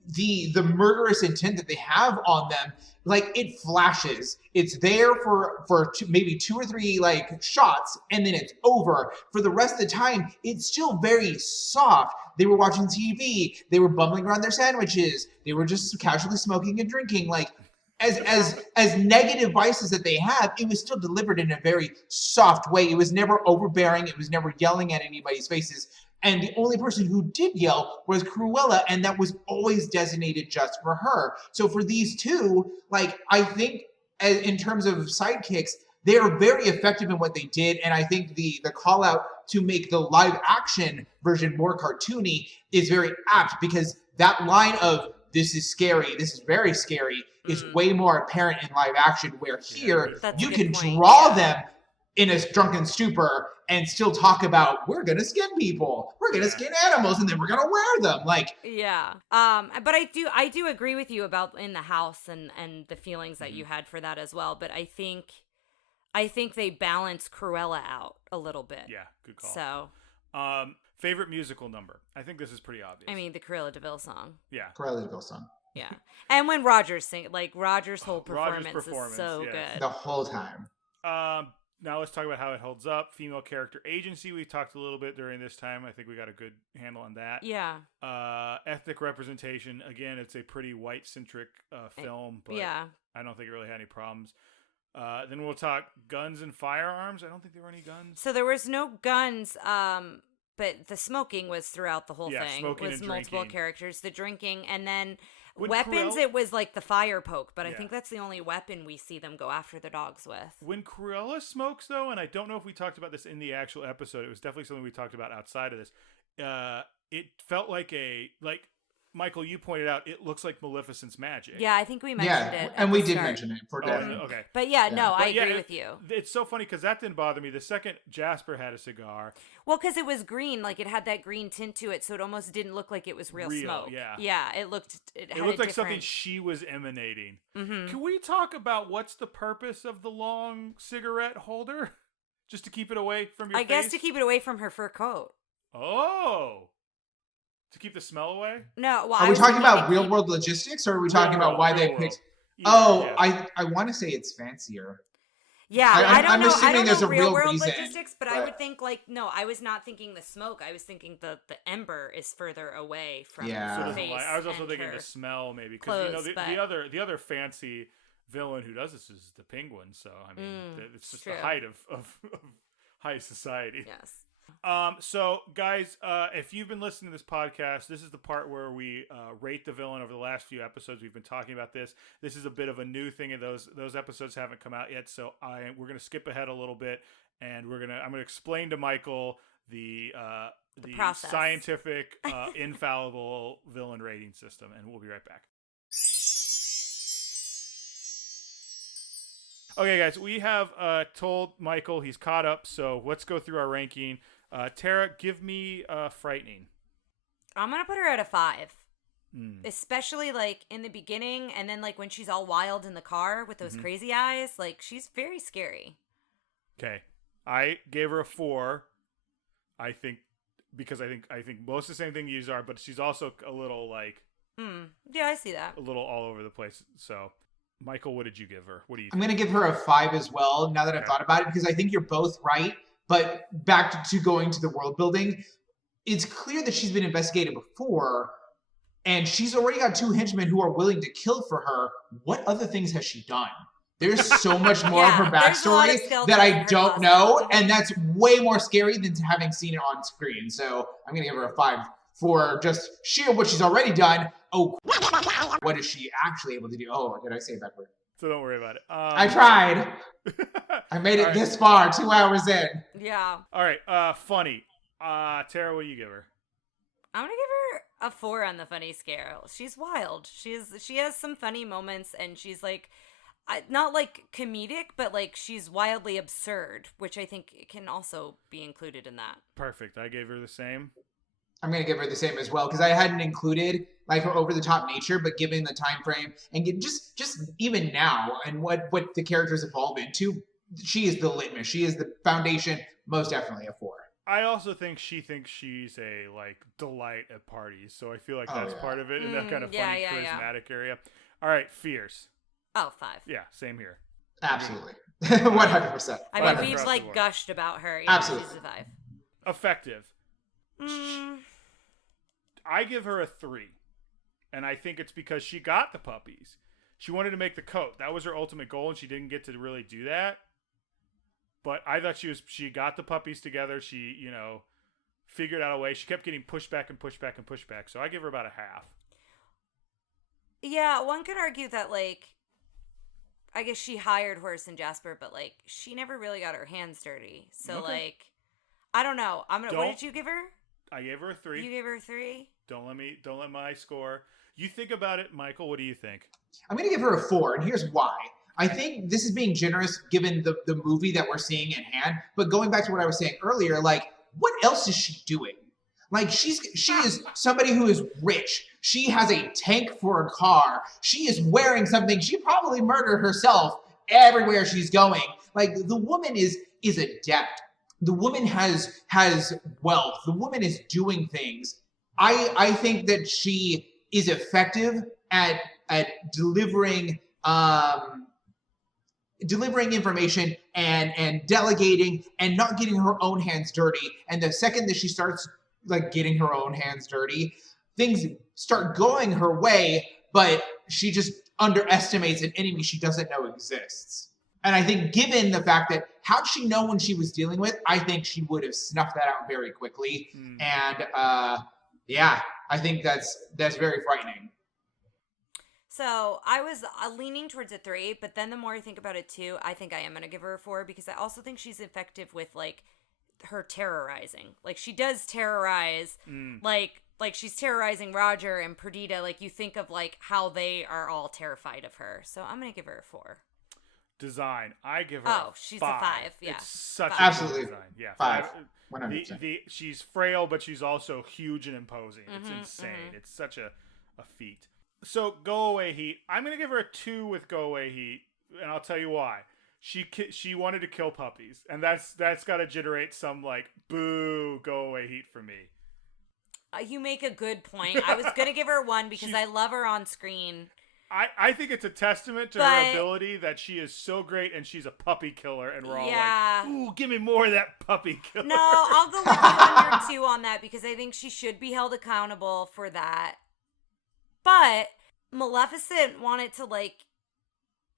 the murderous intent that they have on them, like it flashes. It's there for maybe 2 or 3 like shots, and then it's over. For the rest of the time, it's still very soft. They were watching TV. They were bumbling around their sandwiches. They were just casually smoking and drinking. Like as negative vices that they have, it was still delivered in a very soft way. It was never overbearing. It was never yelling at anybody's faces. And the only person who did yell was Cruella, and that was always designated just for her. So for these two, like I think in terms of sidekicks, they are very effective in what they did. And I think the call out to make the live action version more cartoony is very apt, because that line of "this is scary, this is very scary" is way more apparent in live action, where here you can draw them in a drunken stupor and still talk about, we're gonna skin people, we're gonna skin animals, and then we're gonna wear them. Like, but I do agree with you about in the house and the feelings that you had for that as well. But I think they balance Cruella out a little bit. Yeah, good call. So, favorite musical number? I think this is pretty obvious. I mean, the Cruella DeVille song. Yeah, Cruella DeVille song. Yeah, and when Rogers sing, like Rogers' whole performance is so good the whole time. Now let's talk about how it holds up. Female character agency. We talked a little bit during this time. I think we got a good handle on that. Yeah. Ethnic representation. Again, it's a pretty white-centric film, but I don't think it really had any problems. Then we'll talk guns and firearms. I don't think there were any guns. So there was no guns, but the smoking was throughout the whole thing. Smoking it was and multiple drinking. characters. The drinking, and then weapons, it was like the fire poke, but I think that's the only weapon we see them go after the dogs with. When Cruella smokes, though, and I don't know if we talked about this in the actual episode, it was definitely something we talked about outside of this, it felt like Michael, you pointed out it looks like Maleficent's magic. Yeah, I think we mentioned it. And we did start. mention it for Oh, definitely. okay. But yeah, Yeah. no, I But yeah, agree with you. It's so funny because that didn't bother me. The second Jasper had a cigar, Well, because it was green, like it had that green tint to it, so it almost didn't look like it was real smoke. yeah. Yeah, it looked. It had looked a like something different- she was emanating. Mhm. Can we talk about what's the purpose of the long cigarette holder? Just to keep it away from your I face? guess to keep it away from her fur coat. Oh. To keep the smell away? No, well, Are we talking about real world logistics, or are we talking about why they picked? I want to say it's fancier. Yeah, I'm I don't know. I assuming don't there's know a real real world reason, logistics, but I but- would think no. I was not thinking the smoke. I was thinking the ember is further away from Yeah. So her doesn't face. lie. I was also and thinking her the smell, maybe. Because clothes, the other fancy villain who does this is the Penguin. So, I mean, it's just true. the height of high society. Yes. So guys, if you've been listening to this podcast, this is the part where we rate the villain. Over the last few episodes, we've been talking about this. This is a bit of a new thing, and those episodes haven't come out yet. So we're gonna skip ahead a little bit, and I'm gonna explain to Michael the process. scientific, infallible villain rating system, and we'll be right back. Okay, guys, we have told Michael he's caught up, so let's go through our ranking. Tara, give me frightening. I'm gonna put her at a 5. Especially like in the beginning, and then like when she's all wild in the car with those crazy eyes, like she's very scary. Okay, I gave her a 4. I think because I think most of the same thing you are, but she's also a little like Yeah, I see that. a little all over the place. So, Michael, what did you give her? What do you I'm think? going to give her a 5 as well, now that I've thought about it, because I think you're both right. But back to going to the world building, it's clear that she's been investigated before, and she's already got 2 henchmen who are willing to kill for her. What other things has she done? There's so much more of her there's a lot of backstory skeletons that in I her don't closet. know, and that's way more scary than having seen it on screen. So I'm going to give her a 5 for just sheer what she's already done. Oh, what is she actually able to do? Oh, did I say that word? So don't worry about it. I tried. I made it this far, 2 hours in. Yeah. All right. Funny. Tara, what do you give her? I'm gonna give her a 4 on the funny scale. She's wild. She has some funny moments, and she's like, not like comedic, but like she's wildly absurd, which I think can also be included in that. Perfect. I gave her the same. I'm going to give her the same as well, because I hadn't included like her over-the-top nature, but given the time frame and just even now and what the characters evolve into, she is the litmus. She is the foundation. Most definitely a 4. I also think she thinks she's a like delight at parties, so I feel like that's part of it in that kind of funny, charismatic area. All right, fears. Oh, 5. Yeah, same here. Absolutely. 100%. I mean, 100%. we've Across the like board. gushed about her. Yeah, Absolutely. she's a 5. Effective. Mm, I give her a 3, and I think it's because she got the puppies. She wanted to make the coat. That was her ultimate goal, and she didn't get to really do that. But I thought she got the puppies together. She, figured out a way. She kept getting pushed back and pushed back and pushed back. So I give her about a half. yeah, one could argue that like, I guess she hired Horace and Jasper, but like she never really got her hands dirty. So Okay. like, I don't know. What Don't- did you give her? I gave her a 3. You gave her a 3. Don't let my score. You think about it, Michael. What do you think? I'm going to give her a 4, and here's why. I think this is being generous given the movie that we're seeing in hand. But going back to what I was saying earlier, like, what else is she doing? Like, she is somebody who is rich. She has a tank for a car. She is wearing something. She probably murdered herself everywhere she's going. Like, the woman is adept. The woman has wealth. The woman is doing things. I think that she is effective at delivering information and delegating and not getting her own hands dirty. And the second that she starts like getting her own hands dirty, things start going her way, but she just underestimates an enemy she doesn't know exists. And I think given the fact that how'd she know when she was dealing with, I think she would have snuffed that out very quickly. And yeah, I think that's very frightening. So I was leaning towards a 3, but then the more I think about it too, I think I am going to give her a 4 because I also think she's effective with like her terrorizing. Like she does terrorize like like she's terrorizing Roger and Perdita. Like you think of like how they are all terrified of her. So I'm gonna give her a 4. Design. I give her. She's a 5. a 5. Yeah, It's such a Absolutely. good design. Yeah, 5. 100%. She's frail, but she's also huge and imposing. It's insane. It's such a feat. So Go Away Heat. I'm gonna give her a 2 with Go Away Heat, and I'll tell you why. She wanted to kill puppies, and that's got to generate some like boo Go Away Heat for me. You make a good point. I was gonna give her 1 because I love her on screen. I think it's a testament to her ability that she is so great and she's a puppy killer, and we're all like, ooh, give me more of that puppy killer. No, I'll go with you on your 2 on that because I think she should be held accountable for that. But Maleficent wanted to like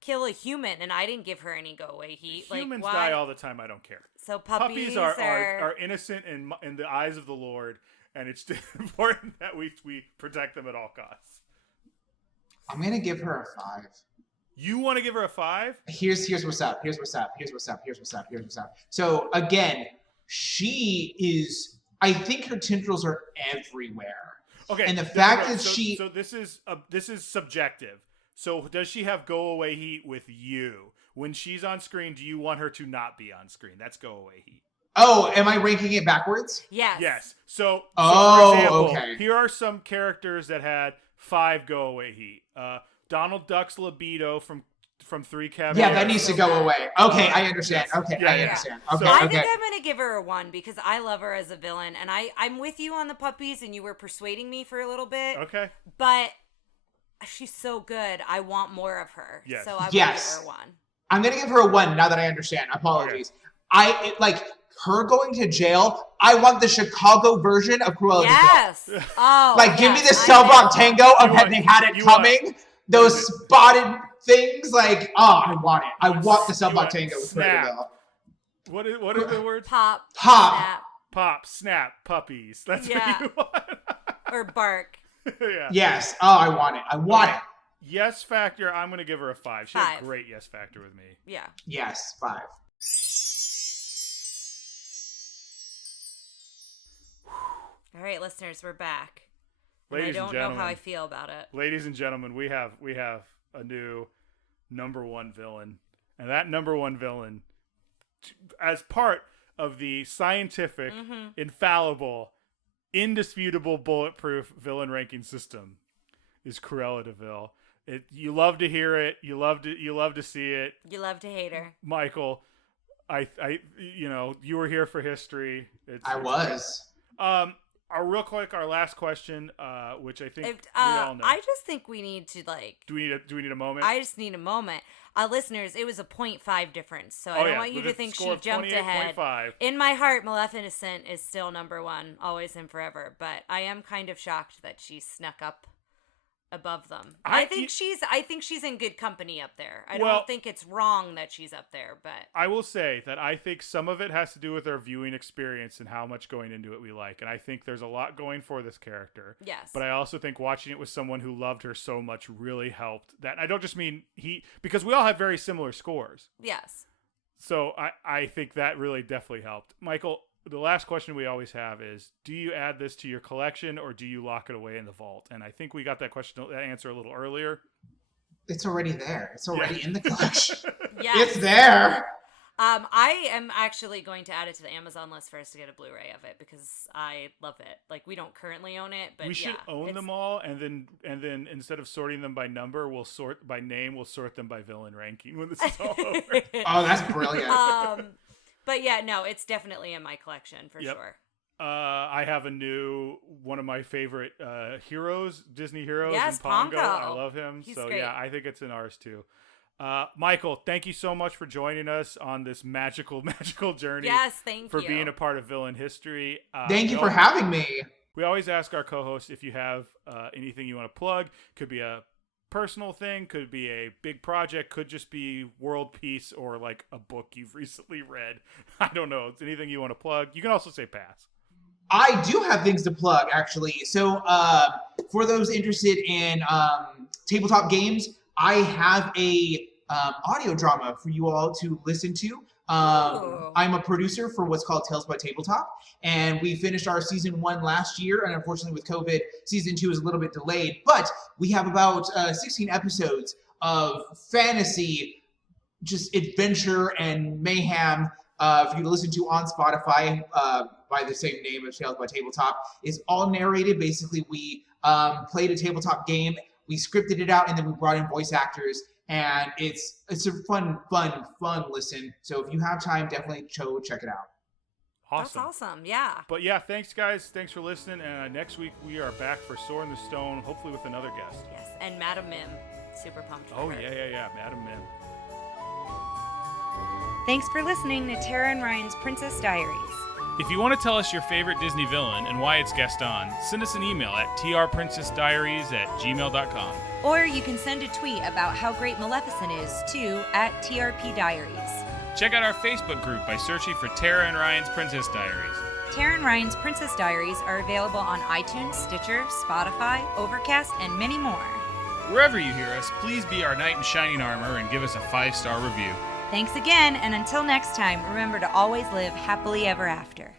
kill a human, and I didn't give her any Go Away Heat. Humans like, die all the time. I don't care. So puppies are innocent in the eyes of the Lord, and it's important that we protect them at all costs. I'm gonna give her a 5. You want to give her a 5? Here's what's up. So again, she is. I think her tendrils are everywhere. Okay, and the fact that so this is subjective. So does she have Go Away Heat with you? When she's on screen, do you want her to not be on screen? That's Go Away Heat. Oh, am I ranking it backwards? Yes. Yes. So oh, for example, okay. Here are some characters that had 5 Go Away Heat. Donald Duck's libido from 3 Caballeros. Yeah, that needs to go away. Okay, I understand. Okay, yeah, I yeah. understand. So- Okay, I okay. think I'm going to give her a 1 because I love her as a villain. And I'm with you on the puppies, and you were persuading me for a little bit. Okay. But she's so good. I want more of her. Yes. So I will Yes. give her a 1. I'm gonna give her a 1 now that I understand. Apologies. Like her going to jail. I want the Chicago version of Cruella de Vil. Yes. Oh, Like, give me the yes, cell I block tango of want- they had it you coming. Those spotted things, like, oh, I want it. I want the cell block tango with Cruella de Vil. What are the words? Pop. Pop. Snap, Pop, snap, puppies. That's Yeah. what you want. or bark. Yeah. Yes. Oh, I want it. I want it. Yes factor, I'm going to give her a 5. She had 5. great yes factor with me. Yeah. Yes. 5. All right, listeners, we're back. Ladies and I and don't know gentlemen, how I feel about it. Ladies and gentlemen, we have a new number 1 villain. And that number 1 villain, as part of the scientific, infallible, indisputable, bulletproof villain ranking system, is Cruella de Vil. You love to hear it. You love to see it. You love to hate her. Michael, you were here for history. I was. Real quick, our last question, which I think we all know. I just think we need to Do we need a moment? I just need a moment. Listeners, it was a 0.5 difference, so I don't want you to think she jumped ahead. 28.5. In my heart, Maleficent is still number 1, always and forever. But I am kind of shocked that she snuck up above them. I think she's in good company up there. I don't think it's wrong that she's up there, but I will say that I think some of it has to do with our viewing experience and how much going into it we like. And I think there's a lot going for this character. yes. But I also think watching it with someone who loved her so much really helped. That I don't just mean because we all have very similar scores. yes. So I think that really definitely helped. Michael, the last question we always have is, do you add this to your collection or do you lock it away in the vault? And I think we got that answer a little earlier. It's already there. It's already in the collection. Yes. It's there. I am actually going to add it to the Amazon list first to get a Blu-ray of it because I love it. Like, we don't currently own it, but we should own them all, and then instead of sorting them by number, we'll sort by name. We'll sort them by villain ranking when this is all over. Oh, that's brilliant. But yeah, no, it's definitely in my collection for sure. I have one of my favorite heroes, Disney heroes, Yes, in Pongo. Pongo. I love him. He's So great. yeah, I think it's in ours too. Michael, thank you so much for joining us on this magical journey. Yes, thank you. For being a part of villain history. Thank you for having me. We always ask our co-hosts if you have anything you want to plug. Could be a personal thing, could be a big project, could just be world peace or like a book you've recently read. I don't know. It's anything you want to plug. You can also say pass. I do have things to plug, actually. So for those interested in tabletop games, I have a audio drama for you all to listen to. Ooh. I'm a producer for what's called Tales by Tabletop, and we finished our season 1 last year, and unfortunately with COVID, season 2 is a little bit delayed, but we have about 16 episodes of fantasy, just adventure and mayhem for you to listen to on Spotify by the same name of Tales by Tabletop. It's all narrated. Basically, we played a tabletop game, we scripted it out, and then we brought in voice actors. And it's a fun listen. So if you have time, definitely check it out. Awesome. That's awesome. Yeah. But yeah, thanks guys. Thanks for listening. And next week we are back for Sword in the Stone, hopefully with another guest. Yes. And Madam Mim. Super pumped. Oh yeah. Madam Mim. Thanks for listening to Tara and Ryan's Princess Diaries. If you want to tell us your favorite Disney villain and why it's guest on, send us an email at trprincessdiaries@gmail.com. Or you can send a tweet about how great Maleficent is to @TRPDiaries. Check out our Facebook group by searching for Tara and Ryan's Princess Diaries. Tara and Ryan's Princess Diaries are available on iTunes, Stitcher, Spotify, Overcast, and many more. Wherever you hear us, please be our knight in shining armor and give us a 5-star review. Thanks again, and until next time, remember to always live happily ever after.